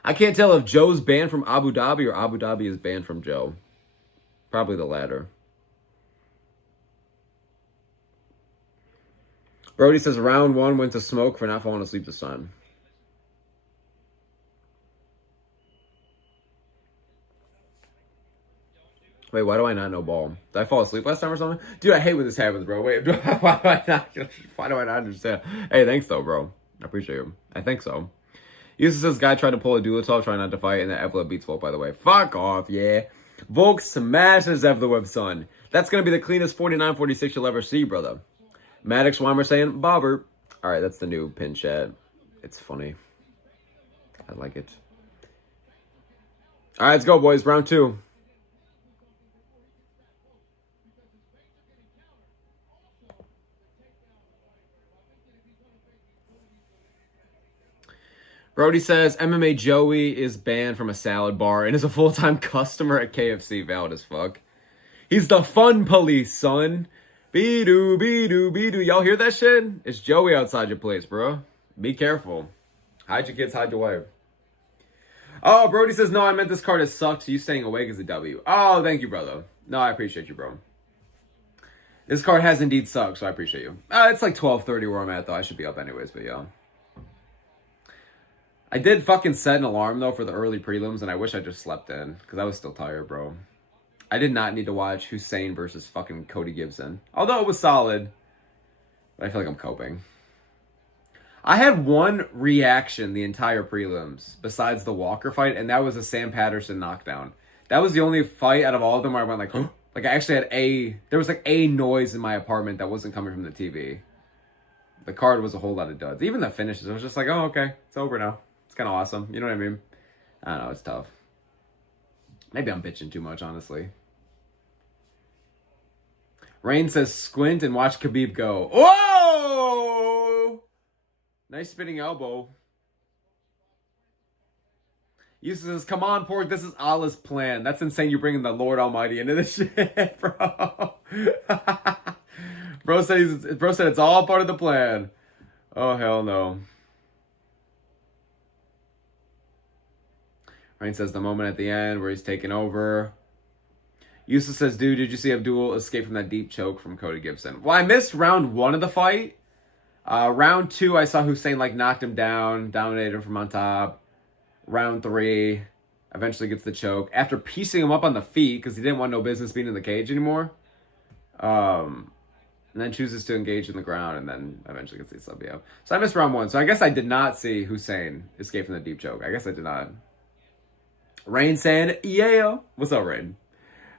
I can't tell if Joe's banned from Abu Dhabi or Abu Dhabi is banned from Joe. Probably the latter. Brody says round 1 went to smoke for not falling asleep this time. Wait, why do I not know ball? Did I fall asleep last time or something? Dude, I hate when this happens, bro. Wait, why do I not understand? Hey, thanks though, bro. I appreciate you. I think so. Uses this guy tried to pull a Dulatov, trying not to fight, and that Evloev beats Volk, by the way. Fuck off, yeah. Volk smashes Evloev, son. That's going to be the cleanest 49-46 you'll ever see, brother. Maddox Weimer saying, Bobber. All right, that's the new pin chat. It's funny. I like it. All right, let's go, boys. Round 2. Brody says, MMA Joey is banned from a salad bar and is a full-time customer at KFC. Valid as fuck. He's the fun police, son. Be-doo, be-doo, be-doo. Y'all hear that shit? It's Joey outside your place, bro. Be careful. Hide your kids, hide your wife. Oh, Brody says, no, I meant this card has sucked. So you staying awake is a W. Oh, thank you, brother. No, I appreciate you, bro. This card has indeed sucked, so I appreciate you. It's like 12:30 where I'm at, though. I should be up anyways, but yeah. I did fucking set an alarm, though, for the early prelims, and I wish I just slept in, because I was still tired, bro. I did not need to watch Hussein versus fucking Cody Gibson. Although it was solid, but I feel like I'm coping. I had one reaction the entire prelims, besides the Walker fight, and that was a Sam Patterson knockdown. That was the only fight out of all of them where I went like, huh? Like I actually had there was like a noise in my apartment that wasn't coming from the TV. The card was a whole lot of duds. Even the finishes, I was just like, oh, okay, it's over now. It's kind of awesome. You know what I mean? I don't know, it's tough. Maybe I'm bitching too much, honestly. Rain says, squint and watch Khabib go. Whoa! Nice spinning elbow. Yusuf says, come on, Pork, this is Allah's plan. That's insane you're bringing the Lord Almighty into this shit, bro. Bro said it's all part of the plan. Oh, hell no. Rain says, the moment at the end where he's taking over. Yusuf says, dude, did you see Abdul escape from that deep choke from Cody Gibson? Well, I missed round 1 of the fight. Round 2, I saw Hussein like knocked him down, dominated him from on top. Round 3, eventually gets the choke. After piecing him up on the feet, because he didn't want no business being in the cage anymore. And then chooses to engage in the ground, and then eventually gets the sub. Yeah. So I missed round 1. So I guess I did not see Hussein escape from the deep choke. I guess I did not. Rain saying, yeah. What's up, Rain?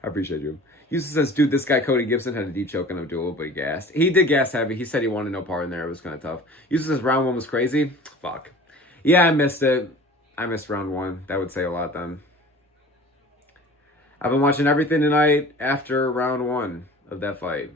I appreciate you. Yusuf says, dude, this guy Cody Gibson had a deep choke in a duel, but he gassed. He did gas heavy. He said he wanted no part in there. It was kind of tough. Yusuf says, round 1 was crazy. Fuck. Yeah, I missed it. I missed round 1. That would say a lot then. I've been watching everything tonight after round 1 of that fight.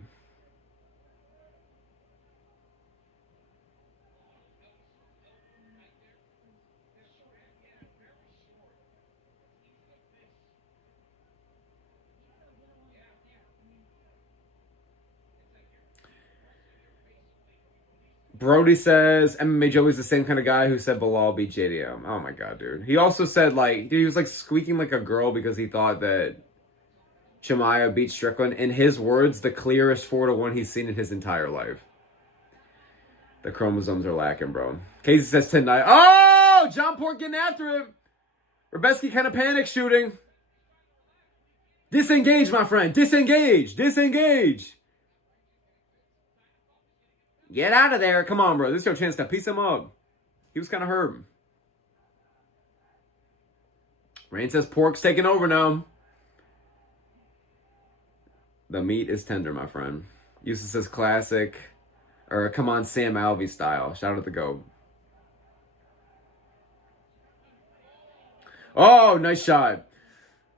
Brody says MMA Joey's the same kind of guy who said Bilal beat JDM. Oh my god, dude. He also said like, dude, he was like squeaking like a girl because he thought that Chimaev beat Strickland. In his words, the clearest 4-1 he's seen in his entire life. The chromosomes are lacking, bro. Casey says tonight. Oh, John Pork getting after him. Rebeski kind of panic shooting. Disengage, my friend. Disengage. Disengage. Get out of there. Come on, bro. This is your chance to piece him up. He was kind of hurt. Rain says Pork's taking over now. The meat is tender, my friend. Yusuf says classic. Or come on, Sam Alvey style. Shout out the GOAT. Oh, nice shot.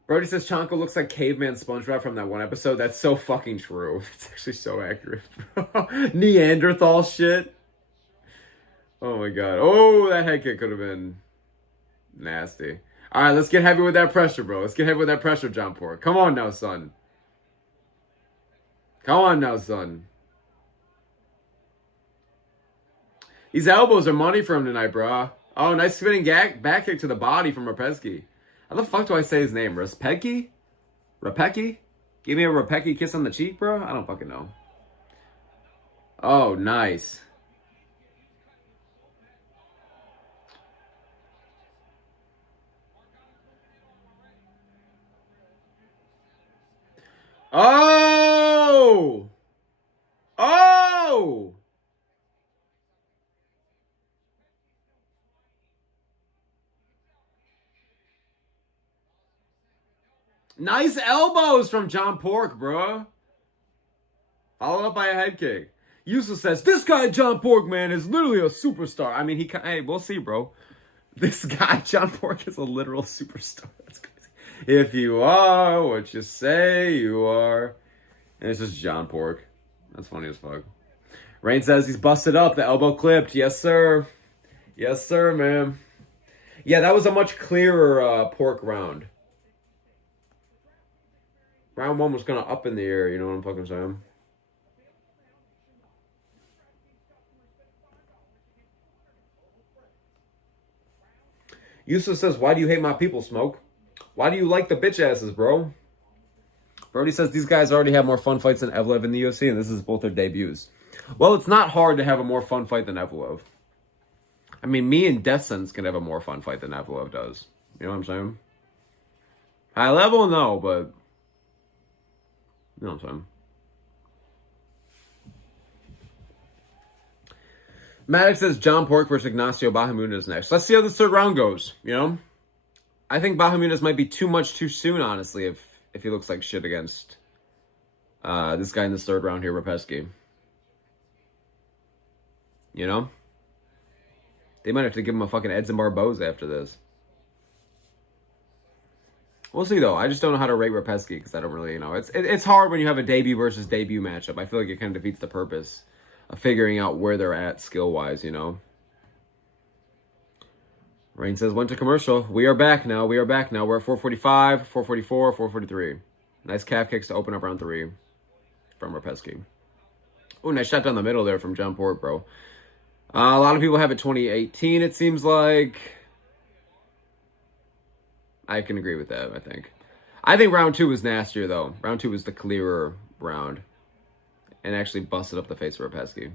Brody says Chanko looks like caveman SpongeBob from that one episode. That's so fucking true. It's actually so accurate, bro. Neanderthal shit. Oh my god. Oh, that head kick could have been nasty. All right, let's get heavy with that pressure, bro. Let's get heavy with that pressure, John Pork. Come on now, son. Come on now, son. These elbows are money for him tonight, bro. Oh, nice spinning back kick to the body from Repecky. How the fuck do I say his name? Repecky? Repecky? Give me a Repecky kiss on the cheek, bro? I don't fucking know. Oh, nice. Oh! Oh! Nice elbows from John Pork, bro. Followed up by a head kick. Yusuf says, this guy, John Pork, man, is literally a superstar. I mean, hey, we'll see, bro. This guy, John Pork, is a literal superstar. That's crazy. If you are what you say you are. And it's just John Pork. That's funny as fuck. Rain says he's busted up. The elbow clipped. Yes, sir. Yes, sir, man. Yeah, that was a much clearer Pork round. Round 1 was kind of up in the air, you know what I'm fucking saying? Yusuf says, why do you hate my people, Smoke? Why do you like the bitch asses, bro? Brody says these guys already have more fun fights than Evloev in the UFC, and this is both their debuts. Well, it's not hard to have a more fun fight than Evloev. I mean, me and Death Sentence can have a more fun fight than Ankalaev does. You know what I'm saying? High level, no, but you know what I'm saying. Maddox says John Pork versus Ignacio Bahamunez next. Let's see how this third round goes, you know? I think Bahamunez might be too much too soon, honestly, if he looks like shit against this guy in this third round here, Rapesky. You know? They might have to give him a fucking Edson Barboza after this. We'll see, though. I just don't know how to rate Rapesky because I don't really, you know. It's hard when you have a debut versus debut matchup. I feel like it kind of defeats the purpose of figuring out where they're at skill-wise, you know. Rain says, went to commercial. We are back now. We are back now. We're at 445, 444, 443. Nice calf kicks to open up round 3 from Rapesky. Oh, nice shot down the middle there from John Pork, bro. A lot of people have it 2018, it seems like. I can agree with that, I think. I think round 2 was nastier, though. Round 2 was the clearer round. And actually busted up the face of Rapesky.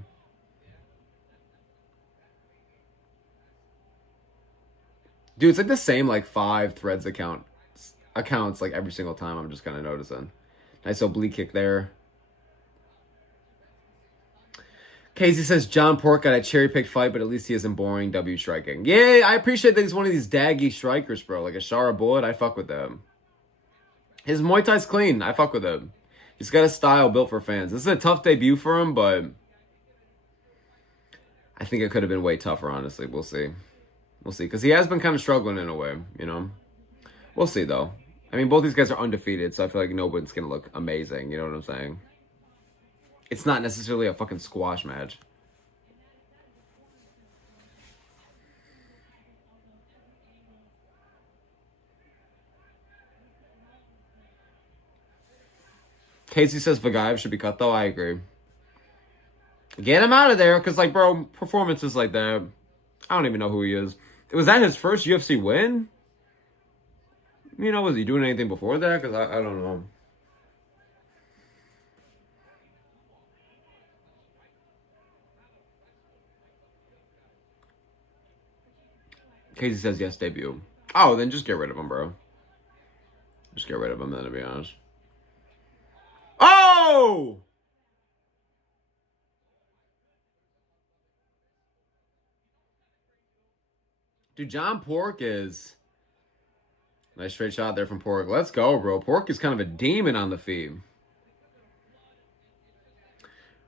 Dude, it's like the same, like, 5 threads accounts, like, every single time. I'm just kind of noticing. Nice oblique kick there. Casey says John Pork got a cherry-picked fight, but at least he isn't boring W striking. Yeah, I appreciate that he's one of these daggy strikers, bro. Like a Shara Bullet, I fuck with them. His Muay Thai's clean. I fuck with him. He's got a style built for fans. This is a tough debut for him, but I think it could have been way tougher, honestly. We'll see. We'll see. Because he has been kind of struggling in a way, you know? We'll see, though. I mean, both these guys are undefeated, so I feel like no one's going to look amazing. You know what I'm saying? It's not necessarily a fucking squash match. Casey says Vagaev should be cut, though. I agree. Get him out of there, because, like, bro, performances like that, I don't even know who he is. Was that his first UFC win? You know, was he doing anything before that? Because I don't know. Casey says yes, debut. Oh, then just get rid of him, bro. Just get rid of him, then, to be honest. Oh! Dude, John Pork is... Nice straight shot there from Pork. Let's go, bro. Pork is kind of a demon on the feet.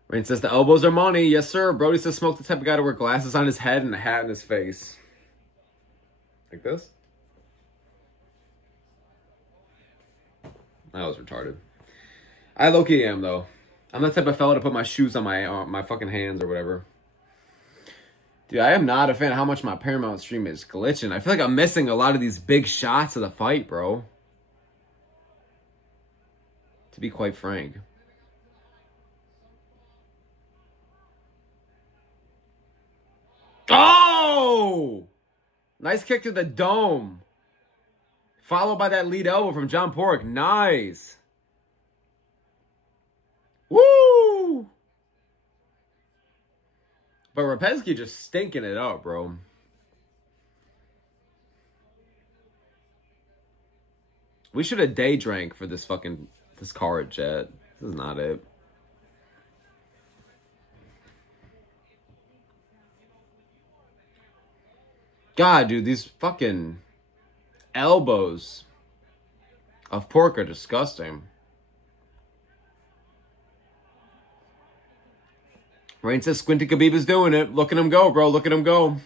Rain says the elbows are money. Yes, sir. Brody says Smoke the type of guy to wear glasses on his head and a hat in his face. Like this? That was retarded. I low-key am, though. I'm the type of fella to put my shoes on my fucking hands or whatever. Dude, I am not a fan of how much my Paramount stream is glitching. I feel like I'm missing a lot of these big shots of the fight, bro. To be quite frank. Oh! Nice kick to the dome. Followed by that lead elbow from John Pork. Nice. Woo! But Rapesky just stinking it up, bro. We should have day drank for this card, chat. This is not it. God, dude, these fucking elbows of Pork are disgusting. Rain says Squinty Khabib is doing it. Look at him go, bro. Look at him go.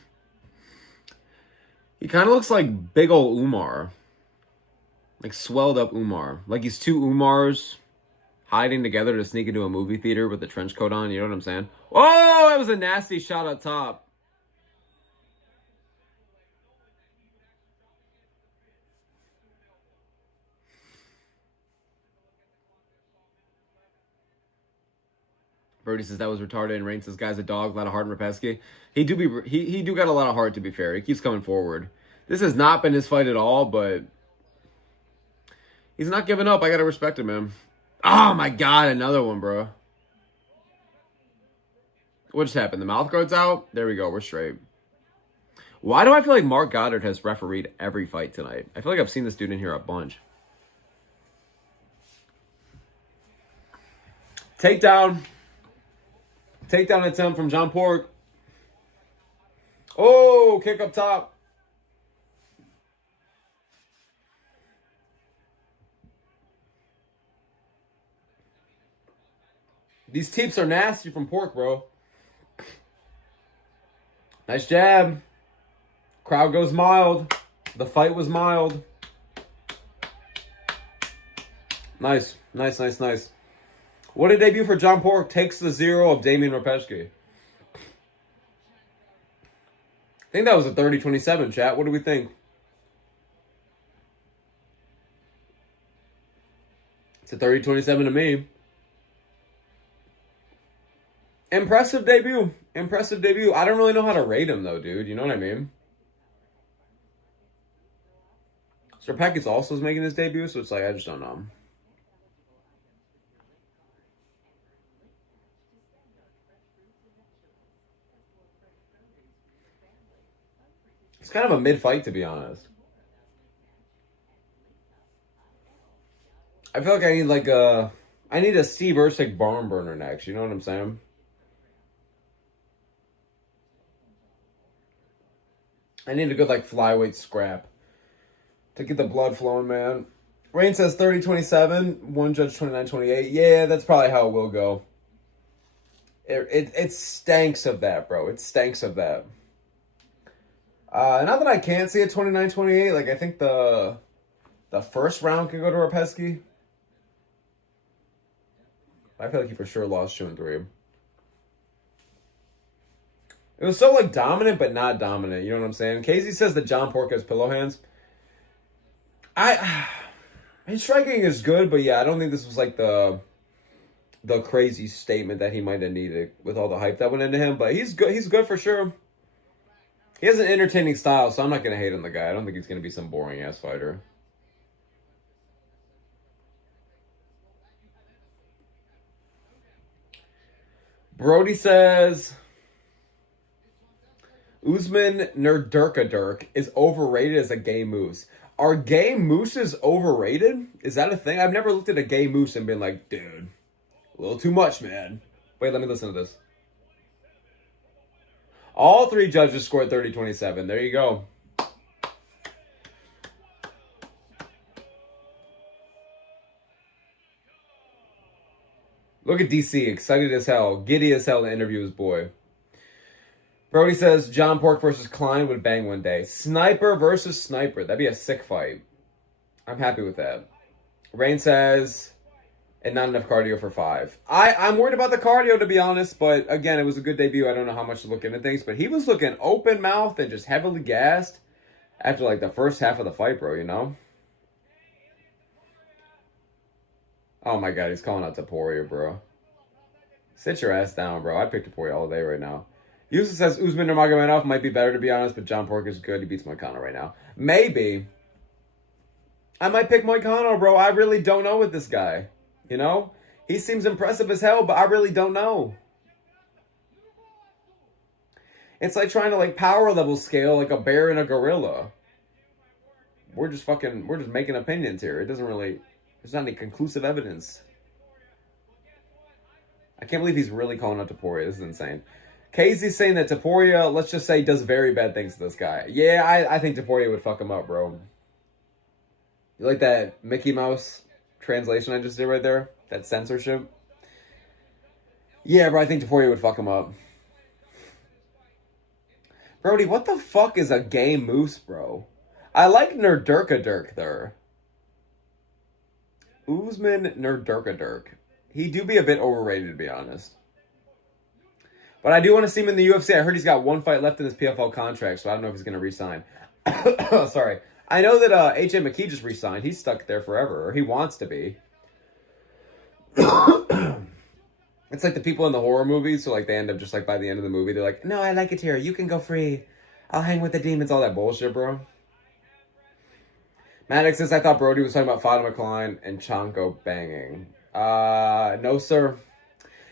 He kind of looks like big old Umar. Like swelled up Umar. Like he's 2 Umars hiding together to sneak into a movie theater with a trench coat on. You know what I'm saying? Oh, that was a nasty shot up top. Brody says that was retarded, and Rain says guy's a dog, a lot of heart in Rapesky. He do got a lot of heart, to be fair. He keeps coming forward. This has not been his fight at all, but he's not giving up. I gotta respect him, man. Oh my god, another one, bro. What just happened? The mouth guard's out? There we go, we're straight. Why do I feel like Mark Goddard has refereed every fight tonight? I feel like I've seen this dude in here a bunch. Takedown. Takedown attempt from John Pork. Oh, kick up top. These teeps are nasty from Pork, bro. Nice jab. Crowd goes mild. The fight was mild. Nice. Nice, nice, nice. What a debut for John Pork. Takes the 0 of Damian Ropeshki. I think that was a 30-27, chat. What do we think? It's a 30-27 to me. Impressive debut. Impressive debut. I don't really know how to rate him, though, dude. You know what I mean? Sir Peckus also is making his debut, so it's like, I just don't know. It's kind of a mid-fight, to be honest. I feel like I need like I need a Steve Erceg barn burner next. You know what I'm saying? I need a good like flyweight scrap to get the blood flowing, man. Rain says 30-27, one judge 29-28. Yeah, that's probably how it will go. It stanks of that, bro. It stanks of that. Not that I can't see a 29-28. Like, I think the first round could go to Ropeshki. I feel like he for sure lost 2-3. It was so, like, dominant, but not dominant. You know what I'm saying? Casey says that John Pork has pillow hands. His striking is good, but yeah, I don't think this was, like, the crazy statement that he might have needed with all the hype that went into him. But he's good. He's good for sure. He has an entertaining style, so I'm not going to hate on the guy. I don't think he's going to be some boring-ass fighter. Brody says Usman Nerdurkadurk is overrated as a gay moose. Are gay mooses overrated? Is that a thing? I've never looked at a gay moose and been like, dude, a little too much, man. Wait, let me listen to this. All three judges scored 30-27. There you go. Look at DC, excited as hell, giddy as hell to interview his boy. Brody says John Pork versus Klein would bang one day. Sniper versus Sniper. That'd be a sick fight. I'm happy with that. Rain says, and not enough cardio for 5. I'm worried about the cardio, to be honest, but again, it was a good debut. I don't know how much to look into things, but he was looking open mouthed and just heavily gassed after like the first half of the fight, bro, you know? Oh my god, he's calling out Taporia, bro. Sit your ass down, bro. I picked Taporia all day right now. Yusuf says Usman Nurmagomedov might be better, to be honest, but John Pork is good. He beats Moicano right now. Maybe. I might pick Moicano, bro. I really don't know with this guy. You know? He seems impressive as hell, but I really don't know. It's like trying to like power level scale like a bear and a gorilla. We're just making opinions here. It doesn't really, there's not any conclusive evidence. I can't believe he's really calling out Taporia. This is insane. Casey's saying that Taporia, let's just say, does very bad things to this guy. Yeah, I think Taporia would fuck him up, bro. You like that Mickey Mouse translation I just did right there? That censorship? Yeah, bro, I think Taporia would fuck him up. Brody, what the fuck is a gay moose, bro? I like Nerdurkadurk there. Usman Nerdurkadurk. He do be a bit overrated, to be honest. But I do want to see him in the UFC. I heard he's got one fight left in his PFL contract, so I don't know if he's going to re-sign. Sorry. I know that H.A. McKee just re-signed. He's stuck there forever, or he wants to be. It's like the people in the horror movies, so like they end up just like by the end of the movie, they're like, no, I like it here. You can go free. I'll hang with the demons. All that bullshit, bro. Maddox says, I thought Brody was talking about Fada McCline and Chanko banging. No, sir.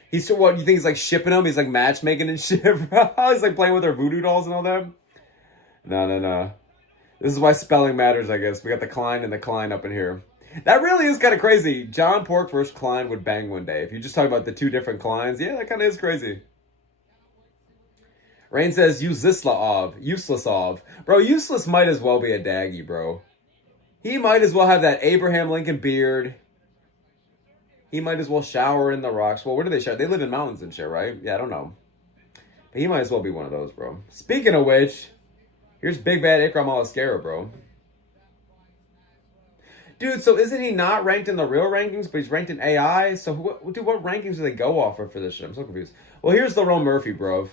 He's still, what, you think he's like shipping them? He's like matchmaking and shit, bro. He's like playing with their voodoo dolls and all that. No. This is why spelling matters, I guess. We got the Klein and the Klein up in here. That really is kind of crazy. John Pork versus Klein would bang one day. If you just talk about the two different Kleins, yeah, that kind of is crazy. Rain says, Useless-ov. Bro, Useless might as well be a daggy, bro. He might as well have that Abraham Lincoln beard. He might as well shower in the rocks. Well, where do they shower? They live in mountains and shit, right? Yeah, I don't know. But he might as well be one of those, bro. Speaking of which, here's Big Bad Ikram Alaskara, bro. Dude, so isn't he not ranked in the real rankings, but he's ranked in AI? So, what rankings do they go off of for this shit? I'm so confused. Well, here's Lerone Murphy, bro.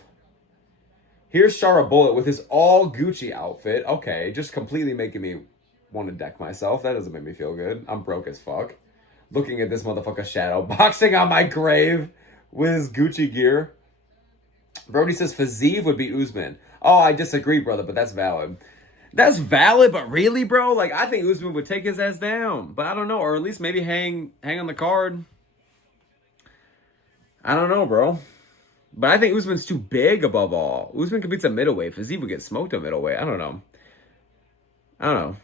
Here's Shara Bullet with his all Gucci outfit. Okay, just completely making me want to deck myself. That doesn't make me feel good. I'm broke as fuck. Looking at this motherfucker shadow boxing on my grave with his Gucci gear. Brody says Fazeev would beat Usman. Oh, I disagree, brother, but that's valid. That's valid, but really, bro? Like, I think Usman would take his ass down. But I don't know, or at least maybe hang on the card. I don't know, bro. But I think Usman's too big above all. Usman could beat some middleweight. Fazeev would get smoked at middleweight. I don't know.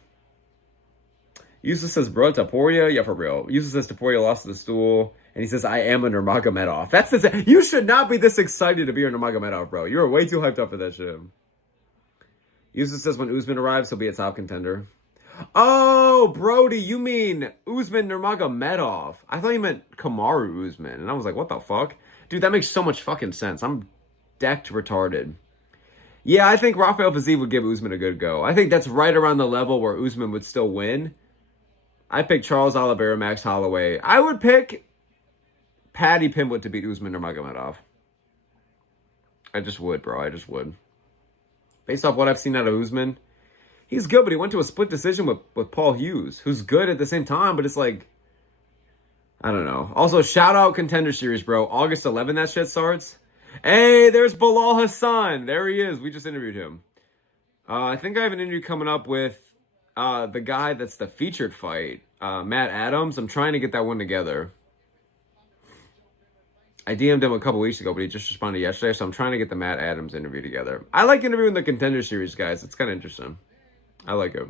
Yusuf says, bro, Taporia? Yeah, for real. Yusuf says Taporia lost to the stool. And he says, I am a Nurmagomedov. That's the... You should not be this excited to be a Nurmagomedov, bro. You're way too hyped up for that shit. Yusuf says, when Usman arrives, he'll be a top contender. Oh, Brody, you mean Usman Nurmagomedov. I thought you meant Kamaru Usman. And I was like, what the fuck? Dude, that makes so much fucking sense. I'm decked retarded. Yeah, I think Rafael Fazeev would give Usman a good go. I think that's right around the level where Usman would still win. I pick Charles Oliveira, Max Holloway. I would pick Paddy Pimblett to beat Usman Nurmagomedov. I just would, bro. I just would. Based off what I've seen out of Usman, he's good, but he went to a split decision with Paul Hughes, who's good at the same time, but it's like, I don't know. Also, shout out Contender Series, bro. August 11th, that shit starts. Hey, there's Bilal Hassan. There he is. We just interviewed him. I think I have an interview coming up with the guy that's the featured fight, Matt Adams. I'm trying to get that one together. I DM'd him a couple weeks ago, but he just responded yesterday, so I'm trying to get the Matt Adams interview together. I like interviewing the Contender Series guys. It's kind of interesting. I like it.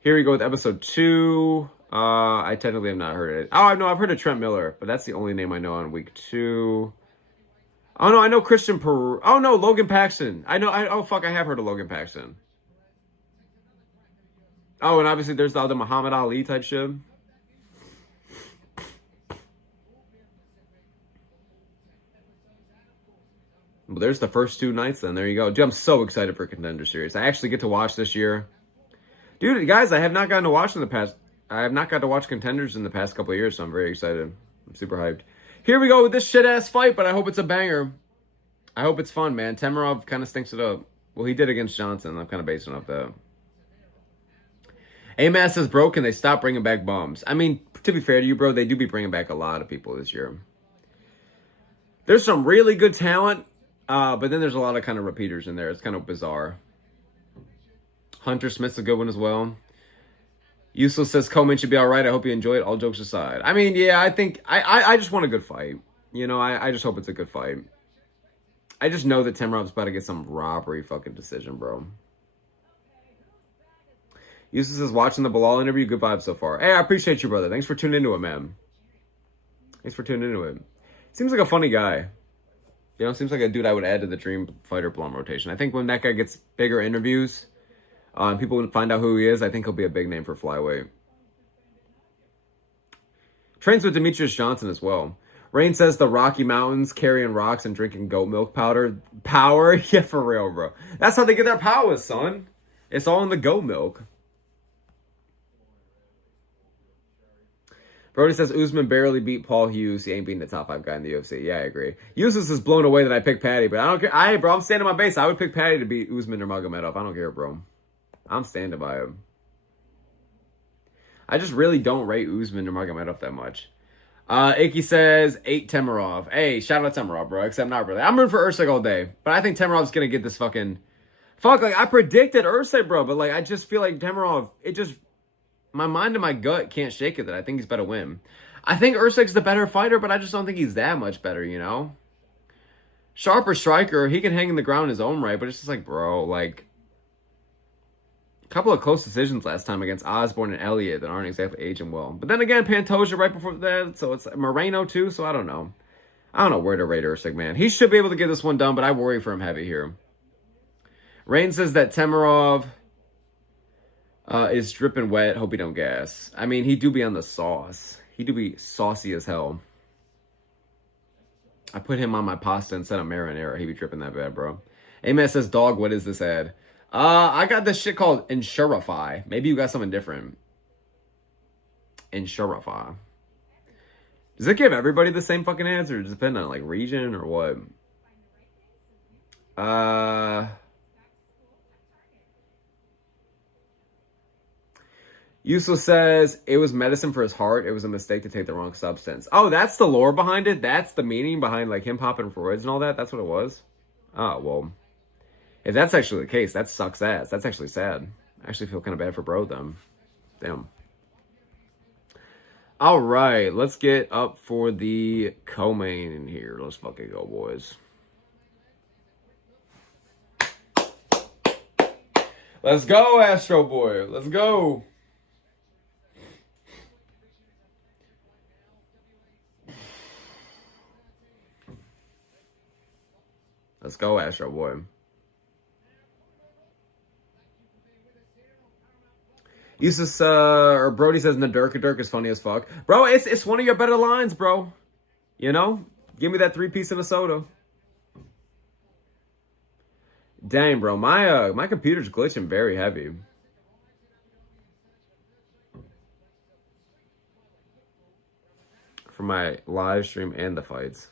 Here we go with episode 2. I technically have not heard it. Oh, no, I've heard of Trent Miller, but that's the only name I know on week 2. Oh, no, I know Christian Peru. Oh, no, Logan Paxton. I have heard of Logan Paxton. Oh, and obviously there's the other Muhammad Ali type shit. Well, there's the first 2 nights then. There you go. Dude, I'm so excited for Contender Series. I actually get to watch this year. Dude, guys, I have not gotten to watch Contenders in the past couple of years, so I'm very excited. I'm super hyped. Here we go with this shit-ass fight, but I hope it's a banger. I hope it's fun, man. Temirov kind of stinks it up. Well, he did against Johnson. I'm kind of basing off that. A-Mass says, bro, can they stop bringing back bums? I mean, to be fair to you, bro, they do be bringing back a lot of people this year. There's some really good talent, but then there's a lot of kind of repeaters in there. It's kind of bizarre. Hunter Smith's a good one as well. Useless says, Coleman should be all right. I hope you enjoy it. All jokes aside. I mean, yeah, I think... I just want a good fight. You know, I just hope it's a good fight. I just know that Timirov's about to get some robbery fucking decision, bro. Useless says, watching the Bilal interview, good vibes so far. Hey, I appreciate you, brother. Thanks for tuning into it, man. Thanks for tuning into it. Seems like a funny guy. You know, seems like a dude I would add to the Dream Fighter Plum rotation. I think when that guy gets bigger interviews... people will find out who he is. I think he'll be a big name for flyweight. Trains with Demetrius Johnson as well. Rain says the Rocky Mountains, carrying rocks and drinking goat milk powder. Power? Yeah, for real, bro. That's how they get their powers, son. It's all in the goat milk. Brody says Usman barely beat Paul Hughes. He ain't beating the top 5 guy in the UFC. Yeah, I agree. Useless is blown away that I picked Patty, but I don't care. Bro, I'm standing my base. I would pick Patty to beat Usman or Magomedov. I don't care, bro. I'm standing by him. I just really don't rate Usman or Magomedov that much. Icky says 8 Temirov. Hey, shout out Temirov, bro. Except not really. I'm rooting for Usyk all day, but I think Temirov's gonna get this fucking... Fuck, like, I predicted Usyk, bro, but, like, I just feel like Temirov, my mind and my gut can't shake it that I think he's better win. I think Usyk's the better fighter, but I just don't think he's that much better, you know? Sharper striker, he can hang in the ground in his own right, but it's just like, bro, like, a couple of close decisions last time against Osborne and Elliott that aren't exactly aging well. But then again, Pantoja right before that, so it's Moreno too, so I don't know. I don't know where to rate Usyk, man. He should be able to get this one done, but I worry for him heavy here. Rain says that Temerov is dripping wet. Hope he don't gas. I mean, he do be on the sauce. He do be saucy as hell. I put him on my pasta instead of marinara. He be dripping that bad, bro. Amen says, dog, what is this ad? I got this shit called Insurify. Maybe you got something different. Insurify. Does it give everybody the same fucking ads, or does it depend on, like, region or what? Yusuf says, it was medicine for his heart. It was a mistake to take the wrong substance. Oh, that's the lore behind it? That's the meaning behind, like, him popping roids and all that? That's what it was? Oh, well. If that's actually the case, that sucks ass. That's actually sad. I actually feel kind of bad for bro, them. Damn. All right, let's get up for the co-main in here. Let's fucking go, boys. Let's go, Astro Boy. Let's go. Let's go, Astro Boy. Yusuf, or Brody says Nadurka is funny as fuck. Bro, it's one of your better lines, bro. You know? Give me that 3-piece and a soda. Dang, bro. My computer's glitching very heavy. For my live stream and the fights.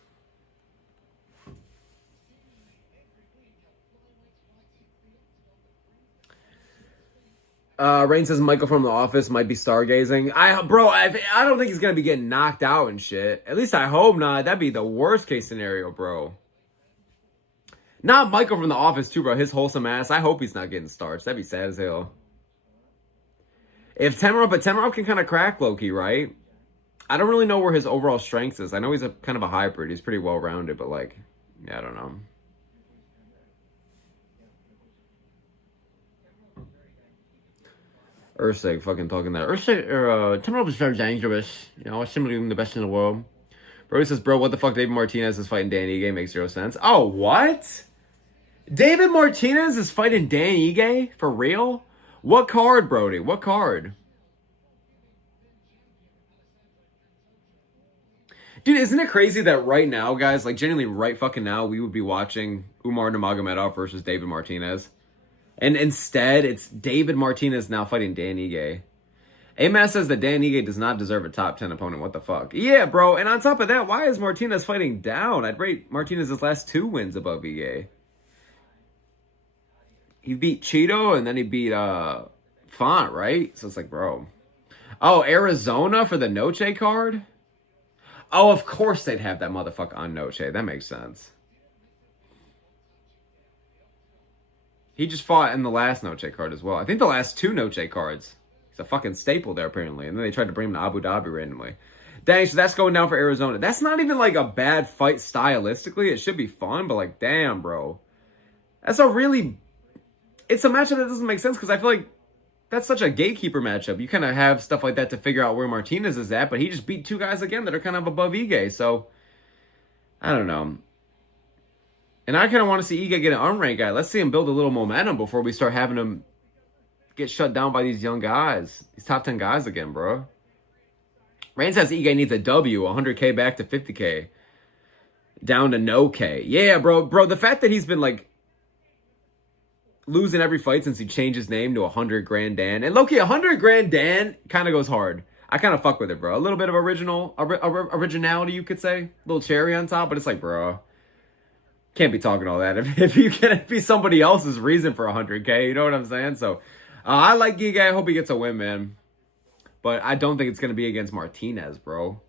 Rain says Michael from The Office might be stargazing. I don't think he's going to be getting knocked out and shit. At least I hope not. That'd be the worst case scenario, bro. Not Michael from The Office, too, bro. His wholesome ass. I hope he's not getting starched. That'd be sad as hell. But Temerov can kind of crack low-key, right? I don't really know where his overall strength is. I know he's a kind of a hybrid. He's pretty well-rounded, but, like, yeah, I don't know. Usyk fucking talking that. Temerov is very dangerous. You know, simply the best in the world. Bro says, bro, what the fuck? David Martinez is fighting Dan Ige. Makes 0 sense. Oh, what? David Martinez is fighting Dan Ige? For real? What card, Brody? What card? Dude, isn't it crazy that right now, guys, like genuinely right fucking now, we would be watching Umar Nurmagomedov versus David Martinez? And instead, it's David Martinez now fighting Dan Ige. Amas says that Dan Ige does not deserve a top 10 opponent. What the fuck? Yeah, bro. And on top of that, why is Martinez fighting down? I'd rate Martinez's last 2 wins above Ige. He beat Cheeto and then he beat Font, right? So it's like, bro. Oh, Arizona for the Noche card? Oh, of course they'd have that motherfucker on Noche. That makes sense. He just fought in the last Noche card as well. I think the last 2 Noche cards. He's a fucking staple there, apparently. And then they tried to bring him to Abu Dhabi randomly. Dang, so that's going down for Arizona. That's not even, like, a bad fight stylistically. It should be fun, but, like, damn, bro. That's a really... It's a matchup that doesn't make sense, because I feel like that's such a gatekeeper matchup. You kind of have stuff like that to figure out where Martinez is at, but he just beat 2 guys again that are kind of above Ige, so... I don't know. And I kind of want to see Ige get an unranked guy. Let's see him build a little momentum before we start having him get shut down by these young guys. These top 10 guys again, bro. Rain says Ige needs a W, 100K back to 50K. Down to no K. Yeah, bro. Bro, the fact that he's been, like, losing every fight since he changed his name to 100 Grand Dan. And low-key, 100 Grand Dan kind of goes hard. I kind of fuck with it, bro. A little bit of originality, you could say. A little cherry on top, but it's like, bro... Can't be talking all that. If you can be somebody else's reason for 100K, you know what I'm saying? So, I like Giga. I hope he gets a win, man. But I don't think it's going to be against Martinez, bro.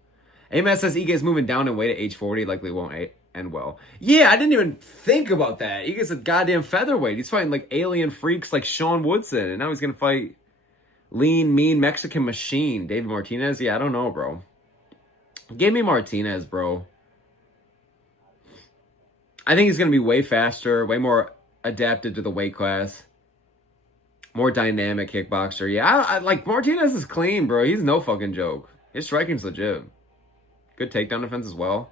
Amen says Iga's moving down in weight at age 40. Likely won't end well. Yeah, I didn't even think about that. Iga's a goddamn featherweight. He's fighting, like, alien freaks like Sean Woodson. And now he's going to fight Lean, mean Mexican machine. David Martinez? Yeah, I don't know, bro. Give me Martinez, bro. I think he's going to be way faster, way more adapted to the weight class. More dynamic kickboxer. Yeah, I like Martinez is clean, bro. He's no fucking joke. His striking's legit. Good takedown defense as well.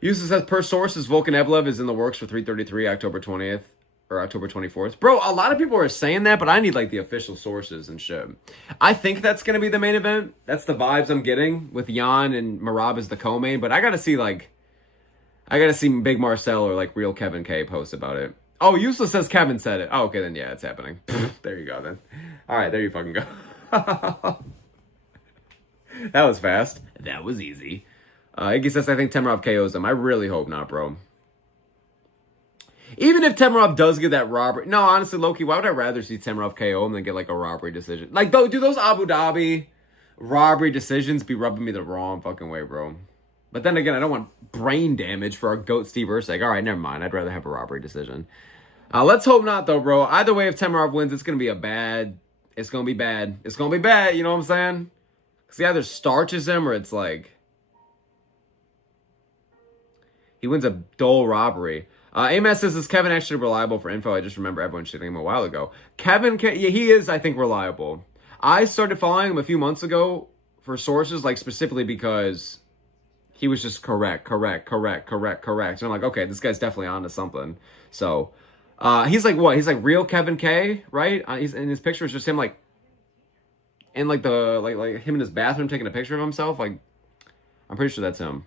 Yusuf says, per sources, Volkan Evlev is in the works for 333 October 20th. Or October 24th. Bro, a lot of people are saying that, but I need, like, the official sources and shit. I think that's going to be the main event. That's the vibes I'm getting with Jan and Merab as the co-main. But I got to see, like... I got to see Big Marcel or, like, real Kevin K post about it. Oh, Useless says Kevin said it. Oh, okay, then, yeah, it's happening. There you go, then. All right, there you fucking go. That was fast. That was easy. Iggy says, I think Temirov KOs him. I really hope not, bro. Even if Temirov does get that robbery... No, honestly, Loki, why would I rather see Temirov KO him than get, like, a robbery decision? Like, do those Abu Dhabi robbery decisions be rubbing me the wrong fucking way, bro? But then again, I don't want brain damage for our GOAT Steve Erceg. All right, never mind. I'd rather have a robbery decision. Let's hope not, though, bro. Either way, if Temirov wins, it's going to be a bad... It's going to be bad. It's going to be bad, you know what I'm saying? Because he either starches him or it's like... He wins a dull robbery. Amos says, is Kevin actually reliable for info? I just remember everyone shitting him a while ago. Kevin, yeah, he is, I think, reliable. I started following him a few months ago for sources, like, specifically because he was just correct. And I'm like, okay, this guy's definitely on to something. So, he's like, what? He's like real Kevin K, right? He's in his picture, it's just him, like, in, like, the, like him in his bathroom taking a picture of himself. Like, I'm pretty sure that's him.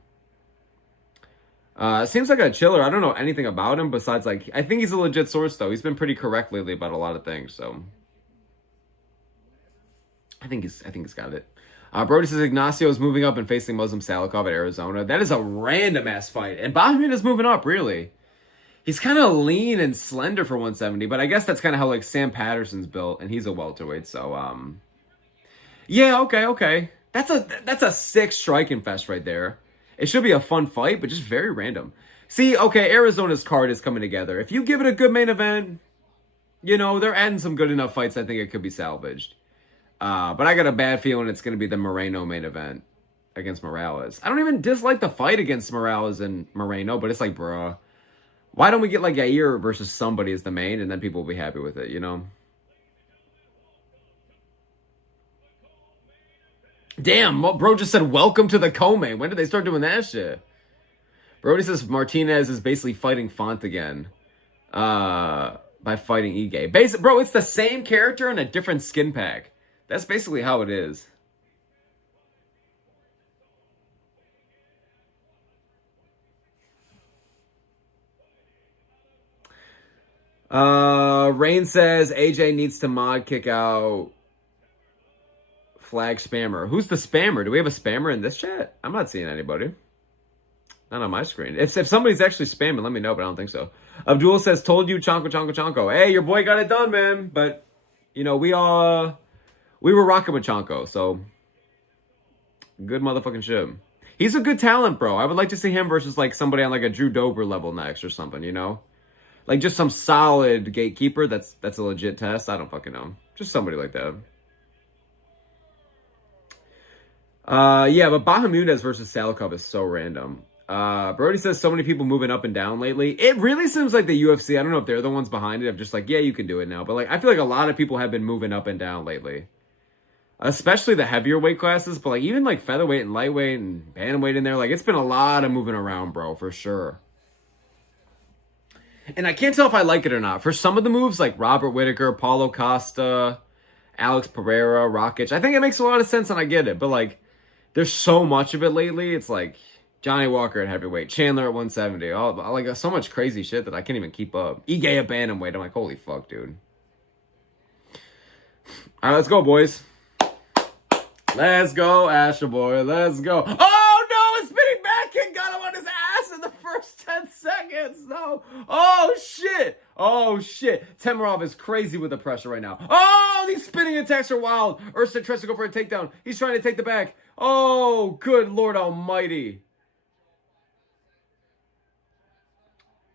Seems like a chiller. I don't know anything about him besides, like, I think he's a legit source, though. He's been pretty correct lately about a lot of things, so. I think he's got it. Brody says Ignacio is moving up and facing Muslim Salikov at Arizona. That is a random-ass fight. And Bahamian is moving up, really. He's kind of lean and slender for 170, but I guess that's kind of how, like, Sam Patterson's built, and he's a welterweight, so, yeah, okay. That's a sick striking fest right there. It should be a fun fight, but just very random. See, okay, Arizona's card is coming together. If you give it a good main event, you know, they're adding some good enough fights. I think it could be salvaged. But I got a bad feeling it's going to be the Moreno main event against Morales. I don't even dislike the fight against Morales and Moreno, but it's like, bruh, why don't we get like Yair versus somebody as the main, and then people will be happy with it, you know? Damn, bro just said, welcome to the co-main. When did they start doing that shit? Brody says Martinez is basically fighting Font again. By fighting Ige. Bro, it's the same character in a different skin pack. That's basically how it is. Rain says AJ needs to mod kick out flag spammer. Who's the spammer? Do we have a spammer in this chat? I'm not seeing anybody. Not on my screen. If somebody's actually spamming, let me know, but I don't think so. Abdul says, told you, Chonko. Hey, your boy got it done, man. But, you know, we were rocking with Chonko, so good motherfucking shit. He's a good talent, bro. I would like to see him versus, like, somebody on, like, a Drew Dober level next or something, you know? Like, just some solid gatekeeper that's a legit test. I don't fucking know. Just somebody like that. Yeah, but Bahamunez versus Salikov is so random. Brody says so many people moving up and down lately. It really seems like the UFC, I don't know if they're the ones behind it. I'm just like, yeah, you can do it now. But, like, I feel like a lot of people have been moving up and down lately. Especially the heavier weight classes. But, like, even, like, featherweight and lightweight and bantamweight in there. Like, it's been a lot of moving around, bro, for sure. And I can't tell if I like it or not. For some of the moves, like Robert Whittaker, Paulo Costa, Alex Pereira, Rakic, I think it makes a lot of sense and I get it. But, like, there's so much of it lately. It's like Johnny Walker at heavyweight, Chandler at 170. Oh, like, so much crazy shit that I can't even keep up. Ige at bantamweight. I'm like, holy fuck, dude. All right, let's go, boys. Let's go, Asher boy. Let's go. Oh, no, a spinning back kick got him on his ass in the first 10 seconds. No. Oh, shit. Temirov is crazy with the pressure right now. Oh, these spinning attacks are wild. Erceg tries to go for a takedown. He's trying to take the back. Oh, good Lord almighty.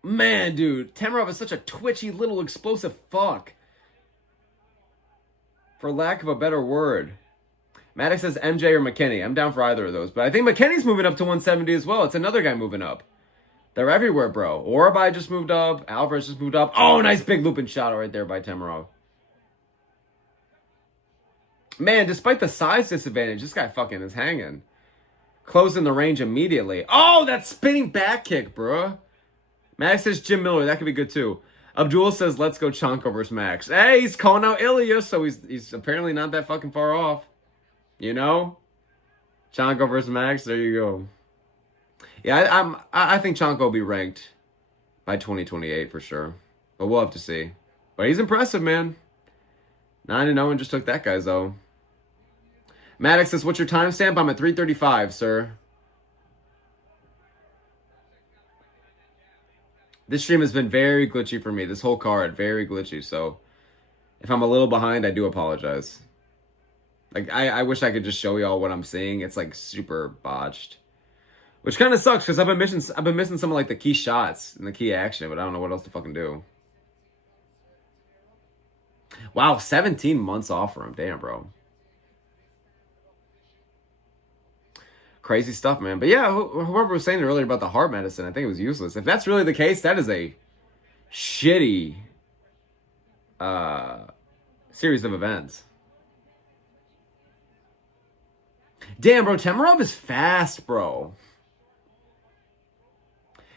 Man, dude. Temirov is such a twitchy little explosive fuck. For lack of a better word. Maddox says MJ or McKinney. I'm down for either of those. But I think McKinney's moving up to 170 as well. It's another guy moving up. They're everywhere, bro. Orabai just moved up. Alvarez just moved up. Oh, nice big looping shot right there by Temerov. Man, despite the size disadvantage, this guy fucking is hanging. Closing the range immediately. Oh, that spinning back kick, bro. Max says Jim Miller. That could be good, too. Abdul says, let's go Chonko versus Max. Hey, he's calling out Ilya, so he's apparently not that fucking far off. You know? Chonko versus Max. There you go. Yeah, I think Chonko will be ranked by 2028 for sure. But we'll have to see. But he's impressive, man. 9-0 and just took that guy's though. Maddox says, what's your timestamp? I'm at 3:35, sir. This stream has been very glitchy for me. This whole card, very glitchy. So if I'm a little behind, I do apologize. Like, I wish I could just show y'all what I'm seeing. It's like super botched. Which kind of sucks because I've been missing some of like the key shots and the key action, but I don't know what else to fucking do. Wow, 17 months off for him. Damn, bro. Crazy stuff, man. But yeah, whoever was saying earlier about the heart medicine, I think it was useless. If that's really the case, that is a shitty series of events. Damn, bro. Temerov is fast, bro.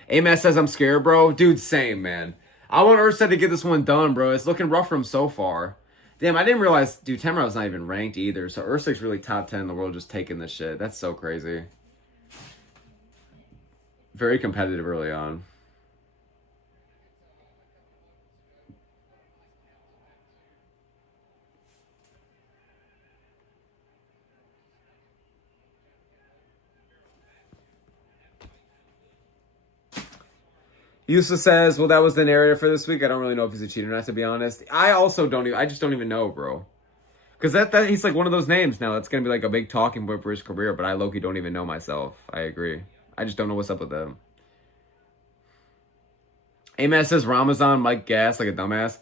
Amas says, I'm scared, bro. Dude, same, man. I want Ursa to get this one done, bro. It's looking rough for him so far. Damn, I didn't realize, dude, Temerov's not even ranked either. So Ursic's really top 10 in the world just taking this shit. That's so crazy. Very competitive early on. Yusa says, well, that was the narrative for this week. I don't really know if he's a cheater or not, to be honest. I also don't even, I just don't even know, bro. Because that he's like one of those names now that's going to be like a big talking point for his career, but I low-key don't even know myself. I agree. I just don't know what's up with them. Amen says Ramazan, Mike Gas, like a dumbass.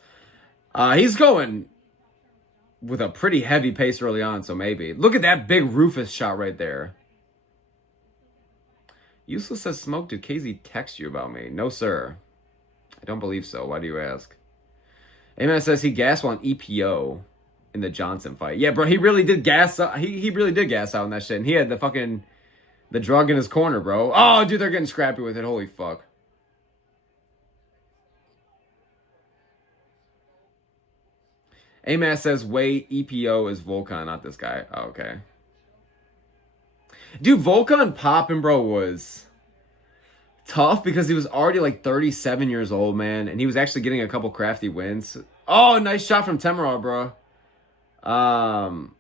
He's going with a pretty heavy pace early on, so maybe. Look at that big Rufus shot right there. Useless says, Smoke, did KZ text you about me? No, sir. I don't believe so. Why do you ask? Amen says he gassed on EPO in the Johnson fight. Yeah, bro, he really did gas out. He really did gas out on that shit. And he had the drug in his corner, bro. Oh, dude, they're getting scrappy with it. Holy fuck. Amas says, wait, EPO is Volkan, not this guy. Oh, okay. Dude, Volkan popping, bro, was tough because he was already like 37 years old, man. And he was actually getting a couple crafty wins. Oh, nice shot from Temerov, bro. Oh!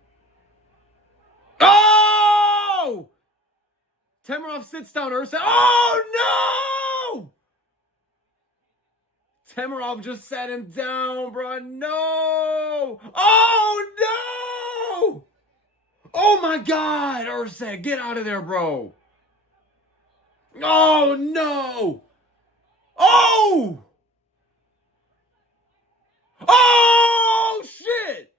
Temerov sits down, Ursa. Oh, no! Temerov just sat him down, bro. No! Oh, no! Oh, my God, Ursa. Get out of there, bro. Oh, no! Oh! Oh, shit!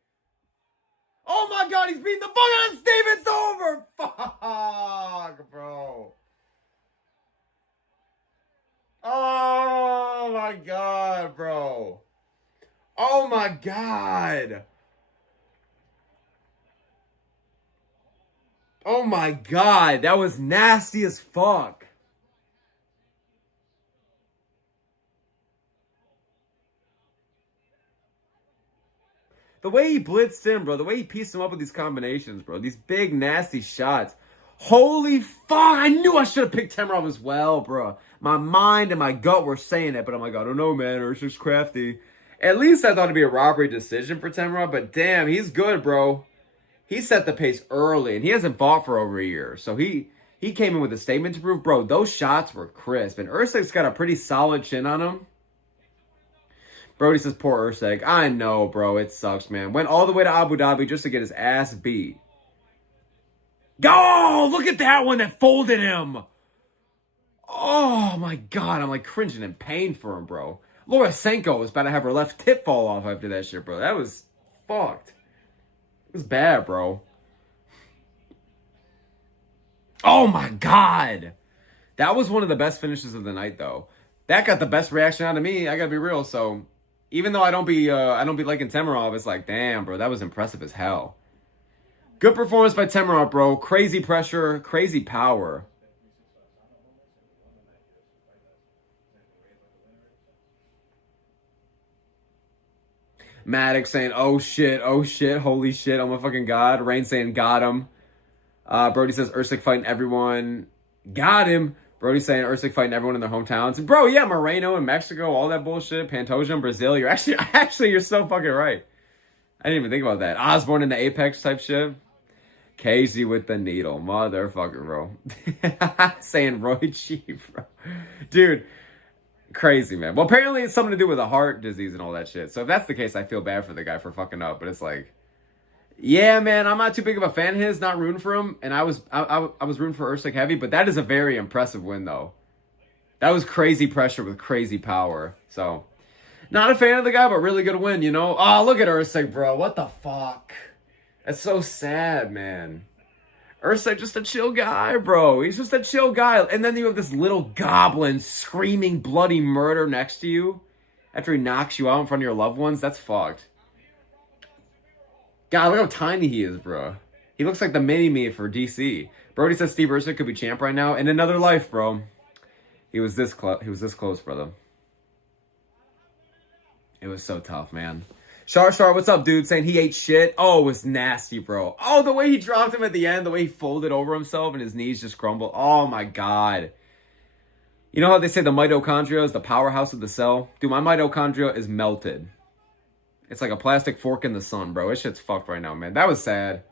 Oh, my God, he's beating the fuck out of Steve. It's over. Fuck, bro. Oh, my God, bro. Oh, my God. Oh, my God. That was nasty as fuck. The way he blitzed in, bro. The way he pieced him up with these combinations, bro. These big, nasty shots. Holy fuck. I knew I should have picked Temerov as well, bro. My mind and my gut were saying it, but I'm like, I don't know, man. Ursa's crafty. At least I thought it'd be a robbery decision for Temerov, but damn, he's good, bro. He set the pace early, and he hasn't fought for over a year. So he came in with a statement to prove, bro, those shots were crisp. And Ursac's got a pretty solid chin on him. Brody says, poor Ursag. I know, bro. It sucks, man. Went all the way to Abu Dhabi just to get his ass beat. Oh, look at that one that folded him. Oh, my God. I'm like cringing in pain for him, bro. Laura Senko was about to have her left tip fall off after that shit, bro. That was fucked. It was bad, bro. Oh my God. That was one of the best finishes of the night, though. That got the best reaction out of me. I gotta be real. So, even though I don't be liking Temerov, it's like, damn, bro, that was impressive as hell. Good performance by Temerov, bro. Crazy pressure, crazy power. Maddox saying, oh shit, holy shit, oh my fucking God. Rain saying, got him. Brody says, Usyk fighting everyone. Got him. Brody saying Usyk fighting everyone in their hometowns. Bro, yeah, Moreno in Mexico, all that bullshit. Pantoja in Brazil. You're you're so fucking right. I didn't even think about that. Osborne in the Apex type shit. Casey with the needle. Motherfucker, bro. Saying Roy G, bro. Dude, crazy, man. Well, apparently it's something to do with a heart disease and all that shit. So if that's the case, I feel bad for the guy for fucking up. But it's like, yeah, man, I'm not too big of a fan of his, not rooting for him. And I was rooting for Usyk heavy, but that is a very impressive win, though. That was crazy pressure with crazy power. So, not a fan of the guy, but really good win, you know? Oh, look at Usyk, bro. What the fuck? That's so sad, man. Usyk just a chill guy, bro. He's just a chill guy. And then you have this little goblin screaming bloody murder next to you after he knocks you out in front of your loved ones. That's fucked. God, look how tiny he is, bro. He looks like the mini-me for DC. Brody says Steve Usyk could be champ right now. In another life, bro. He was this close. He was this close, brother. It was so tough, man. Shar, what's up, dude? Saying he ate shit. Oh, it was nasty, bro. Oh, the way he dropped him at the end, the way he folded over himself and his knees just crumbled. Oh, my God. You know how they say the mitochondria is the powerhouse of the cell? Dude, my mitochondria is melted. It's like a plastic fork in the sun, bro. This shit's fucked right now, man. That was sad.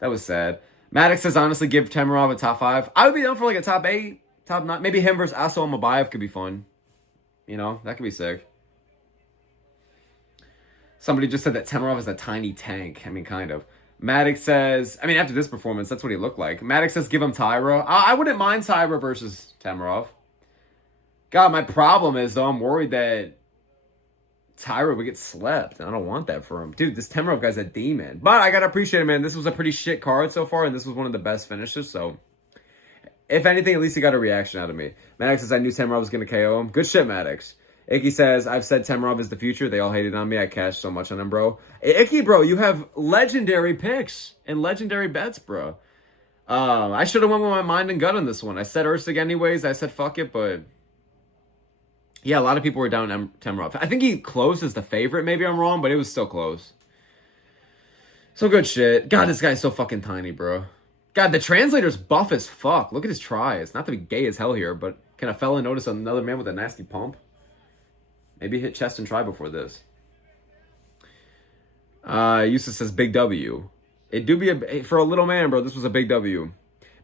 That was sad. Maddox says, honestly, give Temerov a top 5. I would be down for like a top 8, top 9. Maybe him versus Aso Mabayev could be fun. You know, that could be sick. Somebody just said that Temerov is a tiny tank. I mean, kind of. Maddox says, I mean, after this performance, that's what he looked like. Maddox says, give him Tyra. I wouldn't mind Tyra versus Temerov. God, my problem is, though, I'm worried that Tyra would get slept. I don't want that for him. Dude, this Temerov guy's a demon. But I gotta appreciate it, man. This was a pretty shit card so far, and this was one of the best finishes, so if anything, at least he got a reaction out of me. Maddox says, I knew Temerov was gonna KO him. Good shit, Maddox. Icky says, I've said Temerov is the future. They all hated on me. I cashed so much on him, bro. Icky, bro, you have legendary picks and legendary bets, bro. I should have went with my mind and gut on this one. I said Usyk anyways. I said fuck it, but yeah, a lot of people were down on Temerov. I think he closed as the favorite. Maybe I'm wrong, but it was still close. So good shit. God, this guy's so fucking tiny, bro. God, the translator's buff as fuck. Look at his tries. Not to be gay as hell here, but can a fella notice another man with a nasty pump? Maybe hit chest and try before this. Yusuf says, big W. It do be for a little man, bro. This was a big W.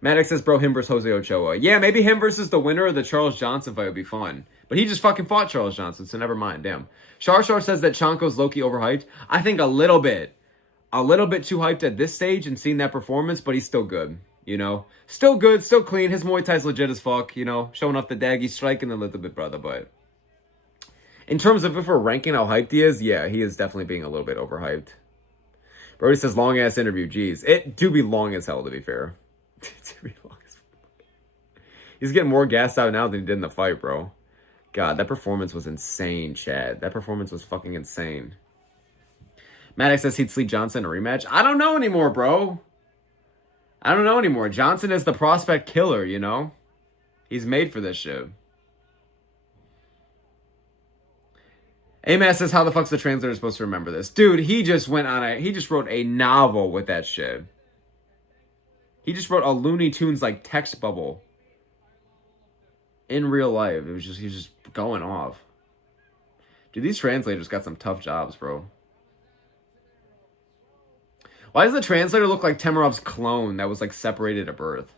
Maddox says, bro, him versus Jose Ochoa. Yeah, maybe him versus the winner of the Charles Johnson fight would be fun. But he just fucking fought Charles Johnson, so never mind. Damn. Shar says that Chanko's low-key overhyped. I think a little bit. A little bit too hyped at this stage and seeing that performance, but he's still good. You know? Still good, still clean. His Muay Thai's legit as fuck, you know? Showing off the daggy, striking a little bit, brother, but in terms of if we're ranking how hyped he is, yeah, he is definitely being a little bit overhyped. Brody says, long-ass interview. Jeez. It do be long as hell, to be fair. He's getting more gassed out now than he did in the fight, bro. God, that performance was insane, Chad. That performance was fucking insane. Maddox says he'd sleep Johnson in a rematch. I don't know anymore, bro. I don't know anymore. Johnson is the prospect killer, you know? He's made for this shit. Amas says, how the fuck's the translator supposed to remember this? Dude, he just wrote a novel with that shit. He just wrote a Looney Tunes, like, text bubble. In real life. He's just going off. Dude, these translators got some tough jobs, bro. Why does the translator look like Temerov's clone that was, like, separated at birth?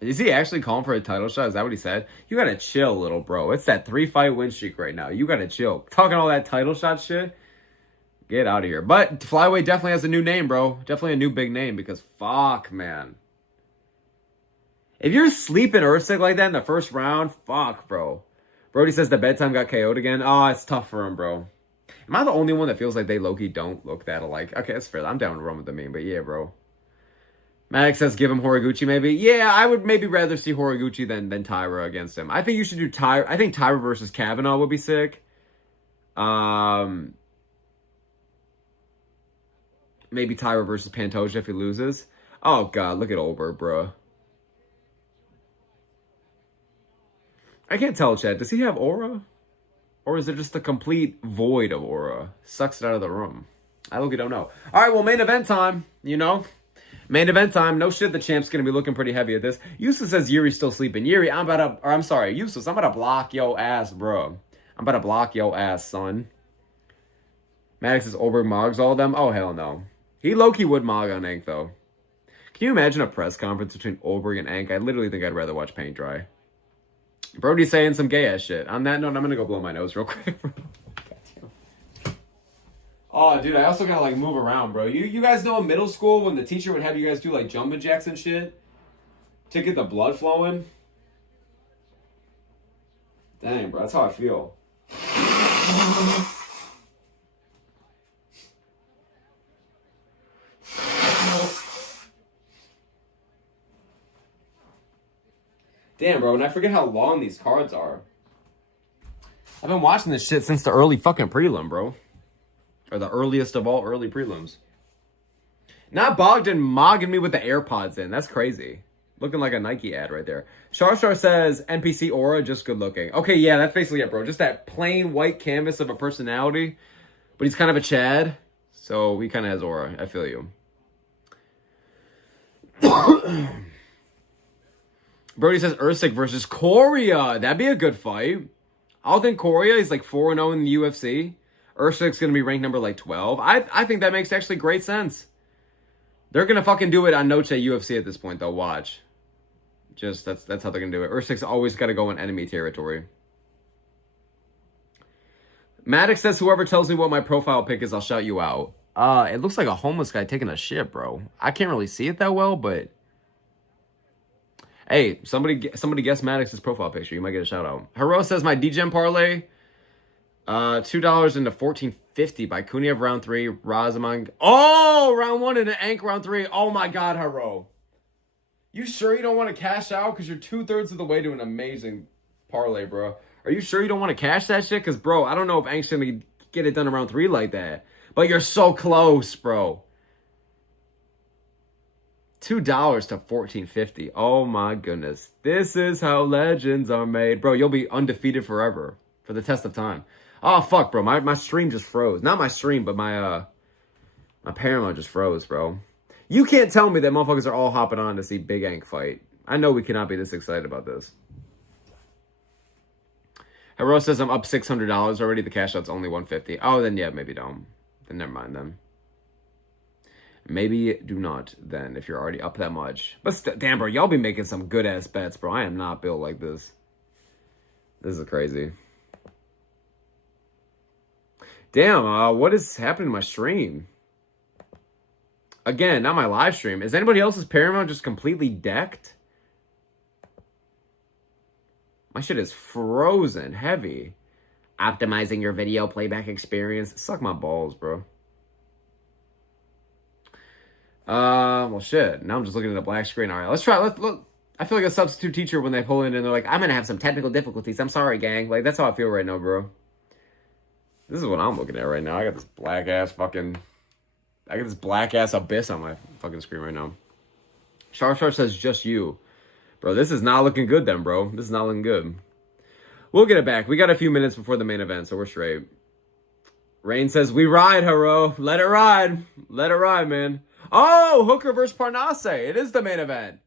Is he actually calling for a title shot? Is that what he said? You gotta chill, little bro. It's that 3-fight win streak right now. You gotta chill. Talking all that title shot shit. Get out of here. But Flyweight definitely has a new name, bro. Definitely a new big name because fuck, man. If you're sleeping Usyk like that in the first round, fuck, bro. Brody says the bedtime got KO'd again. Oh, it's tough for him, bro. Am I the only one that feels like they low-key don't look that alike? Okay, that's fair. I'm down to run with the meme, but yeah, bro. Maddox says give him Horiguchi maybe. Yeah, I would maybe rather see Horiguchi than Tyra against him. I think you should do Tyra. I think Tyra versus Kavanaugh would be sick. Maybe Tyra versus Pantoja if he loses. Oh, God, look at Oberg, bro. I can't tell, Chad. Does he have aura? Or is it just a complete void of aura? Sucks it out of the room. I don't know. All right, well, main event time, you know? Main event time. No shit, the champ's going to be looking pretty heavy at this. Yusuf says Yuri's still sleeping. Yuri, Yusuf, I'm about to block yo ass, bro. I'm about to block yo ass, son. Maddox says Oberg mogs all of them. Oh, hell no. He low-key would mog on Ank, though. Can you imagine a press conference between Oberg and Ank? I literally think I'd rather watch paint dry. Brody's saying some gay-ass shit. On that note, I'm going to go blow my nose real quick, bro. Oh, dude, I also gotta, like, move around, bro. You guys know in middle school when the teacher would have you guys do, like, jumping jacks and shit to get the blood flowing? Dang, bro, that's how I feel. Damn, bro, and I forget how long these cards are. I've been watching this shit since the early fucking prelim, bro. Or the earliest of all early prelims. Not Bogdan mogging me with the AirPods in. That's crazy. Looking like a Nike ad right there. Shar says NPC aura, just good looking. Okay, yeah, that's basically it, bro. Just that plain white canvas of a personality. But he's kind of a Chad. So he kind of has aura. I feel you. Brody says Usyk versus Correa. That'd be a good fight. I don't think Correa is like 4-0 in the UFC. Usyk's going to be ranked number like 12. I think that makes actually great sense. They're going to fucking do it on Noche UFC at this point, though. Watch. Just, that's how they're going to do it. Usyk's always got to go in enemy territory. Maddox says, whoever tells me what my profile pic is, I'll shout you out. It looks like a homeless guy taking a shit, bro. I can't really see it that well, but... Hey, somebody guess Maddox's profile picture. You might get a shout out. Hero says, my DGen parlay... $2 into $14.50 by Kuniev round 3, Razamang. Oh, round 1 and an Ank round 3. Oh my God, Haro. You sure you don't want to cash out? Because you're 2/3 of the way to an amazing parlay, bro. Are you sure you don't want to cash that shit? Because, bro, I don't know if Ank's going to get it done in round 3 like that. But you're so close, bro. $2 to $14.50. Oh my goodness. This is how legends are made. Bro, you'll be undefeated forever for the test of time. Oh, fuck, bro. My stream just froze. Not my stream, but my Paramount just froze, bro. You can't tell me that motherfuckers are all hopping on to see Big Ank fight. I know we cannot be this excited about this. Hero says I'm up $600 already. The cash out's only $150. Oh, then yeah, maybe don't. Then never mind then. Maybe do not then if you're already up that much. But damn, bro, y'all be making some good-ass bets, bro. I am not built like this. This is crazy. Damn, what is happening to my stream? Again, not my live stream. Is anybody else's Paramount just completely decked? My shit is frozen heavy. Optimizing your video playback experience. Suck my balls, bro. Well, shit. Now I'm just looking at a black screen. All right, let's try. Look. I feel like a substitute teacher when they pull in and they're like, I'm going to have some technical difficulties. I'm sorry, gang. Like, that's how I feel right now, bro. This is what I'm looking at right now. I got this black-ass fucking... I got this black-ass abyss on my fucking screen right now. Shar says, just you. Bro, this is not looking good then, bro. This is not looking good. We'll get it back. We got a few minutes before the main event, so we're straight. Rain says, we ride, Haro. Let it ride. Let it ride, man. Oh, Hooker versus Parnasse. It is the main event.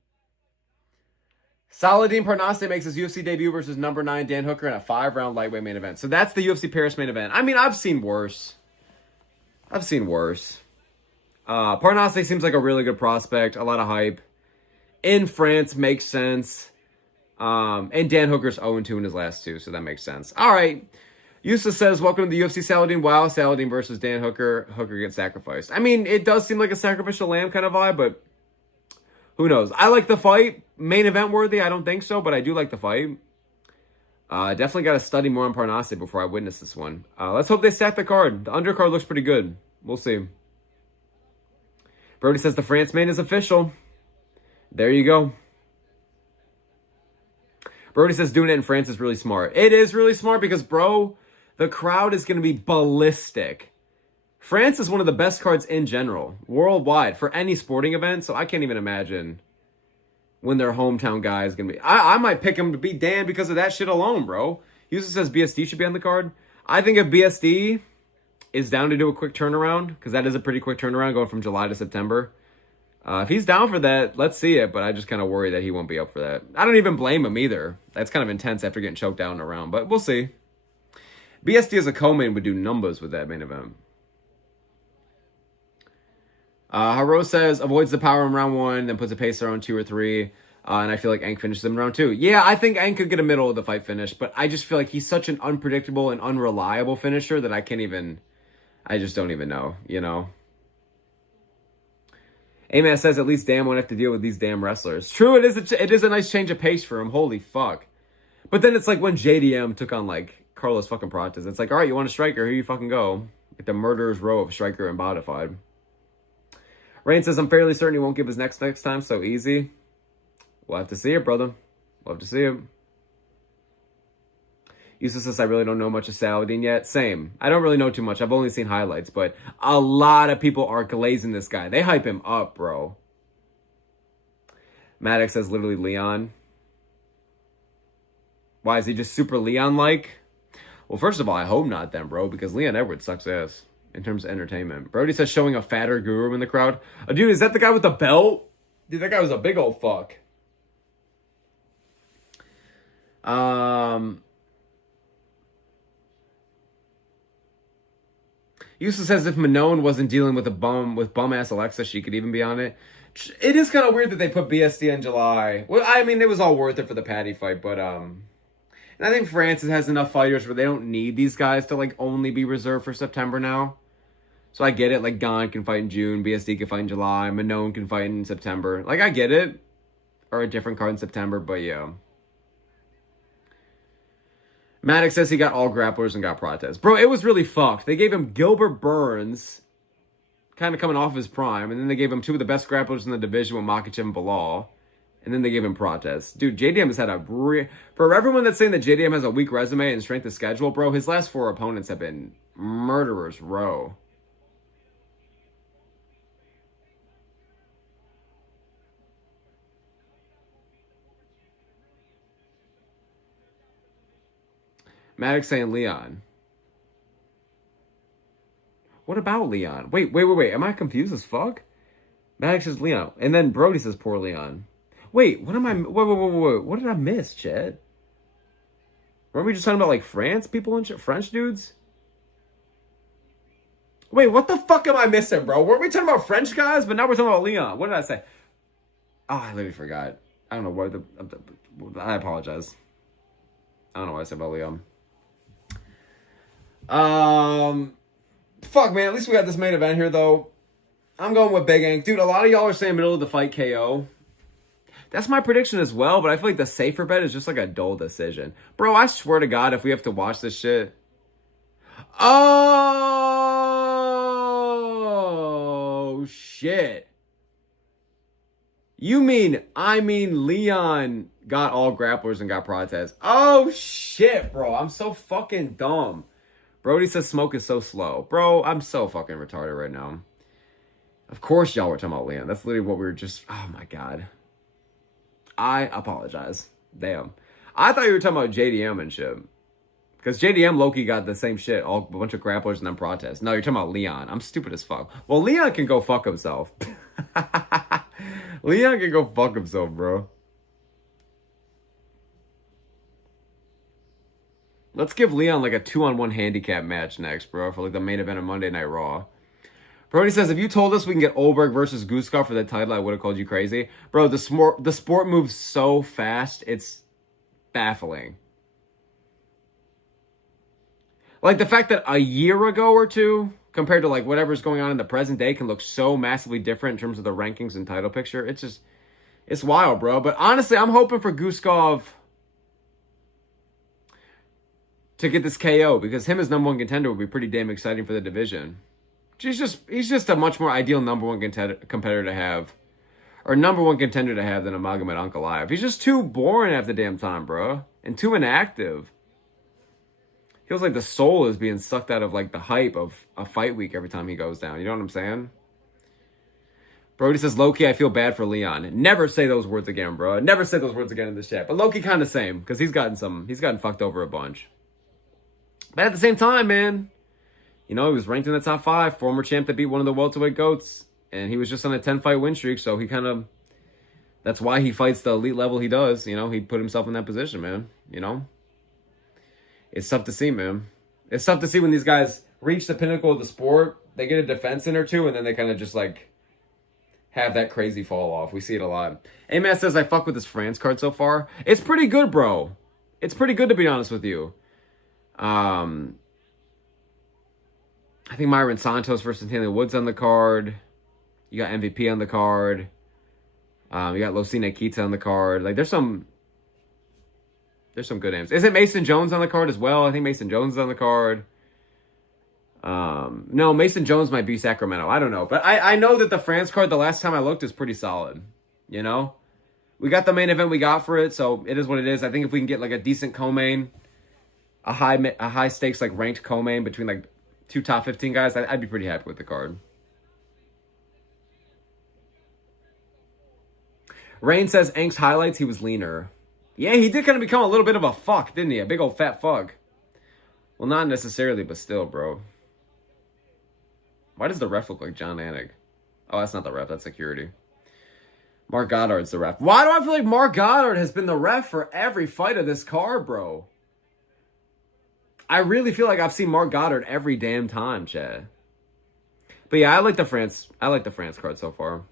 Saladin Parnasse makes his UFC debut versus number 9 Dan Hooker in a 5-round lightweight main event. So that's the UFC Paris main event. I mean, I've seen worse. Parnasse seems like a really good prospect. A lot of hype. In France, makes sense. And Dan Hooker's 0-2 in his last 2, so that makes sense. All right. Yusuf says, welcome to the UFC Saladin. Wow, Saladin versus Dan Hooker. Hooker gets sacrificed. I mean, it does seem like a sacrificial lamb kind of vibe, but who knows? I like the fight. Main event worthy? I don't think so, but I do like the fight. Definitely got to study more on Parnasse before I witness this one. Let's hope they stack the card. The undercard looks pretty good. We'll see. Brody says the France main is official. There you go. Brody says doing it in France is really smart. It is really smart because, bro, the crowd is going to be ballistic. France is one of the best cards in general, worldwide, for any sporting event. So I can't even imagine when their hometown guy is going to be. I might pick him to beat Dan because of that shit alone, bro. He also says BSD should be on the card. I think if BSD is down to do a quick turnaround, because that is a pretty quick turnaround going from July to September. If he's down for that, let's see it. But I just kind of worry that he won't be up for that. I don't even blame him either. That's kind of intense after getting choked down in a round. But we'll see. BSD as a co-main would do numbers with that main event. Haro says, avoids the power in round 1, then puts a pacer on 2 or 3. And I feel like Ank finishes him in round 2. Yeah, I think Ank could get a middle of the fight finish. But I just feel like he's such an unpredictable and unreliable finisher that I just don't even know, you know? A-Man says at least Dan won't have to deal with these damn wrestlers. True, it is a nice change of pace for him. Holy fuck. But then it's like when JDM took on, like, Carlos fucking Prates. It's like, all right, you want a striker? Here you fucking go. Like the murderer's row of striker and modified. Rain says, I'm fairly certain he won't give his next time so easy. We'll have to see it, brother. We'll have to see it. Yusuf says, I really don't know much of Saladin yet. Same. I don't really know too much. I've only seen highlights, but a lot of people are glazing this guy. They hype him up, bro. Maddox says, literally Leon. Why, is he just super Leon-like? Well, first of all, I hope not then, bro, because Leon Edwards sucks ass in terms of entertainment. Brody says, showing a fatter guru in the crowd. Oh, dude, is that the guy with the belt? Dude, that guy was a big old fuck. Yusuf says if Manon wasn't dealing with bum-ass Alexa, she could even be on it. It is kind of weird that they put BSD in July. Well, I mean, it was all worth it for the Patty fight, but, and I think France has enough fighters where they don't need these guys to, like, only be reserved for September now. So I get it. Like, Gon can fight in June, BSD can fight in July, Manon can fight in September. Like, I get it. Or a different card in September, but yeah. Maddox says he got all grapplers and got Prates. Bro, it was really fucked. They gave him Gilbert Burns, kind of coming off his prime, and then they gave him 2 of the best grapplers in the division with Makachev and Bilal, and then they gave him Prates. Dude, JDM has had for everyone that's saying that JDM has a weak resume and strength of schedule, bro, his last 4 opponents have been murderers row. Maddox saying Leon. What about Leon? Wait. Am I confused as fuck? Maddox says Leon. And then Brody says poor Leon. Wait, what am I... Wait. What did I miss, Chad? Weren't we just talking about, like, France people and shit? French dudes? Wait, what the fuck am I missing, bro? Weren't we talking about French guys? But now we're talking about Leon. What did I say? Oh, I literally forgot. I don't know what I apologize. I don't know what I said about Leon. Fuck, man. At least we got this main event here, though. I'm going with Big Ank. Dude, a lot of y'all are saying middle of the fight KO. That's my prediction as well, but I feel like the safer bet is just like a dull decision. Bro, I swear to God, if we have to watch this shit... Oh, shit. I mean Leon got all grapplers and got Prates. Oh, shit, bro. I'm so fucking dumb. Brody says smoke is so slow. Bro, I'm so fucking retarded right now. Of course y'all were talking about Leon. That's literally what we were just... Oh, my God. I apologize. Damn. I thought you were talking about JDM and shit. Because JDM Loki got the same shit. A bunch of grapplers and then Prates. No, you're talking about Leon. I'm stupid as fuck. Well, Leon can go fuck himself. Leon can go fuck himself, bro. Let's give Leon like a 2-on-1 handicap match next, bro, for like the main event of Monday Night Raw. Brody says, if you told us we can get Oberg versus Guskov for the title, I would have called you crazy. Bro, the sport moves so fast, it's baffling. Like the fact that a year ago or two, compared to like whatever's going on in the present day, can look so massively different in terms of the rankings and title picture. It's wild, bro. But honestly, I'm hoping for Guskov to get this KO, because him as number one contender would be pretty damn exciting for the division. He's just a much more ideal number one competitor to have. Or number one contender to have than a Magomed Ankalaev. He's just too boring half the damn time, bro. And too inactive. Feels like the soul is being sucked out of like the hype of a fight week every time he goes down. You know what I'm saying? Brody says, low-key, I feel bad for Leon. Never say those words again, bro. Never say those words again in this chat. But low-key kind of same, because he's gotten fucked over a bunch. But at the same time, man, you know, he was ranked in the top 5, former champ that beat one of the welterweight GOATs, and he was just on a 10-fight win streak, so he kind of, that's why he fights the elite level he does. You know, he put himself in that position, man, you know? It's tough to see, man. It's tough to see when these guys reach the pinnacle of the sport, they get a defense in or two, and then they kind of just, like, have that crazy fall off. We see it a lot. A-Man says, I fuck with this France card so far. It's pretty good, bro. It's pretty good, to be honest with you. I think Myron Santos versus Taylor Woods on the card. You got MVP on the card. You got Losina Kita on the card. Like, there's some good names. Isn't Mason Jones on the card as well? I think Mason Jones is on the card. No, Mason Jones might be Sacramento. I don't know. But I know that the France card, the last time I looked, is pretty solid. You know? We got the main event we got for it, so it is what it is. I think if we can get, like, a decent co-main, a high stakes, like, ranked co-main between, like, 2 top 15 guys, I'd be pretty happy with the card. Rain says, Ank's highlights, he was leaner. Yeah, he did kind of become a little bit of a fuck, didn't he? A big old fat fuck. Well, not necessarily, but still, bro. Why does the ref look like John Anik? Oh, that's not the ref. That's security. Mark Goddard's the ref. Why do I feel like Mark Goddard has been the ref for every fight of this card, bro? I really feel like I've seen Mark Goddard every damn time, Chad. But yeah, I like the France card so far.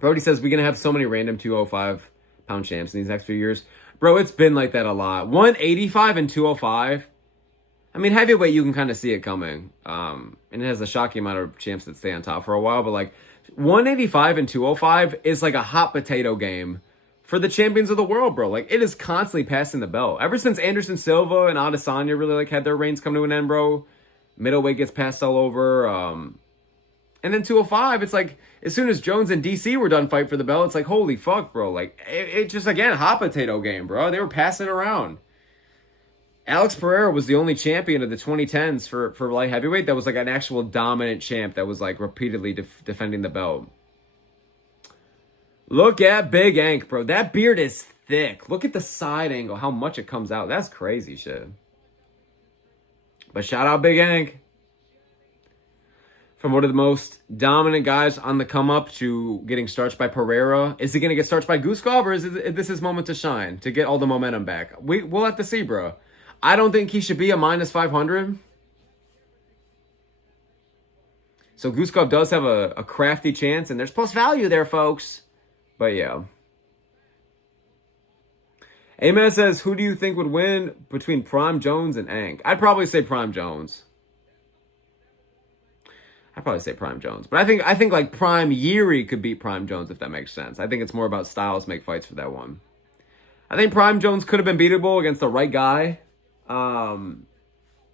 Brody says, we're going to have so many random 205-pound champs in these next few years. Bro, it's been like that a lot. 185 and 205. I mean, heavyweight, you can kind of see it coming. And it has a shocking amount of champs that stay on top for a while. But, like, 185 and 205 is like a hot potato game for the champions of the world, bro. Like, it is constantly passing the belt. Ever since Anderson Silva and Adesanya really, like, had their reigns come to an end, bro, middleweight gets passed all over. And then 205, it's like, as soon as Jones and DC were done fighting for the belt, it's like, holy fuck, bro. Like, it just, again, hot potato game, bro. They were passing around. Alex Pereira was the only champion of the 2010s for light heavyweight that was, like, an actual dominant champ that was, like, repeatedly defending the belt. Look at Big Ank, bro. That beard is thick. Look at the side angle, how much it comes out. That's crazy shit. But shout out Big Ank. From one of the most dominant guys on the come-up to getting starched by Pereira. Is he going to get starched by Guskov, or is this his moment to shine, to get all the momentum back? We'll have to see, bro. I don't think he should be a minus 500. So Guskov does have a crafty chance, and there's plus value there, folks. But yeah. Amen says, who do you think would win between Prime Jones and Ank? I'd probably say Prime Jones. I'd probably say Prime Jones. But I think like Prime Yuri could beat Prime Jones, if that makes sense. I think it's more about styles make fights for that one. I think Prime Jones could have been beatable against the right guy.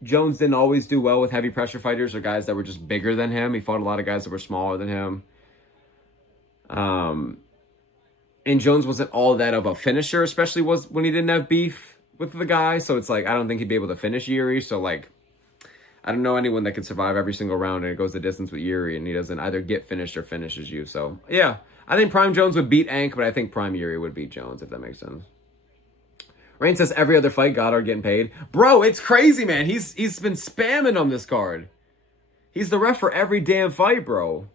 Jones didn't always do well with heavy pressure fighters or guys that were just bigger than him. He fought a lot of guys that were smaller than him. And Jones wasn't all that of a finisher, especially when he didn't have beef with the guy. So it's like, I don't think he'd be able to finish Yuri. So like, I don't know anyone that can survive every single round and it goes the distance with Yuri and he doesn't either get finished or finishes you. So yeah, I think Prime Jones would beat Ank, but I think Prime Yuri would beat Jones, if that makes sense. Rain says every other fight, Goddard getting paid. Bro, it's crazy, man. He's been spamming on this card. He's the ref for every damn fight, bro.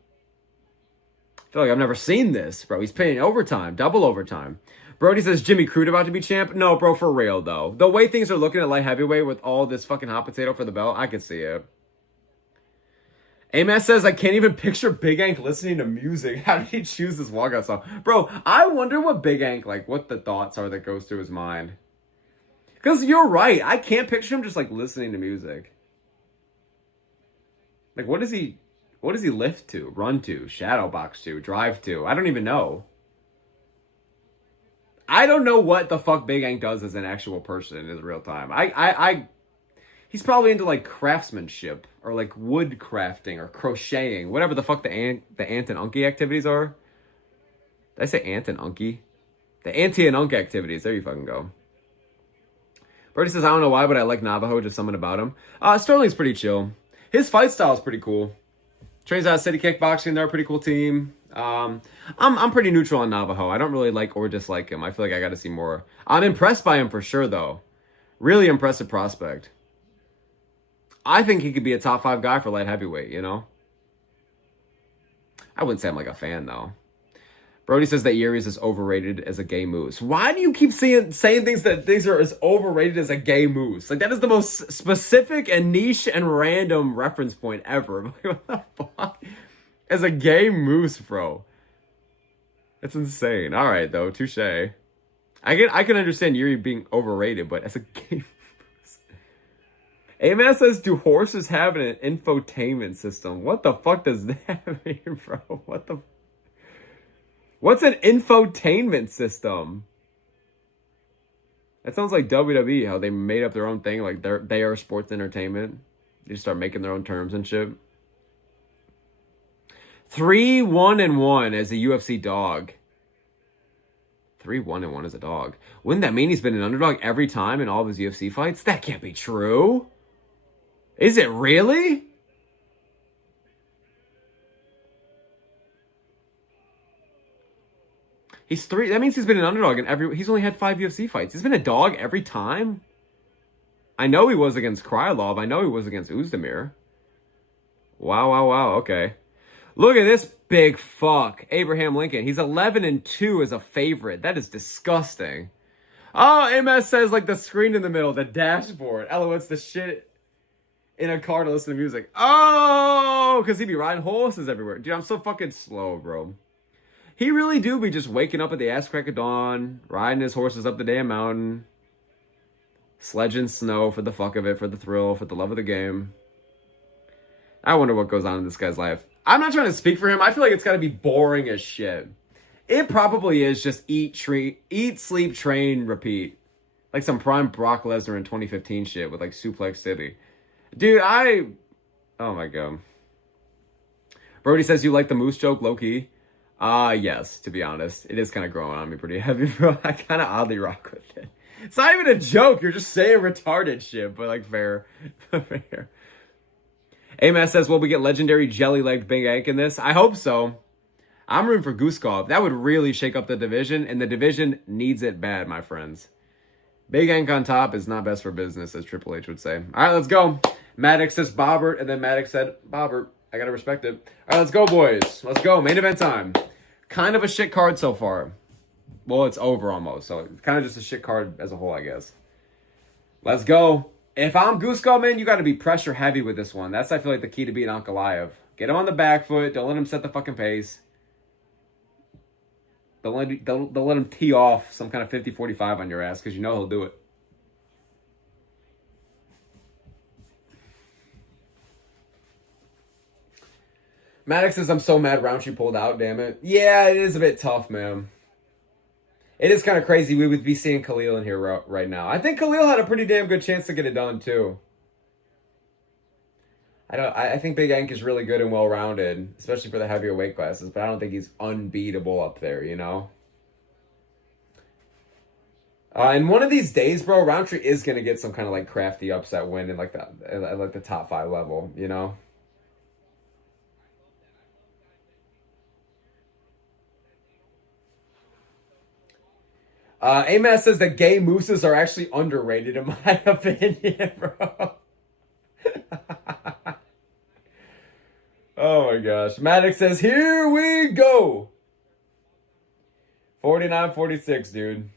I feel like I've never seen this, bro. He's paying overtime, double overtime. Brody says Jimmy Crute about to be champ. No, bro, for real, though. The way things are looking at light heavyweight with all this fucking hot potato for the belt, I could see it. Amas says, I can't even picture Big Ank listening to music. How did he choose this walkout song? Bro, I wonder what Big Ank, like, what the thoughts are that goes through his mind. Because you're right. I can't picture him just, like, listening to music. Like, what does he lift to, run to, shadow box to, drive to? I don't even know. I don't know what the fuck Big Ank does as an actual person in his real time. He's probably into like craftsmanship or like wood crafting or crocheting, whatever the fuck the ant and unky activities are. Did I say ant and unky? The anti and unk activities. There you fucking go. Brody says, I don't know why, but I like Navajo, just something about him. Sterling's pretty chill. His fight style is pretty cool. Trains out of City Kickboxing, they're a pretty cool team. I'm pretty neutral on Navajo. I don't really like or dislike him. I feel like I gotta see more. I'm impressed by him for sure, though. Really impressive prospect. I think he could be a top 5 guy for light heavyweight, you know? I wouldn't say I'm like a fan, though. Brody says that Yuri's is overrated as a gay moose. Why do you keep saying things that these are as overrated as a gay moose? Like, that is the most specific and niche and random reference point ever. What the fuck? As a gay moose, bro. That's insane. All right, though. Touche. I can understand Yuri being overrated, but as a gay moose. A-Man says, do horses have an infotainment system? What the fuck does that mean, bro? What's an infotainment system? That sounds like WWE, how they made up their own thing, like they are sports entertainment. They just start making their own terms and shit. 3-1-1 as a UFC dog. 3-1-1 as a dog. Wouldn't that mean he's been an underdog every time in all of his UFC fights? That can't be true. Is it really? He's 3. That means he's been an underdog in every. He's only had 5 UFC fights. He's been a dog every time. I know he was against Krylov. I know he was against Uzdemir. Wow. Okay. Look at this big fuck, Abraham Lincoln. He's 11-2 as a favorite. That is disgusting. Oh, MS says like the screen in the middle, the dashboard. LOL, it's the shit in a car to listen to music. Oh, because he be riding horses everywhere. Dude, I'm so fucking slow, bro. He really do be just waking up at the ass crack of dawn, riding his horses up the damn mountain, sledging snow for the fuck of it, for the thrill, for the love of the game. I wonder what goes on in this guy's life. I'm not trying to speak for him. I feel like it's got to be boring as shit. It probably is just eat, sleep, train, repeat. Like some prime Brock Lesnar in 2015 shit with like Suplex City. Dude, oh my god. Brody says you like the moose joke, low-key. Yes, to be honest. It is kind of growing on me pretty heavy, bro. I kind of oddly rock with it. It's not even a joke. You're just saying retarded shit, but like fair. Fair. AMS says, will we get legendary jelly-legged Big Ank in this? I hope so. I'm rooting for Guskov. That would really shake up the division, and the division needs it bad, my friends. Big Ank on top is not best for business, as Triple H would say. All right, let's go. Maddox says Bobbert, and then Maddox said Bobbert. I gotta respect it. All right, let's go, boys. Let's go. Main event time. Kind of a shit card so far. Well, it's over almost, so it's kind of just a shit card as a whole, I guess. Let's go. If I'm Guskov, man, you got to be pressure heavy with this one. That's, I feel like, the key to beating Ankalaev. Get him on the back foot. Don't let him set the fucking pace. Don't let him tee off some kind of 50-45 on your ass, because you know he'll do it. Maddox says, I'm so mad Roundtree pulled out, damn it. Yeah, it is a bit tough, man. It is kind of crazy we would be seeing Khalil in here right now. I think Khalil had a pretty damn good chance to get it done, too. I think Big Ank is really good and well-rounded, especially for the heavier weight classes, but I don't think he's unbeatable up there, you know? And one of these days, bro, Roundtree is going to get some kind of, like, crafty upset win in, like, the top 5 level, you know? Amas says that gay mooses are actually underrated, in my opinion, bro. Oh my gosh. Maddox says, here we go. 49-46, dude.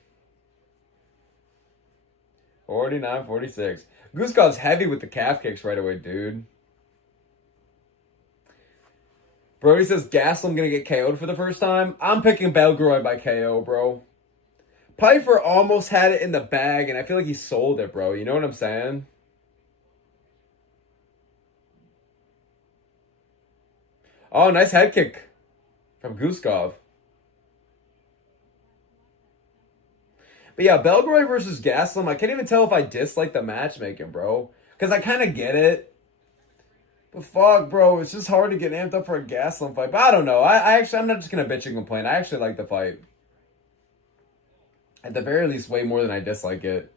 49-46. Guskov's heavy with the calf kicks right away, dude. Brody says, Gaslam gonna get KO'd for the first time. I'm picking Belgrove by KO, bro. Piper almost had it in the bag, and I feel like he sold it, bro. You know what I'm saying? Oh, nice head kick from Guskov. But yeah, Belgrove versus Gaslam. I can't even tell if I dislike the matchmaking, bro. Because I kind of get it. But fuck, bro, it's just hard to get amped up for a Gastelum fight. But I don't know. I'm not just going to bitch and complain. I actually like the fight. At the very least, way more than I dislike it.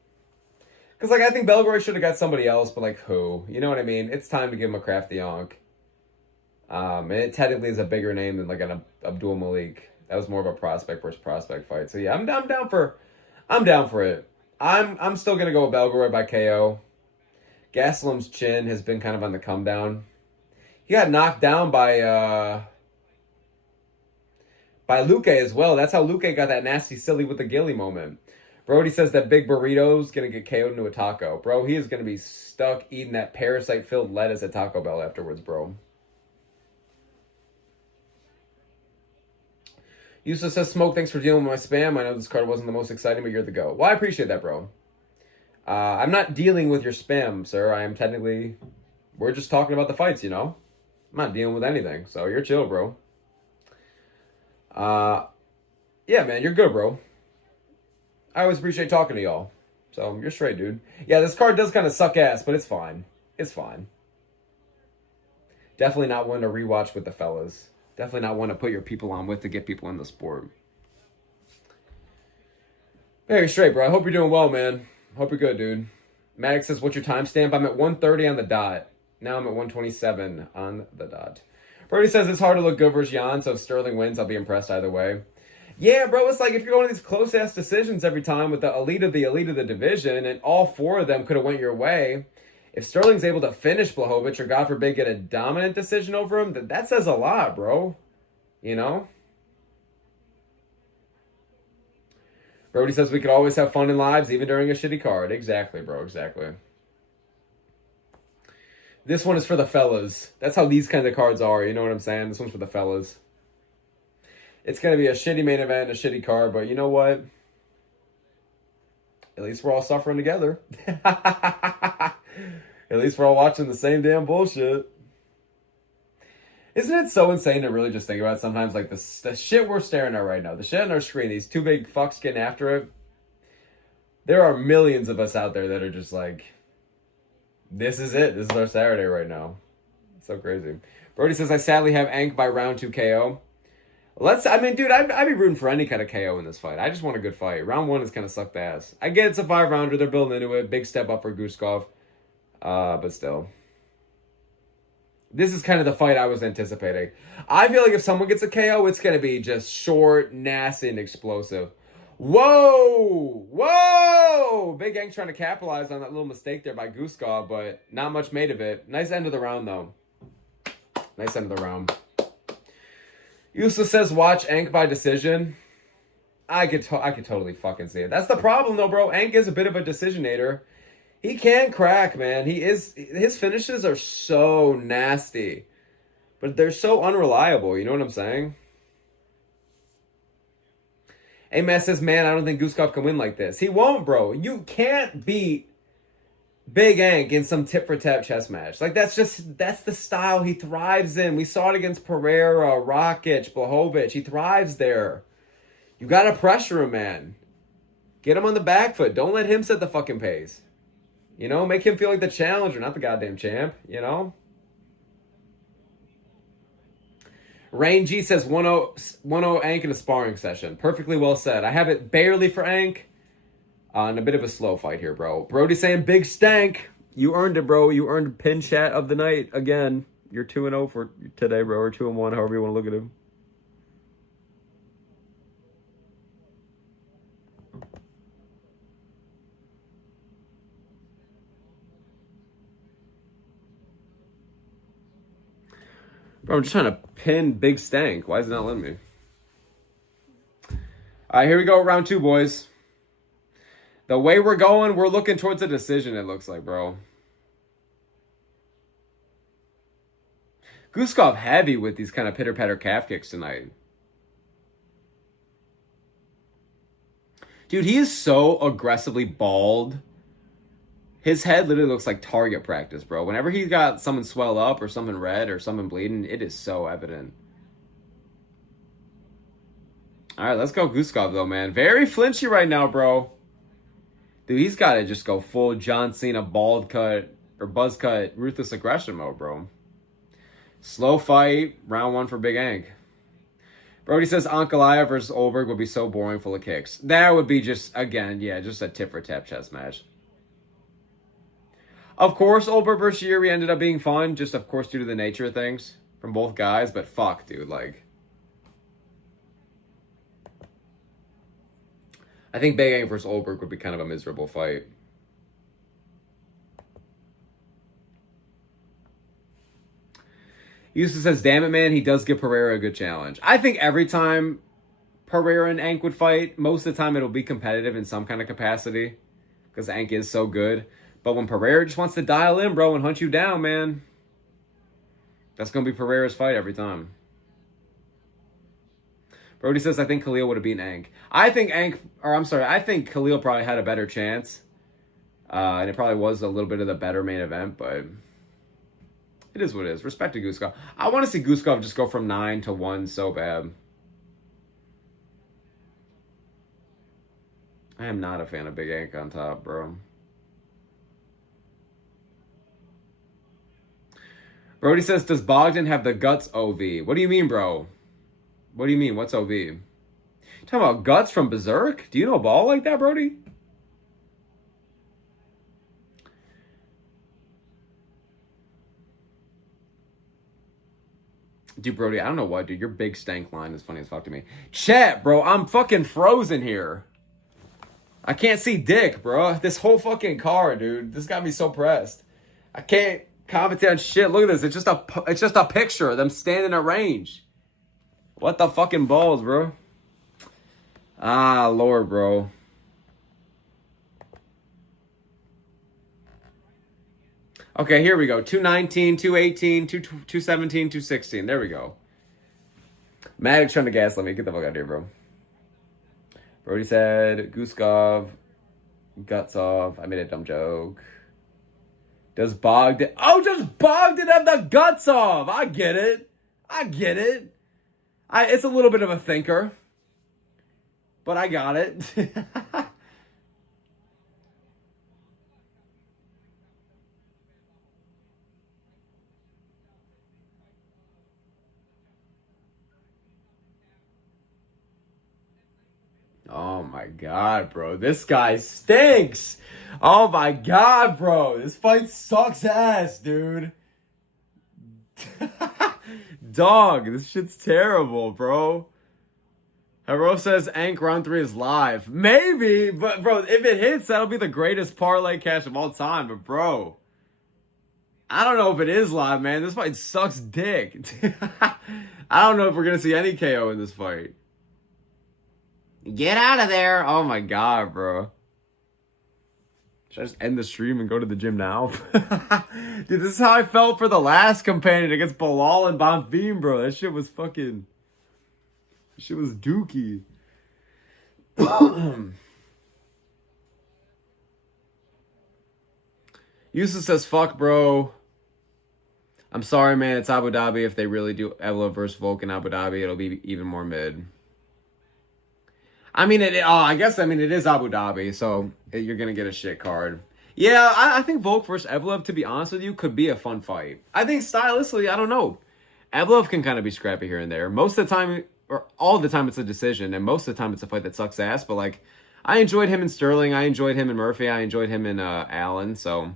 Because, like, I think Belgrade should have got somebody else, but, like, who? You know what I mean? It's time to give him a crafty onk. And it technically is a bigger name than, like, an Abdul Malik. That was more of a prospect versus prospect fight. So, yeah, I'm down for it. I'm still going to go with Belgrade by KO. Gastelum's chin has been kind of on the come down. He got knocked down by Luque as well. That's how Luque got that nasty silly with the Gilly moment. Brody says that Big Burrito's going to get KO'd into a taco. Bro, he is going to be stuck eating that parasite-filled lettuce at Taco Bell afterwards, bro. Yusuf says, Smoke, thanks for dealing with my spam. I know this card wasn't the most exciting, but you're the go. Well, I appreciate that, bro. I'm not dealing with your spam, sir. I am technically... We're just talking about the fights, you know? I'm not dealing with anything, so you're chill, bro. Yeah, man, you're good, bro. I always appreciate talking to y'all. So, you're straight, dude. Yeah, this card does kind of suck ass, but it's fine. It's fine. Definitely not one to rewatch with the fellas. Definitely not one to put your people on with to get people in the sport. Very straight, bro. I hope you're doing well, man. Hope you're good, dude. Maddox says, what's your timestamp? I'm at 1:30 on the dot. Now I'm at 1:27 on the dot. Brody says it's hard to look good versus Jan, so if Sterling wins, I'll be impressed either way. Yeah, bro, it's like if you're going to these close-ass decisions every time with the elite of the division, and all four of them could have went your way, if Sterling's able to finish Blachowicz or, God forbid, get a dominant decision over him, that says a lot, bro. You know? Brody says we could always have fun in lives, even during a shitty card. Exactly, bro, exactly. This one is for the fellas. That's how these kinds of cards are, you know what I'm saying? This one's for the fellas. It's going to be a shitty main event, a shitty card, but you know what? At least we're all suffering together. At least we're all watching the same damn bullshit. Isn't it so insane to really just think about it sometimes? Like the shit we're staring at right now, the shit on our screen, these two big fucks getting after it. There are millions of us out there that are just like, this is it. This is our Saturday right now. It's so crazy. Brody says, I sadly have Ank by round 2 KO. I mean, dude, I'd be rooting for any kind of KO in this fight. I just want a good fight. Round 1 is kind of sucked ass. I get it's a 5-rounder. They're building into it. Big step up for Guskov. But still. This is kind of the fight I was anticipating. I feel like if someone gets a KO, it's going to be just short, nasty, and explosive. Whoa! Whoa! Big Ank trying to capitalize on that little mistake there by Guskov, but not much made of it. Nice end of the round, though. Nice end of the round. Yusuf says, watch Ank by decision. I could totally fucking see it. That's the problem, though, bro. Ank is a bit of a decisionator. He can crack, man. His finishes are so nasty. But they're so unreliable, you know what I'm saying? Ames says, man, I don't think Guskov can win like this. He won't, bro. You can't beat Big Ank in some tit-for-tat chess match. Like, that's the style he thrives in. We saw it against Pereira, Rakic, Blachowicz. He thrives there. You gotta pressure him, man. Get him on the back foot. Don't let him set the fucking pace. You know, make him feel like the challenger, not the goddamn champ, you know? Rain G says 1-0 Ank in a sparring session. Perfectly well said. I have it barely for Ank. And a bit of a slow fight here, bro. Brody saying big stank. You earned it, bro. You earned pin chat of the night again. You're 2-0 for today, bro. Or 2-1, however you want to look at him. Bro, I'm just trying to pin Big Stank. Why is it not letting me? All right, here we go. Round 2, boys. The way we're going, we're looking towards a decision, it looks like, bro. Guskov heavy with these kind of pitter-patter calf kicks tonight. Dude, he is so aggressively bald. His head literally looks like target practice, bro. Whenever he's got something swell up or something red or something bleeding, it is so evident. All right, let's go Guskov, though, man. Very flinchy right now, bro. Dude, he's got to just go full John Cena bald cut or buzz cut ruthless aggression mode, bro. Slow fight, round 1 for Big Ank. Brody says Ankalaev versus Olberg would be so boring, full of kicks. That would be just, again, yeah, just a tit-for-tat chess match. Of course, Olberg versus Yuri ended up being fun, just of course due to the nature of things from both guys, but fuck, dude, like... I think Big Ank versus Olberg would be kind of a miserable fight. Houston says, damn it, man, he does give Pereira a good challenge. I think every time Pereira and Ank would fight, most of the time it'll be competitive in some kind of capacity because Ank is so good. But when Pereira just wants to dial in, bro, and hunt you down, man, that's going to be Pereira's fight every time. Brody says, I think Khalil would have beaten Ank. I think Khalil probably had a better chance. And it probably was a little bit of the better main event, but... It is what it is. Respect to Guskov. I want to see Guskov just go from 9 to 1 so bad. I am not a fan of Big Ank on top, bro. Brody says, does Bogdan have the guts OV? What do you mean, bro? What do you mean? What's OV? You talking about guts from Berserk? Do you know a ball like that, Brody? Dude, Brody, I don't know what, dude. Your big stank line is funny as fuck to me. Chat, bro, I'm fucking frozen here. I can't see dick, bro. This whole fucking card, dude. This got me so pressed. I can't commentate on shit. Look at this. It's just a picture of them standing at range. What the fucking balls, bro? Ah, Lord, bro. Okay, here we go. 219, 218, 217, 216. There we go. Maddox trying to gaslight me. Get the fuck out of here, bro. Brody said, Guskov, guts off. I made a dumb joke. Does Bogdan... Oh, does Bogdan have the guts off? I get it. It's a little bit of a thinker. But I got it. Oh my god, bro. This guy stinks. Oh my god, bro. This fight sucks ass, dude. Dog, this shit's terrible, bro. Hero says Ank round 3 is live. Maybe, but bro, if it hits, that'll be the greatest parlay cash of all time. But bro, I don't know if it is live, man. This fight sucks dick. I don't know if we're gonna see any KO in this fight. Get out of there. Oh my god, bro. Should I just end the stream and go to the gym now? Dude, this is how I felt for the last companion against Bilal and Bonfim, bro. That shit was fucking... That shit was dookie. Yusuf says, fuck, bro. I'm sorry, man. It's Abu Dhabi. If they really do Evla versus Volk in Abu Dhabi, it'll be even more mid. I mean, it is Abu Dhabi, so you're going to get a shit card. Yeah, I think Volk versus Evlev, to be honest with you, could be a fun fight. I think stylistically, I don't know. Evlev can kind of be scrappy here and there. Most of the time, or all the time, it's a decision, and most of the time, it's a fight that sucks ass. But, like, I enjoyed him in Sterling. I enjoyed him in Murphy. I enjoyed him in Allen. So,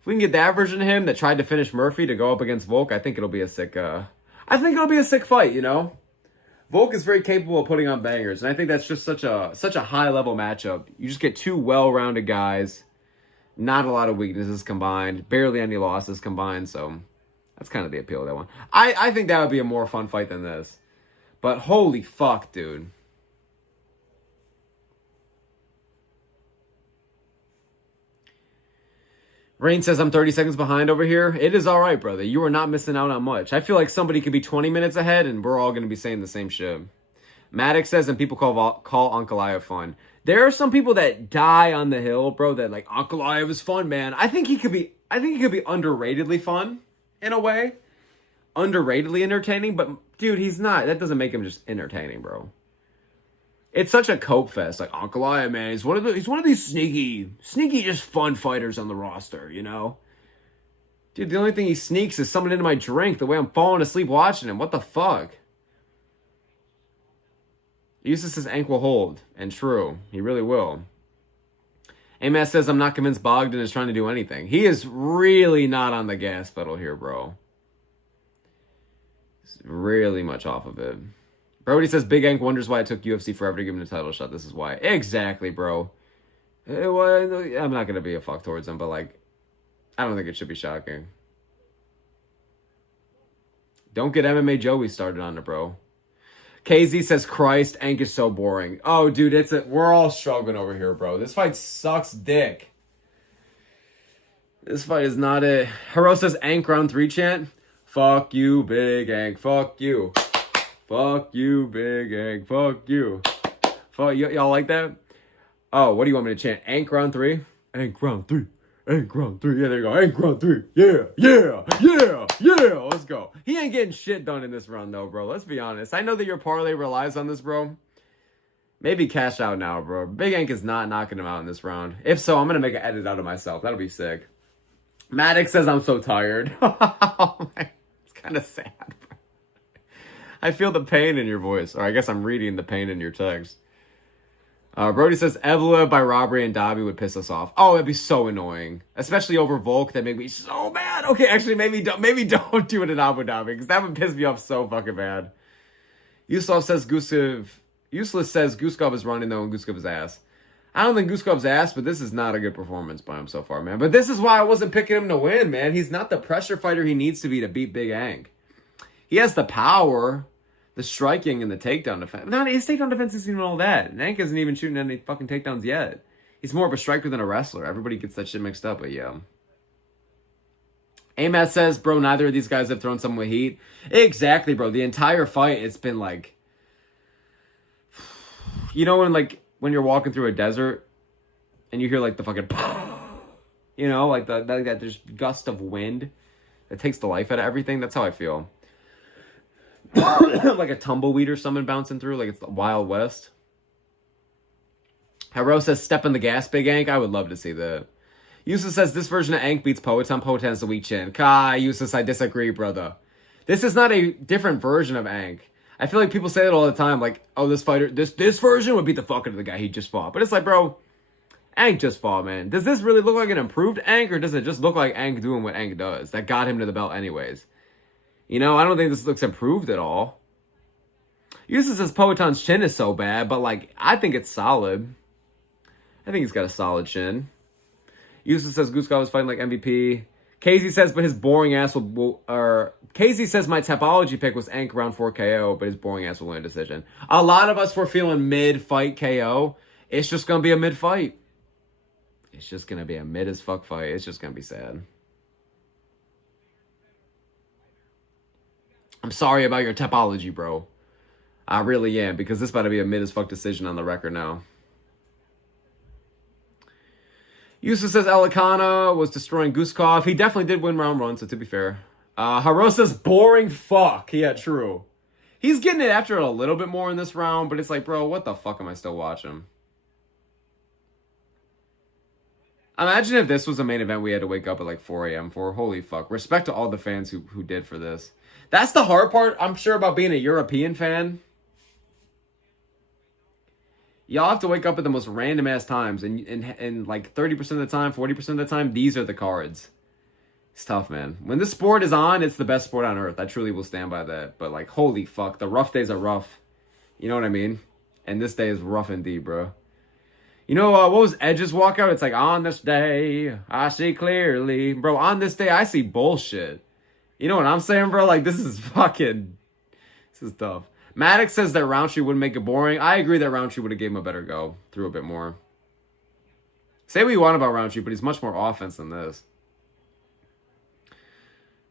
if we can get that version of him that tried to finish Murphy to go up against Volk, I think it'll be a sick... fight, you know? Volk is very capable of putting on bangers, and I think that's just such a high-level matchup. You just get two well-rounded guys, not a lot of weaknesses combined, barely any losses combined, so that's kind of the appeal of that one. I think that would be a more fun fight than this. But holy fuck, dude. Rain says, I'm 30 seconds behind over here. It is all right, brother. You are not missing out on much. I feel like somebody could be 20 minutes ahead, and we're all going to be saying the same shit. Maddox says, and people call Ankalaev fun. There are some people that die on the hill, bro, that like, Ankalaev is fun, man. I think he could be underratedly fun, in a way. Underratedly entertaining, but, dude, he's not. That doesn't make him just entertaining, bro. It's such a cope fest. Like, Ankalaev, man, he's one of these sneaky, just fun fighters on the roster, you know? Dude, the only thing he sneaks is someone into my drink the way I'm falling asleep watching him. What the fuck? Uses his ankle hold. And true. He really will. Amas says, I'm not convinced Bogdan is trying to do anything. He is really not on the gas pedal here, bro. He's really much off of it. Brody says, Big Ank wonders why it took UFC forever to give him a title shot. This is why. Exactly, bro. I'm not going to be a fuck towards him, but, like, I don't think it should be shocking. Don't get MMA Joey started on it, bro. KZ says, Christ, Ank is so boring. Oh, dude, we're all struggling over here, bro. This fight sucks dick. This fight is not it. Hero says, Ank round 3 chant. Fuck you, Big Ank. Fuck you. Fuck you, Big Ank. Fuck you. Fuck y'all like that? Oh, what do you want me to chant? Ank round 3? Ank round 3. Ank round 3. Yeah, there you go. Ank round 3. Yeah, yeah, yeah, yeah. Let's go. He ain't getting shit done in this round, though, bro. Let's be honest. I know that your parlay relies on this, bro. Maybe cash out now, bro. Big Ank is not knocking him out in this round. If so, I'm going to make an edit out of myself. That'll be sick. Maddox says I'm so tired. It's kind of sad, bro. I feel the pain in your voice. Or I guess I'm reading the pain in your text. Brody says, Evla by robbery and Dhabi would piss us off. Oh, it'd be so annoying. Especially over Volk. That make me so mad. Okay, actually, maybe don't do it in Abu Dhabi. Because that would piss me off so fucking bad. Useless says Guskov is running, though, and Guskov is ass. I don't think Guskov's ass, but this is not a good performance by him so far, man. But this is why I wasn't picking him to win, man. He's not the pressure fighter he needs to be to beat Big Ank. He has the power, the striking, and the takedown defense. No, his takedown defense isn't even all that. And Ank isn't even shooting any fucking takedowns yet. He's more of a striker than a wrestler. Everybody gets that shit mixed up, but yeah. Amat says, bro, neither of these guys have thrown someone with heat. Exactly, bro. The entire fight, it's been like... You know when you're walking through a desert and you hear like the fucking... You know, like that there's gust of wind that takes the life out of everything? That's how I feel. Like a tumbleweed or something bouncing through, like it's the Wild West. Hero says, step on the gas, Big Ank. I would love to see that. Yusuf says, this version of Ank beats Poetan. Poetan's the weak chin. Kai, Yusuf, I disagree, brother. This is not a different version of Ank. I feel like people say that all the time, like, oh, this fighter, this version would beat the fuck out of the guy he just fought. But it's like, bro, Ank just fought, man. Does this really look like an improved Ank, or does it just look like Ank doing what Ank does? That got him to the belt anyways. You know, I don't think this looks improved at all. Yusuf says Poetan's chin is so bad, but, like, I think it's solid. I think he's got a solid chin. Yusuf says Guskov is fighting like MVP. KZ says, but his boring ass KZ says my topology pick was Ank round 4 KO, but his boring ass will win a decision. A lot of us were feeling mid-fight KO. It's just going to be a mid-fight. It's just going to be a mid-as-fuck fight. It's just going to be sad. I'm sorry about your topology, bro. I really am, because this about to be a mid-as-fuck decision on the record now. Yusuf says Alikana was destroying Guskov. He definitely did win round 1, so to be fair. Haro says boring fuck. Yeah, true. He's getting it after it a little bit more in this round, but it's like, bro, what the fuck am I still watching? Imagine if this was a main event we had to wake up at like 4 a.m. for. Holy fuck. Respect to all the fans who did for this. That's the hard part, I'm sure, about being a European fan. Y'all have to wake up at the most random ass times, and like 30% of the time, 40% of the time, these are the cards. It's tough, man. When this sport is on, it's the best sport on earth. I truly will stand by that. But like, holy fuck, the rough days are rough. You know what I mean? And this day is rough indeed, bro. You know, what was Edge's walkout? It's like, on this day, I see clearly. Bro, on this day, I see bullshit. You know what I'm saying, bro? Like, this is tough. Maddox says that Roundtree wouldn't make it boring. I agree that Roundtree would have gave him a better go. Threw a bit more. Say what you want about Roundtree, but he's much more offense than this.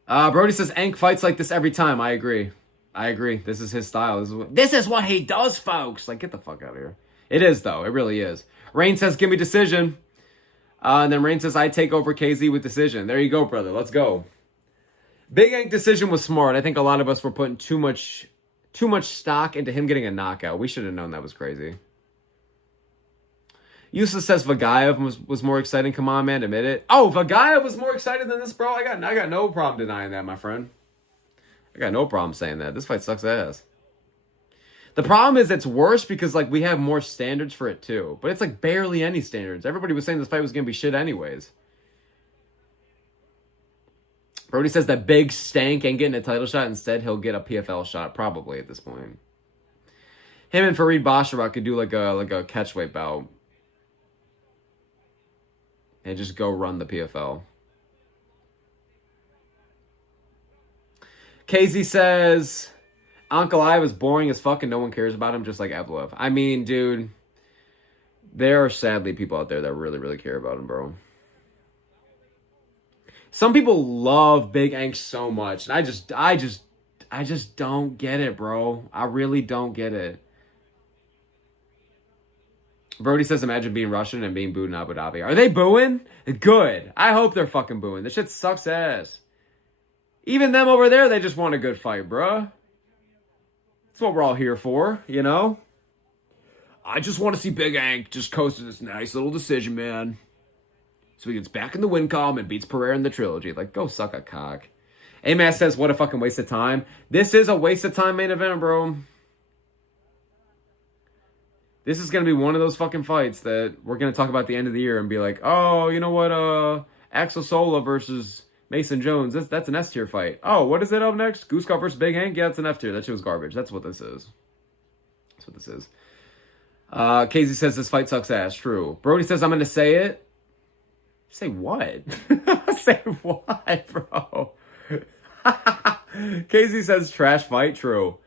Brody says, Ank fights like this every time. I agree. This is his style. This is what he does, folks. Like, get the fuck out of here. It is, though. It really is. Rain says, give me decision. And then Rain says, I take over KZ with decision. There you go, brother. Let's go. Big Ank decision was smart. I think a lot of us were putting too much stock into him getting a knockout. We should have known that was crazy. Useless says Vagaev was more exciting. Come on, man, admit it. Oh, Vagaev was more excited than this, bro. I got no problem denying that, my friend. I got no problem saying that. This fight sucks ass. The problem is it's worse because, like, we have more standards for it, too. But it's, like, barely any standards. Everybody was saying this fight was going to be shit anyways. Brody says that Big Stank ain't getting a title shot. Instead, he'll get a PFL shot, probably, at this point. Him and Farid Basharat could do, like a catchweight bout. And just go run the PFL. KZ says Ankalaev is boring as fuck and no one cares about him, just like Evloev. I mean, dude, there are sadly people out there that really, really care about him, bro. Some people love Big Ank so much, and I just don't get it, bro. I really don't get it. Brody says, imagine being Russian and being booed in Abu Dhabi. Are they booing? Good. I hope they're fucking booing. This shit sucks ass. Even them over there, they just want a good fight, bruh. That's what we're all here for, you know? I just want to see Big Ank just coast to this nice little decision, man. So he gets back in the win column and beats Pereira in the trilogy. Like, go suck a cock. A-Mass says, what a fucking waste of time. This is a waste of time main event, bro. This is going to be one of those fucking fights that we're going to talk about at the end of the year and be like, oh, you know what, Axel Sola versus Mason Jones, that's an S-tier fight. Oh, what is it up next? Guskov versus Big Hank? Yeah, it's an F-tier. That shit was garbage. That's what this is. That's what this is. Casey says this fight sucks ass. True. Brody says I'm going to say it. Say what? Say what, bro? Casey says trash fight. True.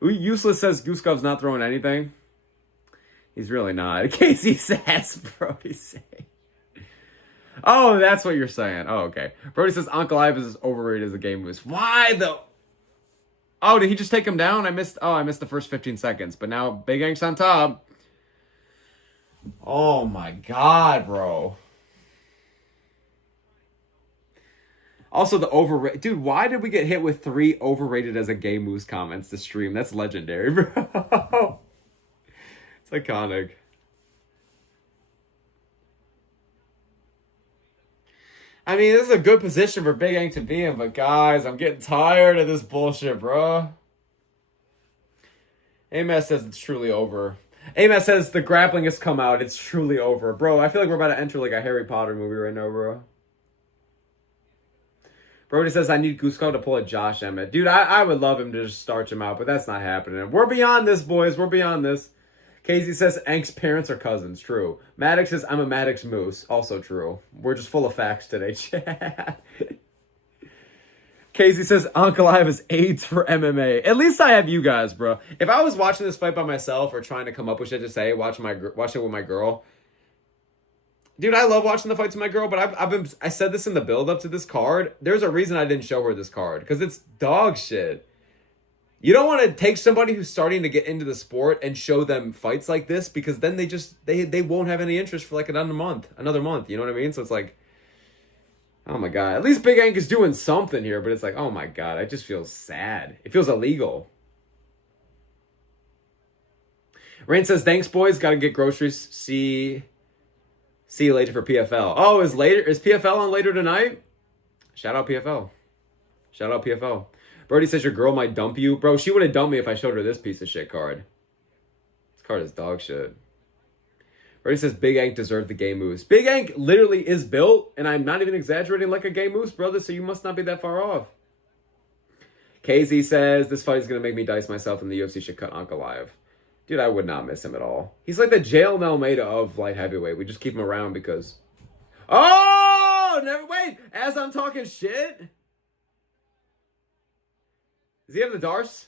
Useless says Guskov's not throwing anything. He's really not. Casey says, Brody say. Oh, that's what you're saying. Oh, okay. Brody says Ankalaev is overrated as a game moose. Why though? Oh, did he just take him down? I missed the first 15 seconds. But now Big Ank's on top. Oh my god, bro. Also, the overrated... Dude, why did we get hit with 3 overrated as a game moose comments to stream? That's legendary, bro. It's iconic. I mean, this is a good position for Big Ank to be in, but guys, I'm getting tired of this bullshit, bro. AMS says it's truly over. AMS says the grappling has come out. It's truly over. Bro, I feel like we're about to enter like a Harry Potter movie right now, bro. Brody says, I need Guskov to pull a Josh Emmett. Dude, I would love him to just starch him out, but that's not happening. We're beyond this, boys. We're beyond this. Casey says, Ank's parents are cousins. True. Maddox says, I'm a Maddox moose. Also true. We're just full of facts today, Chad. Casey says, Ankalaev is AIDS for MMA. At least I have you guys, bro. If I was watching this fight by myself or trying to come up with shit to say, watch it with my girl. Dude, I love watching the fights with my girl, but I said this in the build-up to this card. There's a reason I didn't show her this card, because it's dog shit. You don't want to take somebody who's starting to get into the sport and show them fights like this, because then they won't have any interest for like another month. You know what I mean? So it's like, oh my god. At least Big Ank is doing something here, but it's like, oh my god, I just feel sad. It feels illegal. Rain says, thanks, boys. Got to get groceries. See you later for PFL. Oh, is PFL on later tonight? Shout out PFL. Shout out PFL. Brody says your girl might dump you. Bro, she would have dumped me if I showed her this piece of shit card. This card is dog shit. Brody says Big Ank deserved the game moose. Big Ank literally is built, and I'm not even exaggerating, like a game moose, brother, so you must not be that far off. KZ says this fight is going to make me dice myself and the UFC should cut Ankalaev. Dude, I would not miss him at all. He's like the Jalen Almeida of light heavyweight. We just keep him around because... Oh! Never wait! As I'm talking shit? Does he have the Darce?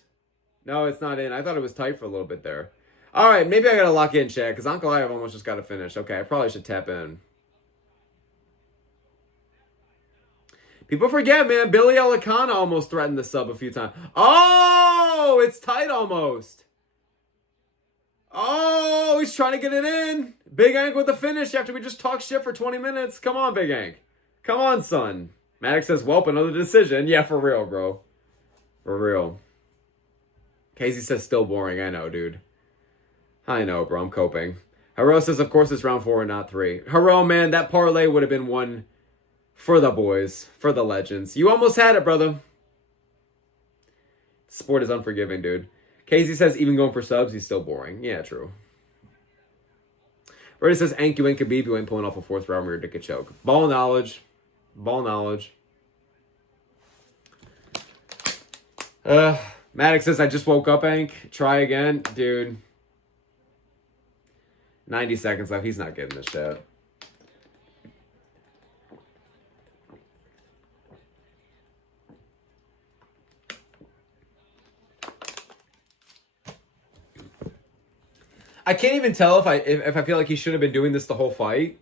No, it's not in. I thought it was tight for a little bit there. Alright, maybe I gotta lock in, Chad, because Ankalaev almost just got to finish. Okay, I probably should tap in. People forget, man. Billy Alicana almost threatened the sub a few times. Oh! It's tight almost. Oh, he's trying to get it in. Big Ank with the finish after we just talked shit for 20 minutes. Come on, Big Ank. Come on, son. Maddox says, welp, another decision. Yeah, for real, bro. For real. Casey says, still boring. I know, dude. I know, bro. I'm coping. Haro says, of course, it's round 4 and not 3. Haro, man, that parlay would have been one for the boys, for the legends. You almost had it, brother. Sport is unforgiving, dude. Casey says, even going for subs, he's still boring. Yeah, true. Brody says, Ank, you ain't Khabib, you ain't pulling off a 4th round rear dick choke. Ball knowledge. Ball knowledge. Maddox says, I just woke up, Ank. Try again. Dude. 90 seconds left. He's not getting this shit. I can't even tell if I feel like he should have been doing this the whole fight,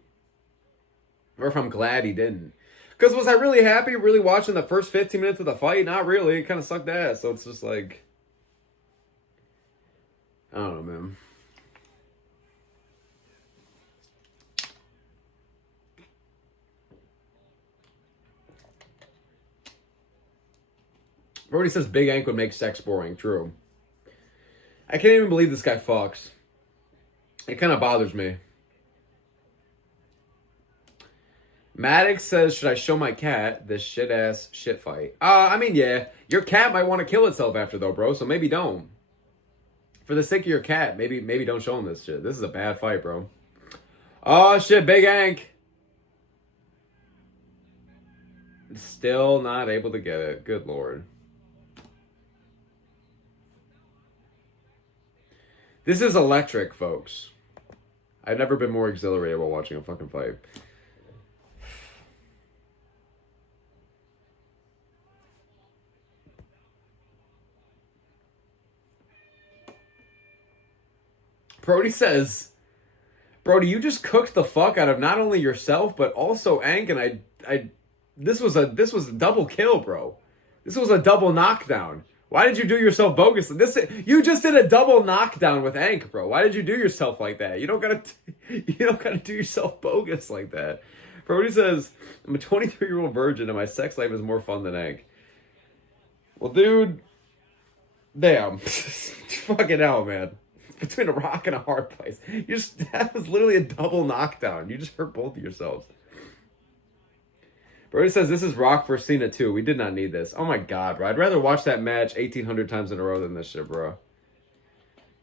or if I'm glad he didn't. Because was I really happy really watching the first 15 minutes of the fight? Not really. It kind of sucked ass. So it's just like, I don't know, man. Brody says Big Ank would make sex boring. True. I can't even believe this guy fucks. It kind of bothers me. Maddox says, should I show my cat this shit-ass shit fight? I mean, yeah. Your cat might want to kill itself after, though, bro. So maybe don't. For the sake of your cat, maybe don't show him this shit. This is a bad fight, bro. Oh, shit. Big Ank. Still not able to get it. Good lord. This is electric, folks. I've never been more exhilarated while watching a fucking fight. Brody says, Brody, you just cooked the fuck out of not only yourself, but also Ank, and this was a double kill, bro. This was a double knockdown. Why did you do yourself bogus? You just did a double knockdown with Ank, bro. Why did you do yourself like that? You don't gotta do yourself bogus like that. Brody says, I'm a 23-year-old virgin and my sex life is more fun than Ank. Well, dude, damn. Fucking hell, man. Between a rock and a hard place. That was literally a double knockdown. You just hurt both of yourselves. Brody says, this is Rock versus Cena 2. We did not need this. Oh my god, bro. I'd rather watch that match 1,800 times in a row than this shit, bro.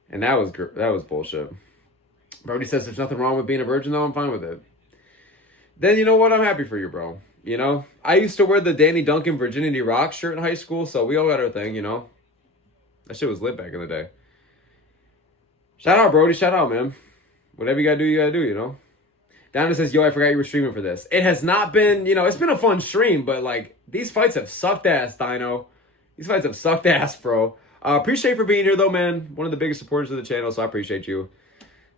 And that was bullshit. Brody says, there's nothing wrong with being a virgin, though. I'm fine with it. Then you know what? I'm happy for you, bro. You know? I used to wear the Danny Duncan Virginity Rock shirt in high school, so we all got our thing, you know? That shit was lit back in the day. Shout out, Brody. Shout out, man. Whatever you gotta do, you know? Dino says, yo, I forgot you were streaming for this. It has not been, you know, it's been a fun stream, but, like, these fights have sucked ass, Dino. These fights have sucked ass, bro. Appreciate you for being here, though, man. One of the biggest supporters of the channel, so I appreciate you.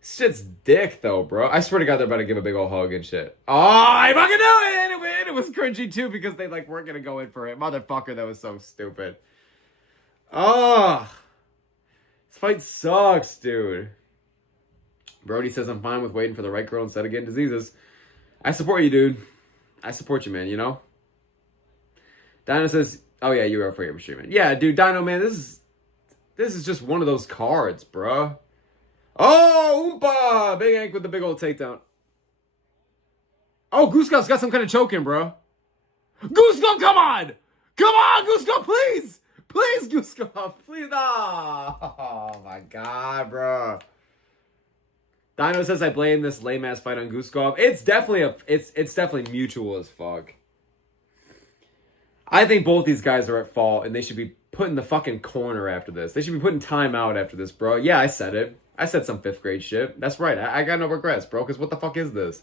This shit's dick, though, bro. I swear to God, they're about to give a big old hug and shit. Oh, I fucking know it! It was cringy, too, because they, like, weren't gonna go in for it. Motherfucker, that was so stupid. Oh, this fight sucks, dude. Brody says, I'm fine with waiting for the right girl instead of getting diseases. I support you, dude. I support you, man, you know? Dino says, oh, yeah, you were afraid of streaming. Yeah, dude, Dino, man, this is just one of those cards, bro. Oh, Oompa! Big Ank with the big old takedown. Oh, Guskov's got some kind of choking, bro. Guskov, come on! Come on, Guskov, please! Please, Guskov, please. Oh, my God, bro. Dino says I blame this lame ass fight on Guskov. It's definitely mutual as fuck. I think both these guys are at fault and they should be put in the fucking corner after this. They should be putting time out after this, bro. Yeah, I said it. I said some 5th grade shit. That's right. I got no regrets, bro, because what the fuck is this?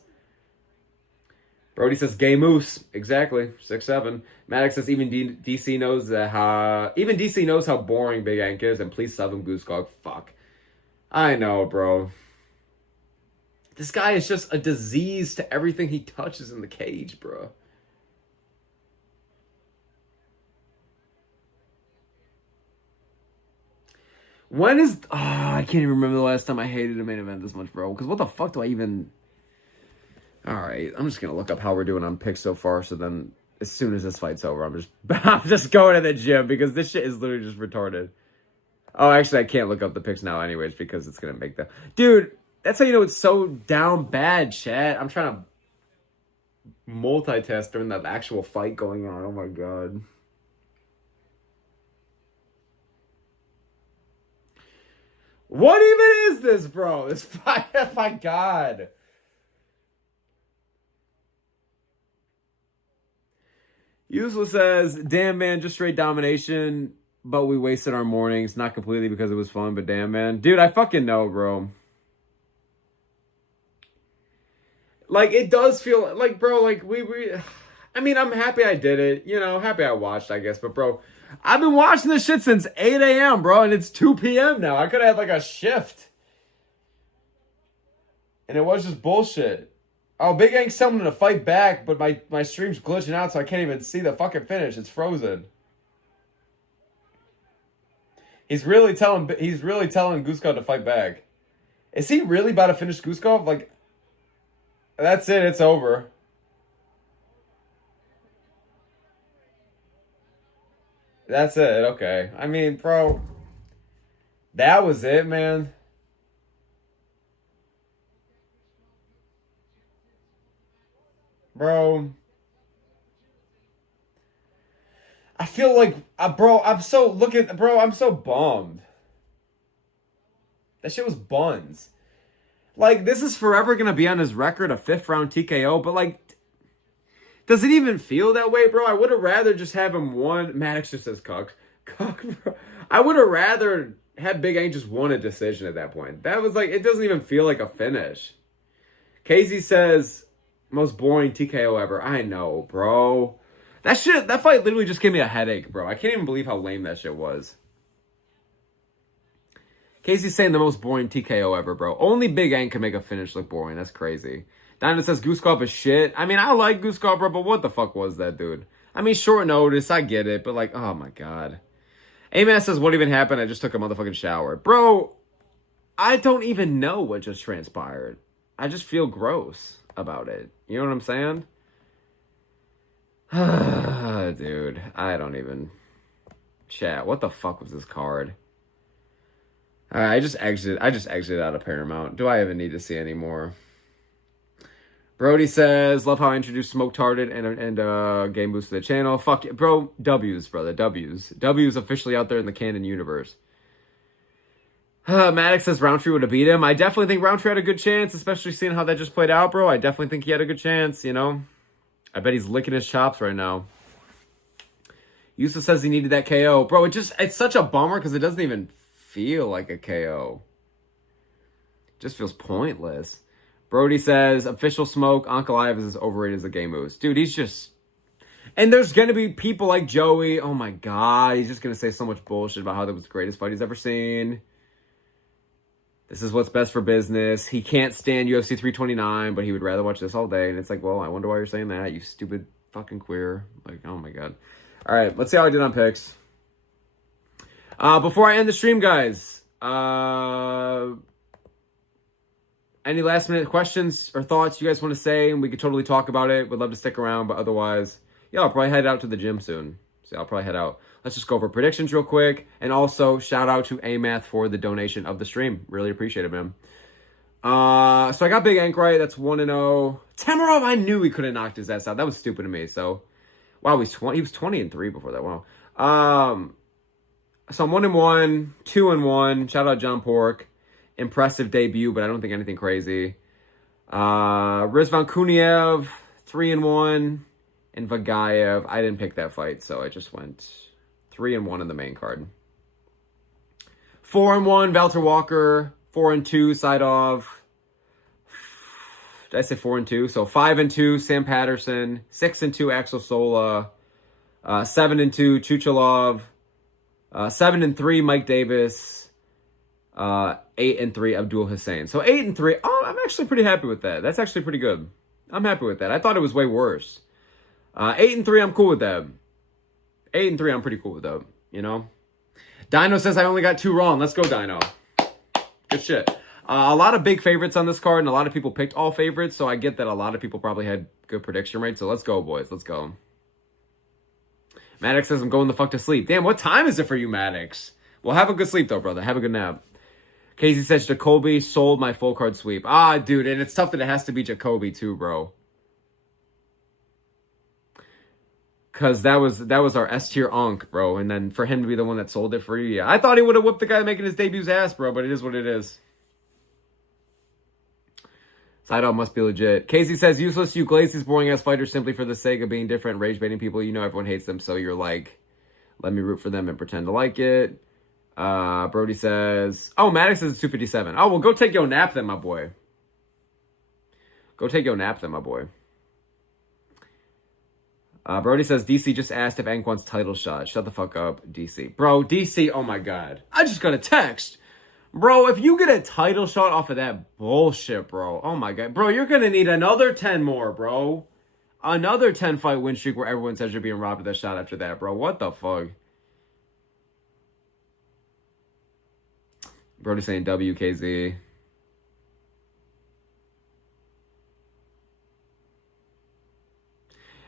Brody says gay moose. Exactly. 6'7". Maddox says even DC knows how boring Big Ank is, and please sub him, Guskov. Fuck. I know, bro. This guy is just a disease to everything he touches in the cage, bro. When is... Oh, I can't even remember the last time I hated a main event this much, bro. Because what the fuck do I even... Alright, I'm just going to look up how we're doing on picks so far. So then, as soon as this fight's over, I'm just going to the gym. Because this shit is literally just retarded. Oh, actually, I can't look up the picks now anyways. Because it's going to make the... Dude... That's how you know it's so down bad, chat. I'm trying to multitask during that actual fight going on. Oh my god. What even is this, bro? This fight, oh my god. Useless says, damn man, just straight domination, but we wasted our mornings. Not completely because it was fun, but damn man. Dude, I fucking know, bro. Like, it does feel like, bro, like, I mean, I'm happy I did it. You know, happy I watched, I guess. But, bro, I've been watching this shit since 8 a.m., bro, and it's 2 p.m. now. I could have had, like, a shift. And it was just bullshit. Oh, Big Ank's telling him to fight back, but my stream's glitching out, so I can't even see the fucking finish. It's frozen. He's really telling Guskov to fight back. Is he really about to finish Guskov? Like, that's it. It's over. That's it. Okay. I mean, bro, that was it, man. Bro, I feel like, bro, I'm so bummed. That shit was buns. Like, this is forever going to be on his record, a 5th round TKO, but, like, does it even feel that way, bro? I would have rather just have him won. Maddox just says cuck. Cuck, bro. I would have rather had Big Ang just won a decision at that point. That was like, it doesn't even feel like a finish. Casey says, most boring TKO ever. I know, bro. That fight literally just gave me a headache, bro. I can't even believe how lame that shit was. Casey's saying the most boring TKO ever, bro. Only Big Ang can make a finish look boring. That's crazy. Diamond says Guskov is shit. I mean, I like Guskov, bro, but what the fuck was that, dude? I mean, short notice, I get it, but like, oh my god. A-Man says, what even happened? I just took a motherfucking shower. Bro, I don't even know what just transpired. I just feel gross about it. You know what I'm saying? Dude, I don't even... Chat, what the fuck was this card? Alright, I just exited out of Paramount. Do I even need to see any more? Brody says, love how I introduced Smoke Tarded and Game Boost to the channel. Fuck yeah. Bro, W's, brother. W's. W's officially out there in the canon universe. Maddox says Roundtree would have beat him. I definitely think Roundtree had a good chance, especially seeing how that just played out, bro. I definitely think he had a good chance, you know? I bet he's licking his chops right now. Yusuf says he needed that KO. Bro, it's such a bummer because it doesn't even feel like a KO. It just feels pointless. Brody says, official smoke, Ankalaev is as overrated as a game moves. Dude, he's just... And there's going to be people like Joey. Oh my god, he's just going to say so much bullshit about how that was the greatest fight he's ever seen. This is what's best for business. He can't stand UFC 329, but he would rather watch this all day. And it's like, well, I wonder why you're saying that, you stupid fucking queer. Like, oh my god. All right, let's see how I did on picks. Before I end the stream, guys, any last minute questions or thoughts you guys want to say? And we could totally talk about it. Would love to stick around, but otherwise, yeah, I'll probably head out to the gym soon. So I'll probably head out. Let's just go over predictions real quick. And also, shout out to Amath for the donation of the stream. Really appreciate it, man. So I got Big Ank right. That's 1-0. Tamarov, I knew he could have knocked his ass out. That was stupid of me. So, wow, he was 20-3 before that. Wow. So I'm 1-1, 2-1. Shout out John Pork. Impressive debut, but I don't think anything crazy. Rizvan Kuniev, 3-1. And Vagayev, I didn't pick that fight, so I just went 3-1 in the main card. 4-1, Valter Walker. 4-2, Saidov. Did I say 4-2? So 5-2, Sam Patterson. 6-2, Axel Sola. 7-2, Chuchalov. 7-3, Mike Davis. 8-3, Abdul Hussein. So 8-3. Oh, I'm actually pretty happy with that. That's actually pretty good. I'm happy with that. I thought it was way worse. 8-3, I'm cool with that. 8-3, I'm pretty cool with that. You know? Dino says I only got 2 wrong. Let's go, Dino. Good shit. A lot of big favorites on this card, and a lot of people picked all favorites, so I get that a lot of people probably had good prediction rates. So let's go, boys. Let's go. Maddox says I'm going the fuck to sleep. Damn, what time is it for you, Maddox? Well, have a good sleep, though, brother. Have a good nap. Casey says Jacoby sold my full card sweep. Ah, dude, and it's tough that it has to be Jacoby too, bro. Because that was our S tier Unk, bro. And then for him to be the one that sold it for you, yeah. I thought he would have whipped the guy making his debut's ass, bro. But it is what it is. Side-out must be legit. Casey says, useless Uglesi's boring-ass fighters simply for the sake of being different, rage-baiting people. You know everyone hates them, so you're like, let me root for them and pretend to like it. Brody says, oh, Maddox says it's 257. Oh, well, go take your nap then, my boy. Go take your nap then, my boy. Brody says, DC just asked if Ank wants title shot. Shut the fuck up, DC. Bro, DC, oh my God. I just got a text. Bro, if you get a title shot off of that bullshit, bro. Oh my God. Bro, you're going to need another 10 more, bro. Another 10-fight win streak where everyone says you're being robbed of that shot after that, bro. What the fuck? Brody's saying WKZ.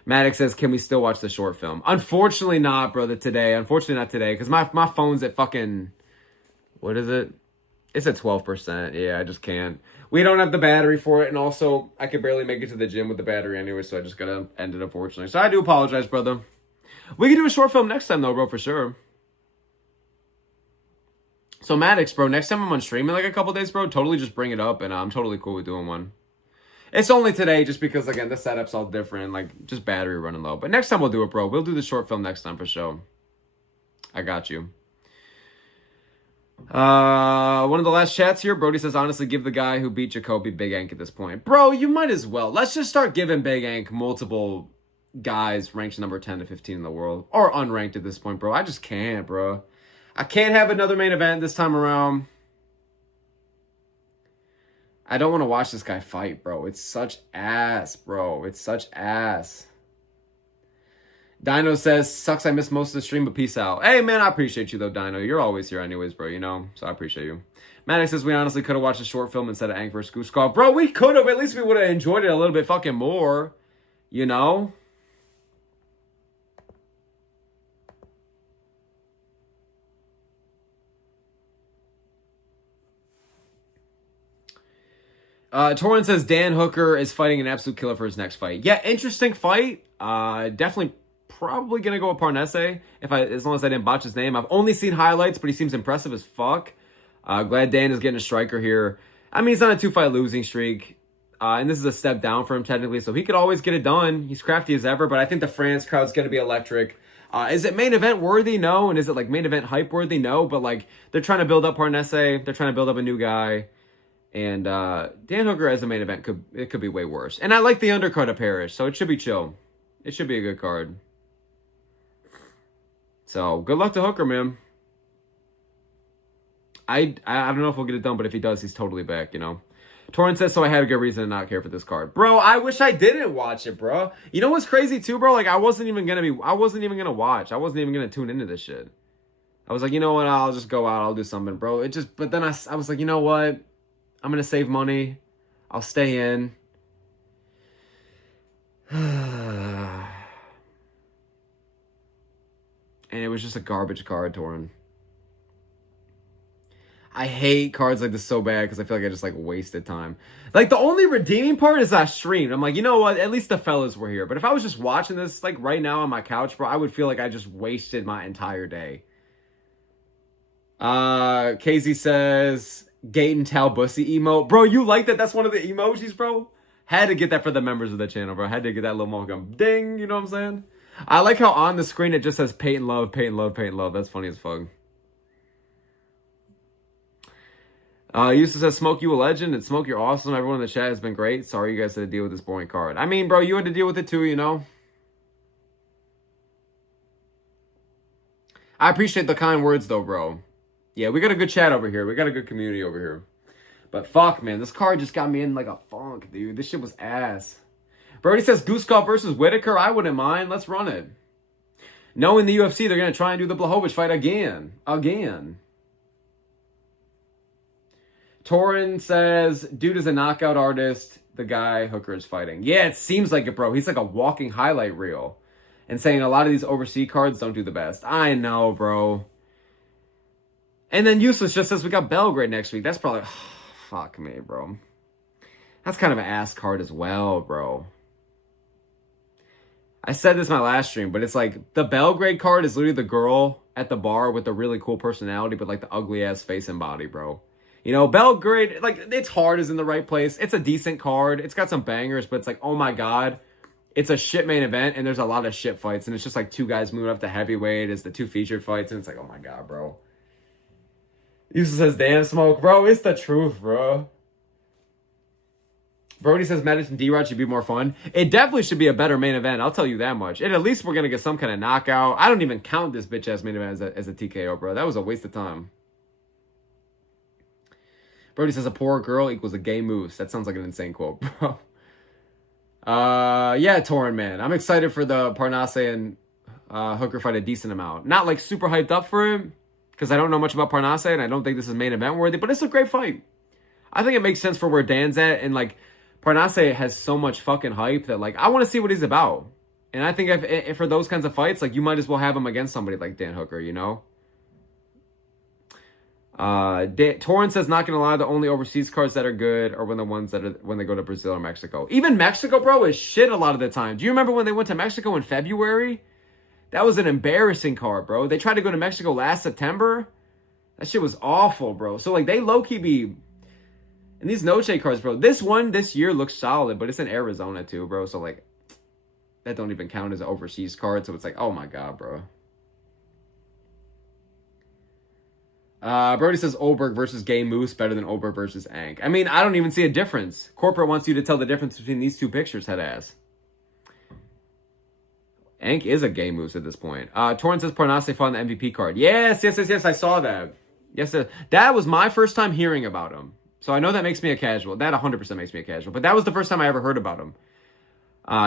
Maddox says, can we still watch the short film? Unfortunately not, brother, today. Unfortunately not today, because my phone's at fucking... What is it? It's at 12%. Yeah, I just can't. We don't have the battery for it, and also, I could barely make it to the gym with the battery anyway, so I just gotta end it, unfortunately. So I do apologize, brother. We can do a short film next time, though, bro, for sure. So, Maddox, bro, next time I'm on stream in like a couple days, bro, totally just bring it up, and I'm totally cool with doing one. It's only today just because, again, the setup's all different, like, just battery running low. But next time we'll do it, bro. We'll do the short film next time for sure. I got you. One of the last chats here, Brody says, honestly, give the guy who beat Jacoby Big Ank at this point. Bro, you might as well. Let's just start giving Big Ank multiple guys ranked number 10 to 15 in the world. Or unranked at this point, bro. I just can't, bro. I can't have another main event this time around. I don't want to watch this guy fight, bro. It's such ass, bro. It's such ass. Dino says, sucks I missed most of the stream, but peace out. Hey, man, I appreciate you, though, Dino. You're always here anyways, bro, you know? So I appreciate you. Maddox says, we honestly could have watched a short film instead of Ank vs. Guskov. Bro, we could have. At least we would have enjoyed it a little bit fucking more. You know? Torrin says, Dan Hooker is fighting an absolute killer for his next fight. Yeah, interesting fight. Definitely probably going to go with Parnese, as long as I didn't botch his name. I've only seen highlights, but he seems impressive as fuck. Glad Dan is getting a striker here. I mean, he's on a 2-fight losing streak. And this is a step down for him, technically, so he could always get it done. He's crafty as ever, but I think the France crowd's going to be electric. Is it main event worthy? No. And is it, like, main event hype worthy? No. But, like, they're trying to build up Parnese. They're trying to build up a new guy. And Dan Hooker as a main event could be way worse. And I like the undercard of Parrish, so it should be chill. It should be a good card. So, good luck to Hooker, man. I don't know if we'll get it done, but if he does, he's totally back, you know. Torrent says, so I had a good reason to not care for this card. Bro, I wish I didn't watch it, bro. You know what's crazy, too, bro? Like, I wasn't even going to watch. I wasn't even going to tune into this shit. I was like, you know what? I'll just go out. I'll do something, bro. But then I was like, you know what? I'm going to save money. I'll stay in. And it was just a garbage card, Torrin. I hate cards like this so bad because I feel like I just, like, wasted time. Like, the only redeeming part is I streamed. I'm like, you know what? At least the fellas were here. But if I was just watching this, like, right now on my couch, bro, I would feel like I just wasted my entire day. Casey says... Gaten Tal Bussy emote. Bro, you like that? That's one of the emojis, bro? Had to get that for the members of the channel, bro. Had to get that little moment. Ding, you know what I'm saying? I like how on the screen it just says Peyton Love, Peyton Love, Peyton Love. That's funny as fuck. Used to say, Smoke, you a legend, and Smoke, you're awesome. Everyone in the chat has been great. Sorry you guys had to deal with this boring card. I mean, bro, you had to deal with it too, you know? I appreciate the kind words, though, bro. Yeah, we got a good chat over here. We got a good community over here. But fuck, man. This card just got me in like a funk, dude. This shit was ass. Brody says Guskov versus Whitaker. I wouldn't mind. Let's run it. Knowing the UFC, they're going to try and do the Blachowicz fight again. Torrin says, dude is a knockout artist. The guy Hooker is fighting. Yeah, it seems like it, bro. He's like a walking highlight reel. And saying a lot of these overseas cards don't do the best. I know, bro. And then Useless just says we got Belgrade next week. That's probably... fuck me, bro. That's kind of an ass card as well, bro. I said this in my last stream, but it's like the Belgrade card is literally the girl at the bar with the really cool personality, but like the ugly ass face and body, bro. You know, Belgrade, like, its heart is in the right place. It's a decent card. It's got some bangers, but it's like, oh my god, it's a shit main event, and there's a lot of shit fights, and it's just like two guys moving up to heavyweight as the two featured fights, and it's like, oh my god, bro. Yusuf says, damn, Smoke. Bro, it's the truth, bro. Brody says Maddox and D-Rod should be more fun. It definitely should be a better main event. I'll tell you that much. And at least we're going to get some kind of knockout. I don't even count this bitch-ass main event as a TKO, bro. That was a waste of time. Brody says a poor girl equals a gay moose. That sounds like an insane quote, bro. Yeah, Torrin, man. I'm excited for the Parnasse and Hooker fight a decent amount. Not like super hyped up for it, because I don't know much about Parnasse, and I don't think this is main event worthy, but it's a great fight. I think it makes sense for where Dan's at, and like, Parnasse has so much fucking hype that, like, I want to see what he's about. And I think if for those kinds of fights, like, you might as well have him against somebody like Dan Hooker, you know? Torrin says, not gonna lie, the only overseas cards that are good are when they go to Brazil or Mexico. Even Mexico, bro, is shit a lot of the time. Do you remember when they went to Mexico in February? That was an embarrassing card, bro. They tried to go to Mexico last September. That shit was awful, bro. So, like, they low-key be... And these no-shade cards, bro. This one this year looks solid, but it's in Arizona too, bro. So, like, that don't even count as an overseas card. So, it's like, oh my god, bro. Brody says Oberg versus Gay Moose better than Oberg versus Ank. I mean, I don't even see a difference. Corporate wants you to tell the difference between these two pictures, head ass. Ank is a Gay Moose at this point. Torrin says Parnasse fought on the MVP card. Yes, I saw that. Yes, that was my first time hearing about him. So I know that makes me a casual. That 100% makes me a casual. But that was the first time I ever heard about him.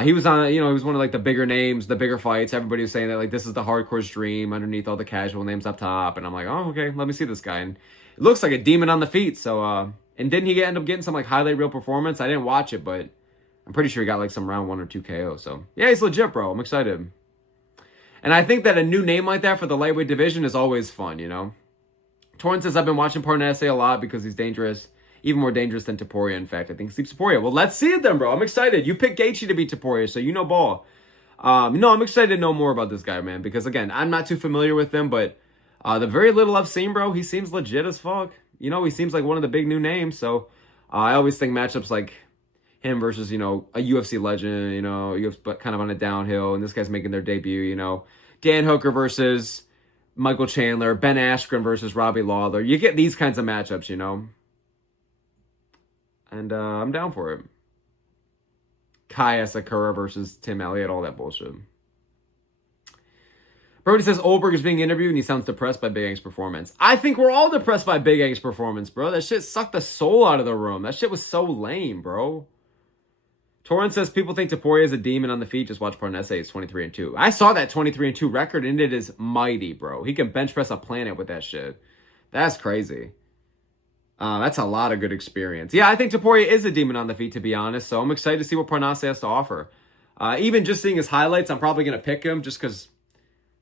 He was on, you know, he was one of like the bigger names, the bigger fights. Everybody was saying that like this is the hardcore's dream underneath all the casual names up top. And I'm like, oh, okay, let me see this guy. And it looks like a demon on the feet. So, and didn't he end up getting some like highlight reel performance? I didn't watch it, but I'm pretty sure he got like some round 1 or 2 KO. So yeah, he's legit, bro. I'm excited. And I think that a new name like that for the lightweight division is always fun, you know? Torrin says, I've been watching Parnasse a lot because he's dangerous. Even more dangerous than Topuria, in fact. I think Steve Topuria. Well, let's see it then, bro. I'm excited. You picked Gaethje to beat Topuria, so you know ball. No, I'm excited to know more about this guy, man. Because, again, I'm not too familiar with him, but the very little I've seen, bro, he seems legit as fuck. You know, he seems like one of the big new names. So, I always think matchups like him versus, you know, a UFC legend, you know, UFC kind of on a downhill, and this guy's making their debut, you know. Dan Hooker versus Michael Chandler, Ben Askren versus Robbie Lawler. You get these kinds of matchups, you know. And I'm down for it. Kaya Sakura versus Tim Elliott, all that bullshit. Brody says Oberg is being interviewed and he sounds depressed by Big Ang's performance. I think we're all depressed by Big Ang's performance, bro. That shit sucked the soul out of the room. That shit was so lame, bro. Torrin says people think Topuria is a demon on the feet. Just watch Parnasse. It's 23-2. I saw that 23-2 record and it is mighty, bro. He can bench press a planet with that shit. That's crazy. That's a lot of good experience. Yeah, I think Topuria is a demon on the feet, to be honest. So I'm excited to see what Parnasse has to offer. Even just seeing his highlights, I'm probably going to pick him just because,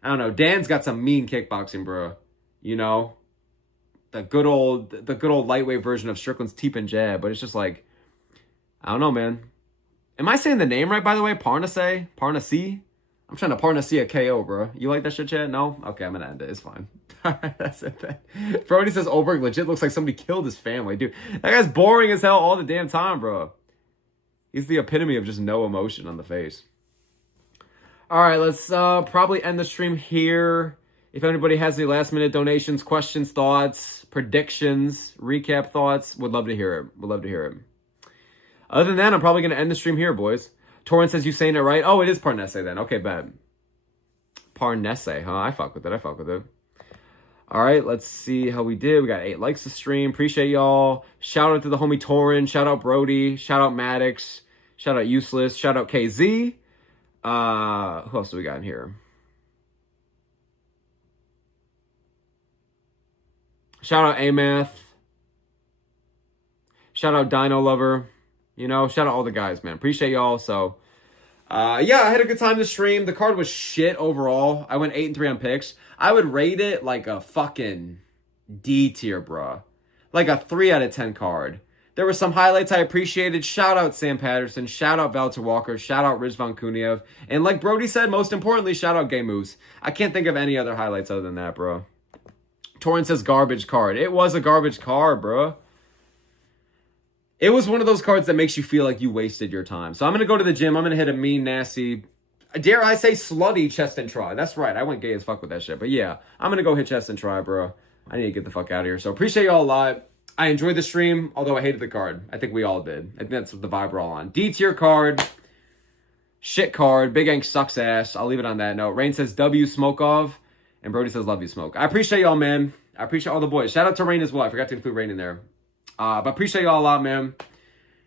I don't know, Dan's got some mean kickboxing, bro. You know? The good old lightweight version of Strickland's teep and jab. But it's just like, I don't know, man. Am I saying the name right, by the way? Parnasse? Parnasse? I'm trying to Parnasse a KO, bro. You like that shit, Chad? No? Okay, I'm going to end it. It's fine. That's it. Brody says Oberg legit looks like somebody killed his family. Dude, that guy's boring as hell all the damn time, bro. He's the epitome of just no emotion on the face. All right, let's probably end the stream here. If anybody has any last-minute donations, questions, thoughts, predictions, recap thoughts, would love to hear it. Would love to hear it. Other than that, I'm probably going to end the stream here, boys. Torrin says you saying it right. Oh, it is Parnasse then. Okay, bad. Parnasse, huh? I fuck with it. All right, let's see how we did. We got 8 likes to stream. Appreciate y'all. Shout out to the homie Torrin. Shout out Brody. Shout out Maddox. Shout out Useless. Shout out KZ. Who else do we got in here? Shout out Amath. Shout out Dino Lover. You know, shout out all the guys, man. Appreciate y'all. So, yeah, I had a good time to stream. The card was shit overall. I went 8-3 on picks. I would rate it like a fucking D tier, bruh. Like a 3 out of 10 card. There were some highlights I appreciated. Shout out Sam Patterson. Shout out Valter Walker. Shout out Rizvan Kuniev. And like Brody said, most importantly, shout out Gay Moose. I can't think of any other highlights other than that, bro. Torrance says garbage card. It was a garbage card, bro. It was one of those cards that makes you feel like you wasted your time. So I'm going to go to the gym. I'm going to hit a mean, nasty, dare I say slutty chest and try. That's right. I went gay as fuck with that shit. But yeah, I'm going to go hit chest and try, bro. I need to get the fuck out of here. So appreciate y'all a lot. I enjoyed the stream, although I hated the card. I think we all did. I think that's the vibe we're all on. D tier card. Shit card. Big Ank sucks ass. I'll leave it on that note. Rain says W Smokov. And Brody says love you, Smoke. I appreciate y'all, man. I appreciate all the boys. Shout out to Rain as well. I forgot to include Rain in there. But appreciate y'all a lot, man.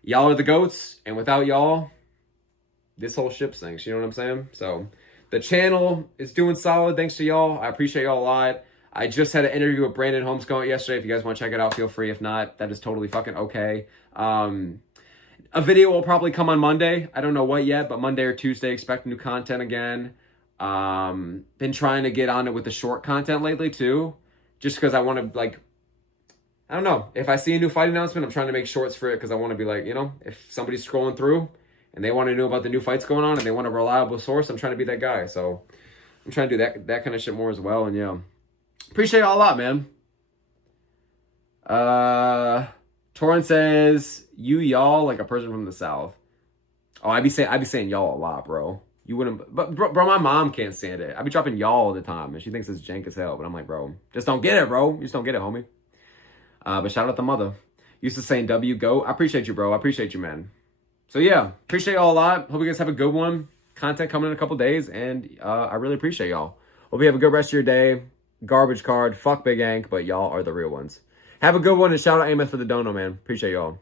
Y'all are the GOATs. And without y'all, this whole ship sinks. You know what I'm saying? So the channel is doing solid thanks to y'all. I appreciate y'all a lot. I just had an interview with Brandon Holmescombe yesterday. If you guys want to check it out, feel free. If not, that is totally fucking okay. A video will probably come on Monday. I don't know what yet, but Monday or Tuesday, expect new content again. Been trying to get on it with the short content lately too. Just because I want to, like, I don't know. If I see a new fight announcement, I'm trying to make shorts for it because I want to be like, you know, if somebody's scrolling through and they want to know about the new fights going on and they want a reliable source, I'm trying to be that guy. So I'm trying to do that kind of shit more as well. And yeah. Appreciate y'all a lot, man. Torrance says, y'all like a person from the South. Oh, I be saying y'all a lot, bro. You wouldn't, but bro, my mom can't stand it. I be dropping y'all all the time, and she thinks it's jank as hell. But I'm like, bro, just don't get it, bro. You just don't get it, homie. But shout out the mother. Used to saying W go. I appreciate you, bro. I appreciate you, man. So yeah, appreciate y'all a lot. Hope you guys have a good one. Content coming in a couple days, and I really appreciate y'all. Hope you have a good rest of your day. Garbage card. Fuck Big Ank, but y'all are the real ones. Have a good one, and shout out Amos for the dono, man. Appreciate y'all.